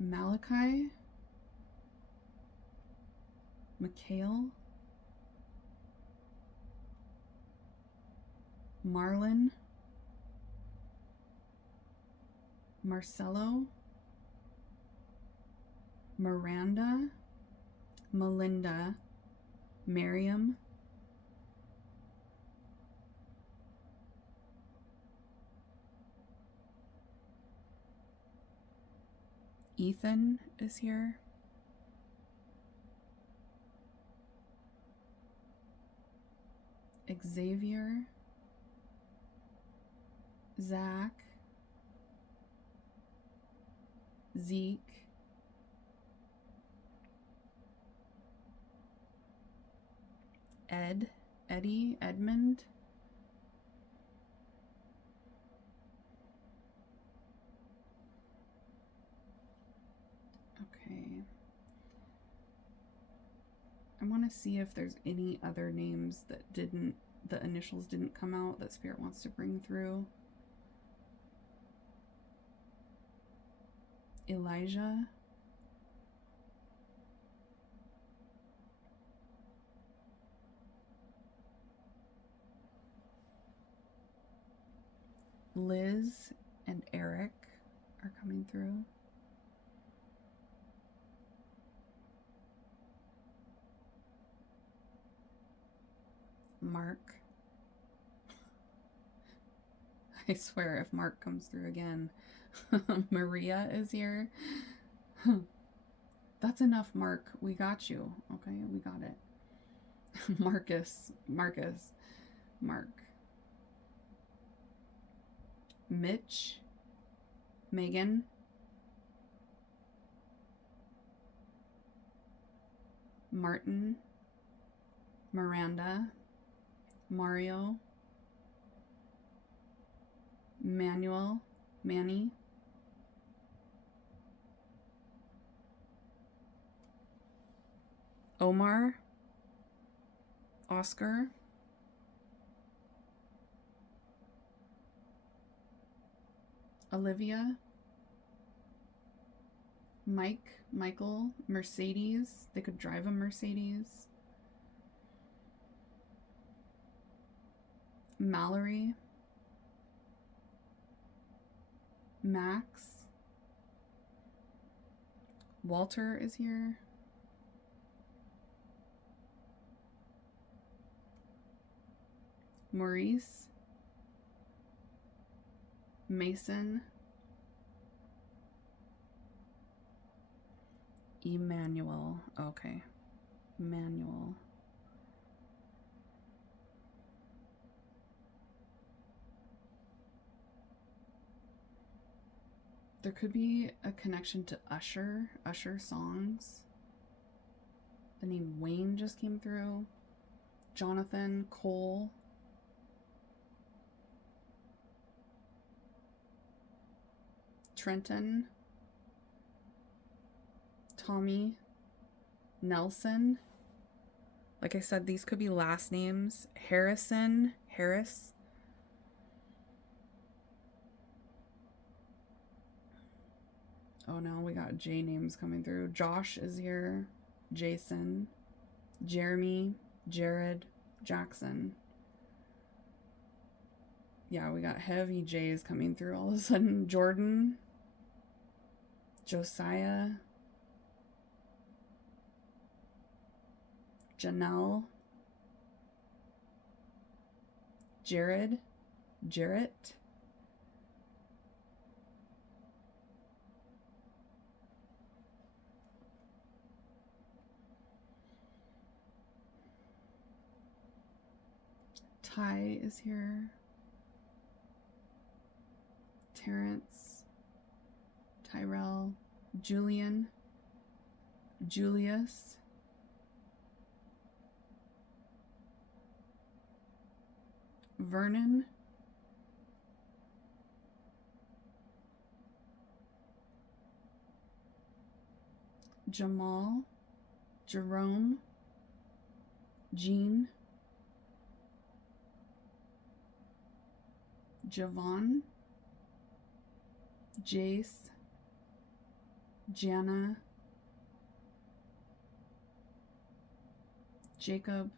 Malachi, Mikhail, Marlon, Marcelo, Miranda, Melinda, Miriam, Ethan is here. Xavier, Zach, Zeke, Eddie, Edmund, okay. I want to see if there's any other names that the initials didn't come out that Spirit wants to bring through. Elijah, Liz and Eric are coming through. Mark. I swear, if Mark comes through again. Maria is here. That's enough, Mark. We got you. Okay, we got it. Marcus. Mark. Mitch. Megan. Martin. Miranda. Mario. Manuel. Manny. Omar. Oscar. Olivia. Mike. Michael. Mercedes. They could drive a Mercedes. Mallory. Max. Walter is here. Maurice. Mason. Emmanuel. Okay. Emmanuel. There could be a connection to Usher songs. The name Wayne just came through. Jonathan, Cole. Trenton. Tommy. Nelson. Like I said, these could be last names. Harrison. Harris. Oh no, we got J names coming through. Josh is here. Jason. Jeremy. Jared. Jackson. Yeah, we got heavy J's coming through all of a sudden. Jordan. Josiah. Janelle. Jared. Jarrett. Ty is here. Terrence. Tyrell. Julian. Julius. Vernon. Jamal. Jerome. Jean. Javon. Jace. Jana. Jacob.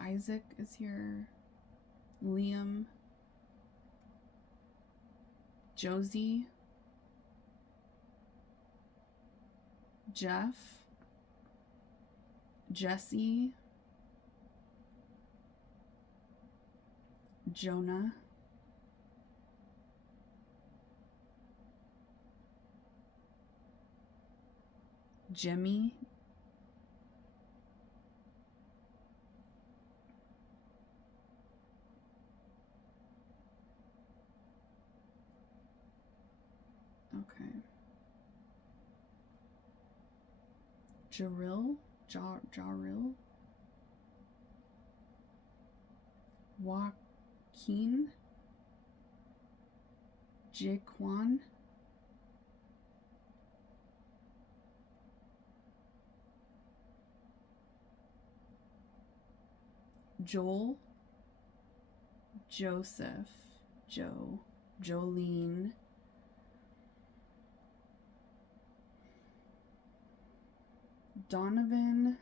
Isaac is here. Liam. Josie. Jeff. Jesse. Jonah. Jimmy. Okay. Jaril. Jaril. Joaquin. Jaquan. Joel. Joseph. Joe. Jolene. Donovan.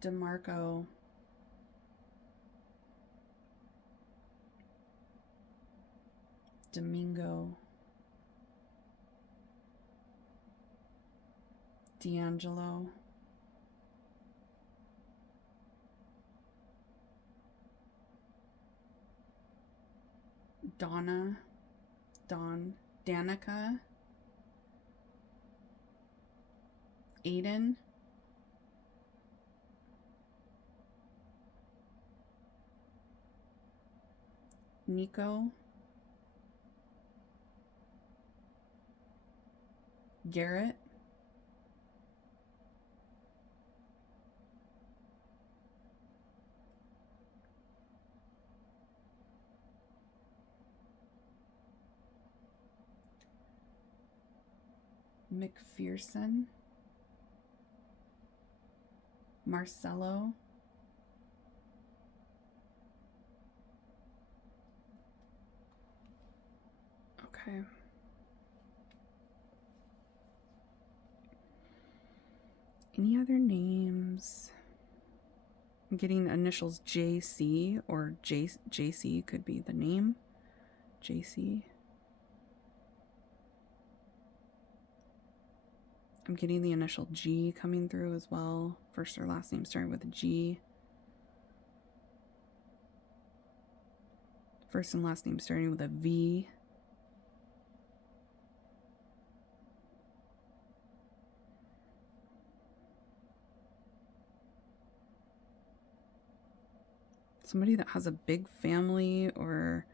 DeMarco. Domingo. D'Angelo, Donna, Danica, Aiden, Nico, Garrett, McPherson, Marcelo, okay. Any other names? I'm getting initials JC, or JC could be the name. JC. I'm getting the initial G coming through as well. First or last name starting with a G. First and last name starting with a V. Somebody that has a big family, or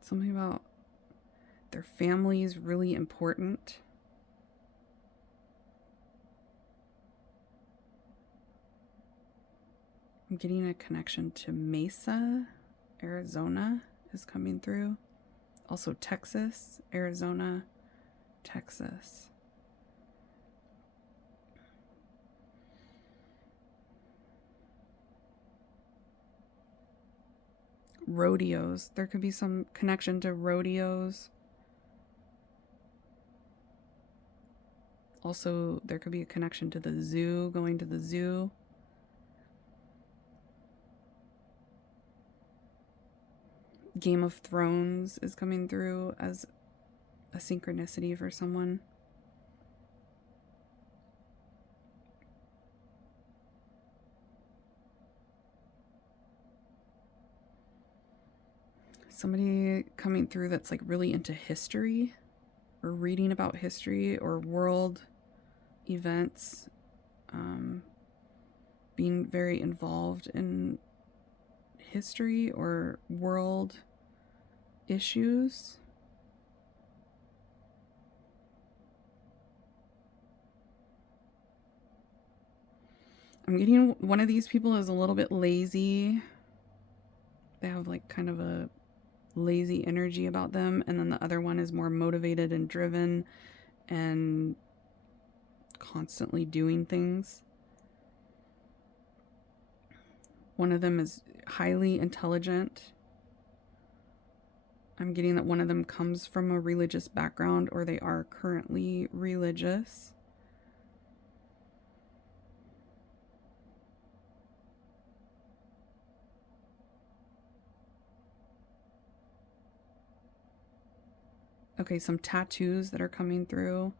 something about their family is really important. I'm getting a connection to Mesa, Arizona is coming through. Also Texas, Arizona, Texas. Rodeos. There could be some connection to rodeos. Also, there could be a connection to the zoo, going to the zoo. Game of Thrones is coming through as a synchronicity for someone. Somebody coming through that's like really into history, or reading about history or world events, being very involved in history or world issues. I'm getting one of these people is a little bit lazy. They have like kind of a lazy energy about them, and then the other one is more motivated and driven and constantly doing things. One of them is highly intelligent. I'm getting that one of them comes from a religious background, or they are currently religious. Okay, some tattoos that are coming through.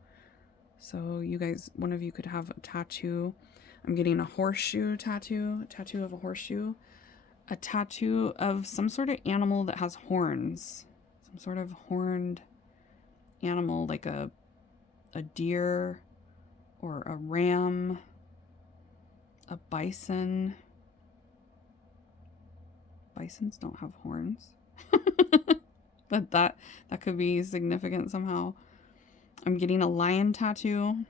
So you guys, one of you could have a tattoo. I'm getting a horseshoe tattoo, a tattoo of a horseshoe, a tattoo of some sort of animal that has horns, some sort of horned animal, like a deer or a ram, a bison. Bisons don't have horns. But that could be significant somehow. I'm getting a lion tattoo.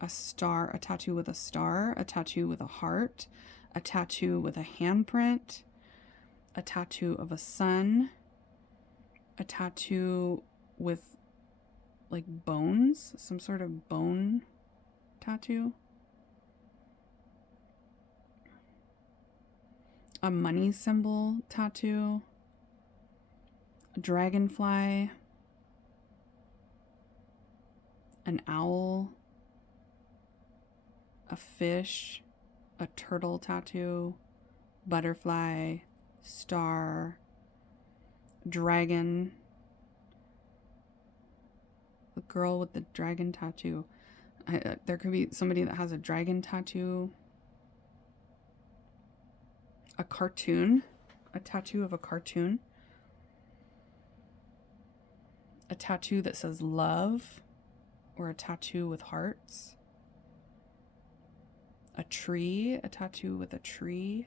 A star, a tattoo with a star, a tattoo with a heart, a tattoo with a handprint, a tattoo of a sun, a tattoo with like bones, some sort of bone tattoo. A money symbol tattoo, a dragonfly, an owl, a fish, a turtle tattoo, butterfly, star, dragon. The girl with the dragon tattoo. There could be somebody that has a dragon tattoo. A cartoon. A tattoo of a cartoon. A tattoo that says love. Or a tattoo with hearts. A tree. A tattoo with a tree.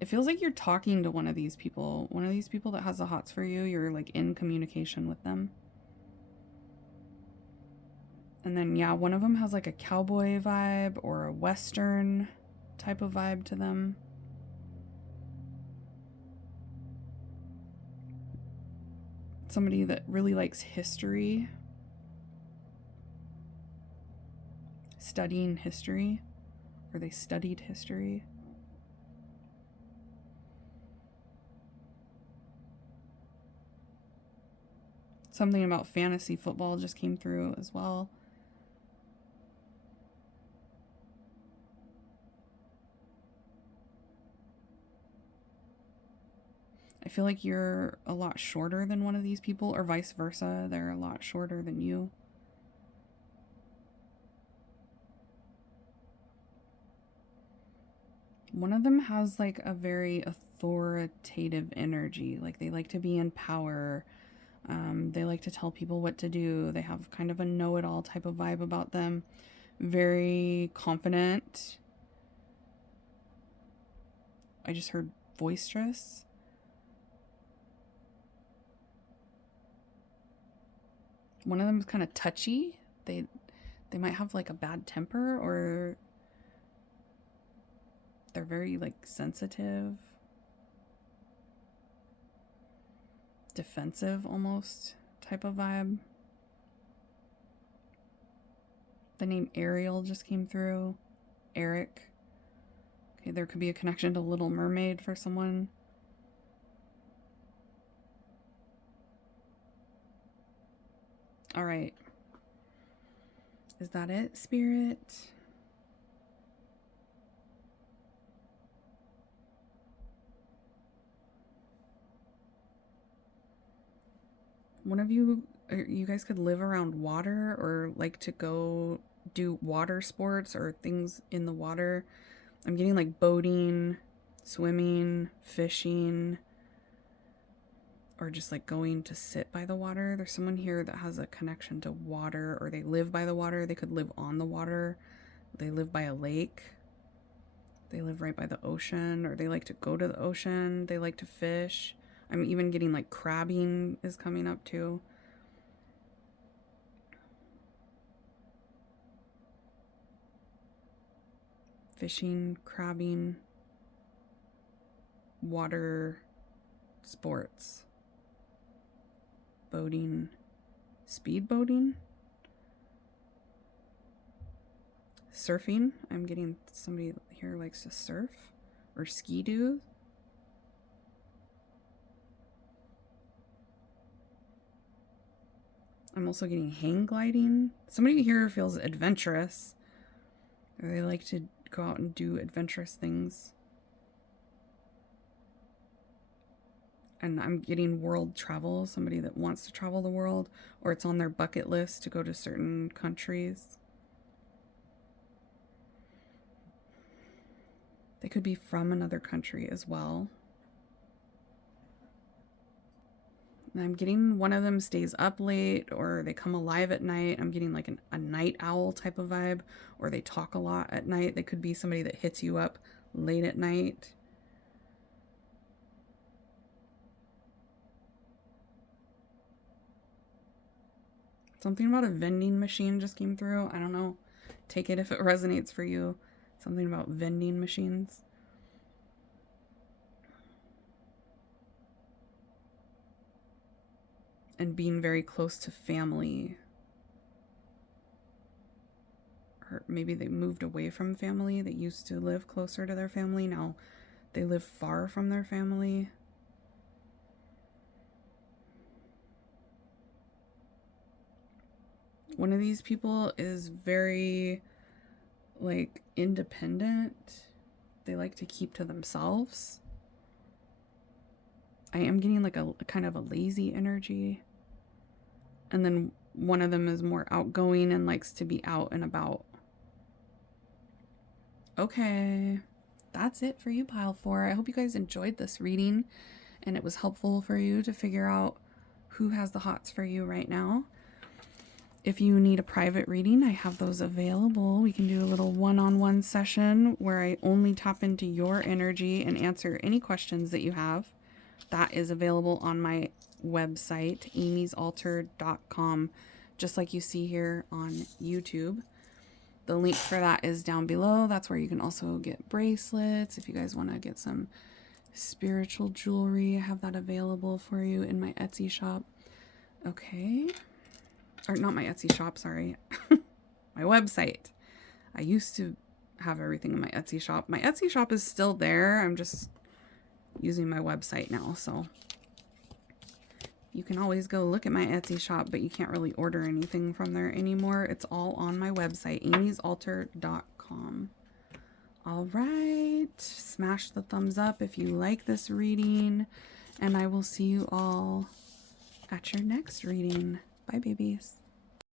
It feels like you're talking to one of these people. One of these people that has the hots for you. You're like in communication with them. And then, yeah, one of them has like a cowboy vibe or a Western type of vibe to them. Somebody that really likes history. Studying history. Or they studied history. Something about fantasy football just came through as well. I feel like you're a lot shorter than one of these people, or vice versa. They're a lot shorter than you. One of them has like a very authoritative energy. Like they like to be in power. They like to tell people what to do. They have kind of a know-it-all type of vibe about them. Very confident. I just heard boisterous. One of them is kind of touchy. They might have like a bad temper, or they're very like sensitive. Defensive almost type of vibe. The name Ariel just came through. Eric. Okay, there could be a connection to Little Mermaid for someone. All right. Is that it, Spirit? One of you guys could live around water or like to go do water sports or things in the water. I'm getting like boating, swimming, fishing, or just like going to sit by the water. There's someone here that has a connection to water, or they live by the water. They could live on the water. They live by a lake. They live right by the ocean, or they like to go to the ocean. They like to fish. I'm even getting like crabbing is coming up too. Fishing, crabbing, water sports, boating, speed boating, surfing. I'm getting somebody here likes to surf or ski-doo. I'm also getting hang gliding. Somebody here feels adventurous. Or they like to go out and do adventurous things. And I'm getting world travel. Somebody that wants to travel the world, or it's on their bucket list to go to certain countries. They could be from another country as well. And I'm getting one of them stays up late, or they come alive at night. I'm getting like a night owl type of vibe, or they talk a lot at night. They could be somebody that hits you up late at night. Something about a vending machine just came through. I don't know. Take it if it resonates for you. Something about vending machines. And being very close to family. Or maybe they moved away from family. They used to live closer to their family. Now they live far from their family. One of these people is very like independent. They like to keep to themselves. I am getting like a kind of a lazy energy. And then one of them is more outgoing and likes to be out and about. Okay, that's it for you, pile 4. I hope you guys enjoyed this reading and it was helpful for you to figure out who has the hots for you right now. If you need a private reading, I have those available. We can do a little one-on-one session where I only tap into your energy and answer any questions that you have. That is available on my website, amysalter.com, just like you see here on YouTube. The link for that is down below. That's where you can also get bracelets. If you guys want to get some spiritual jewelry, I have that available for you in my Etsy shop. Okay. Or not my Etsy shop, sorry. My website. I used to have everything in my Etsy shop. My Etsy shop is still there. I'm just using my website now, so you can always go look at my Etsy shop, but you can't really order anything from there anymore. It's all on my website, amysalter.com. All right, smash the thumbs up if you like this reading, and I will see you all at your next reading. Bye, babies.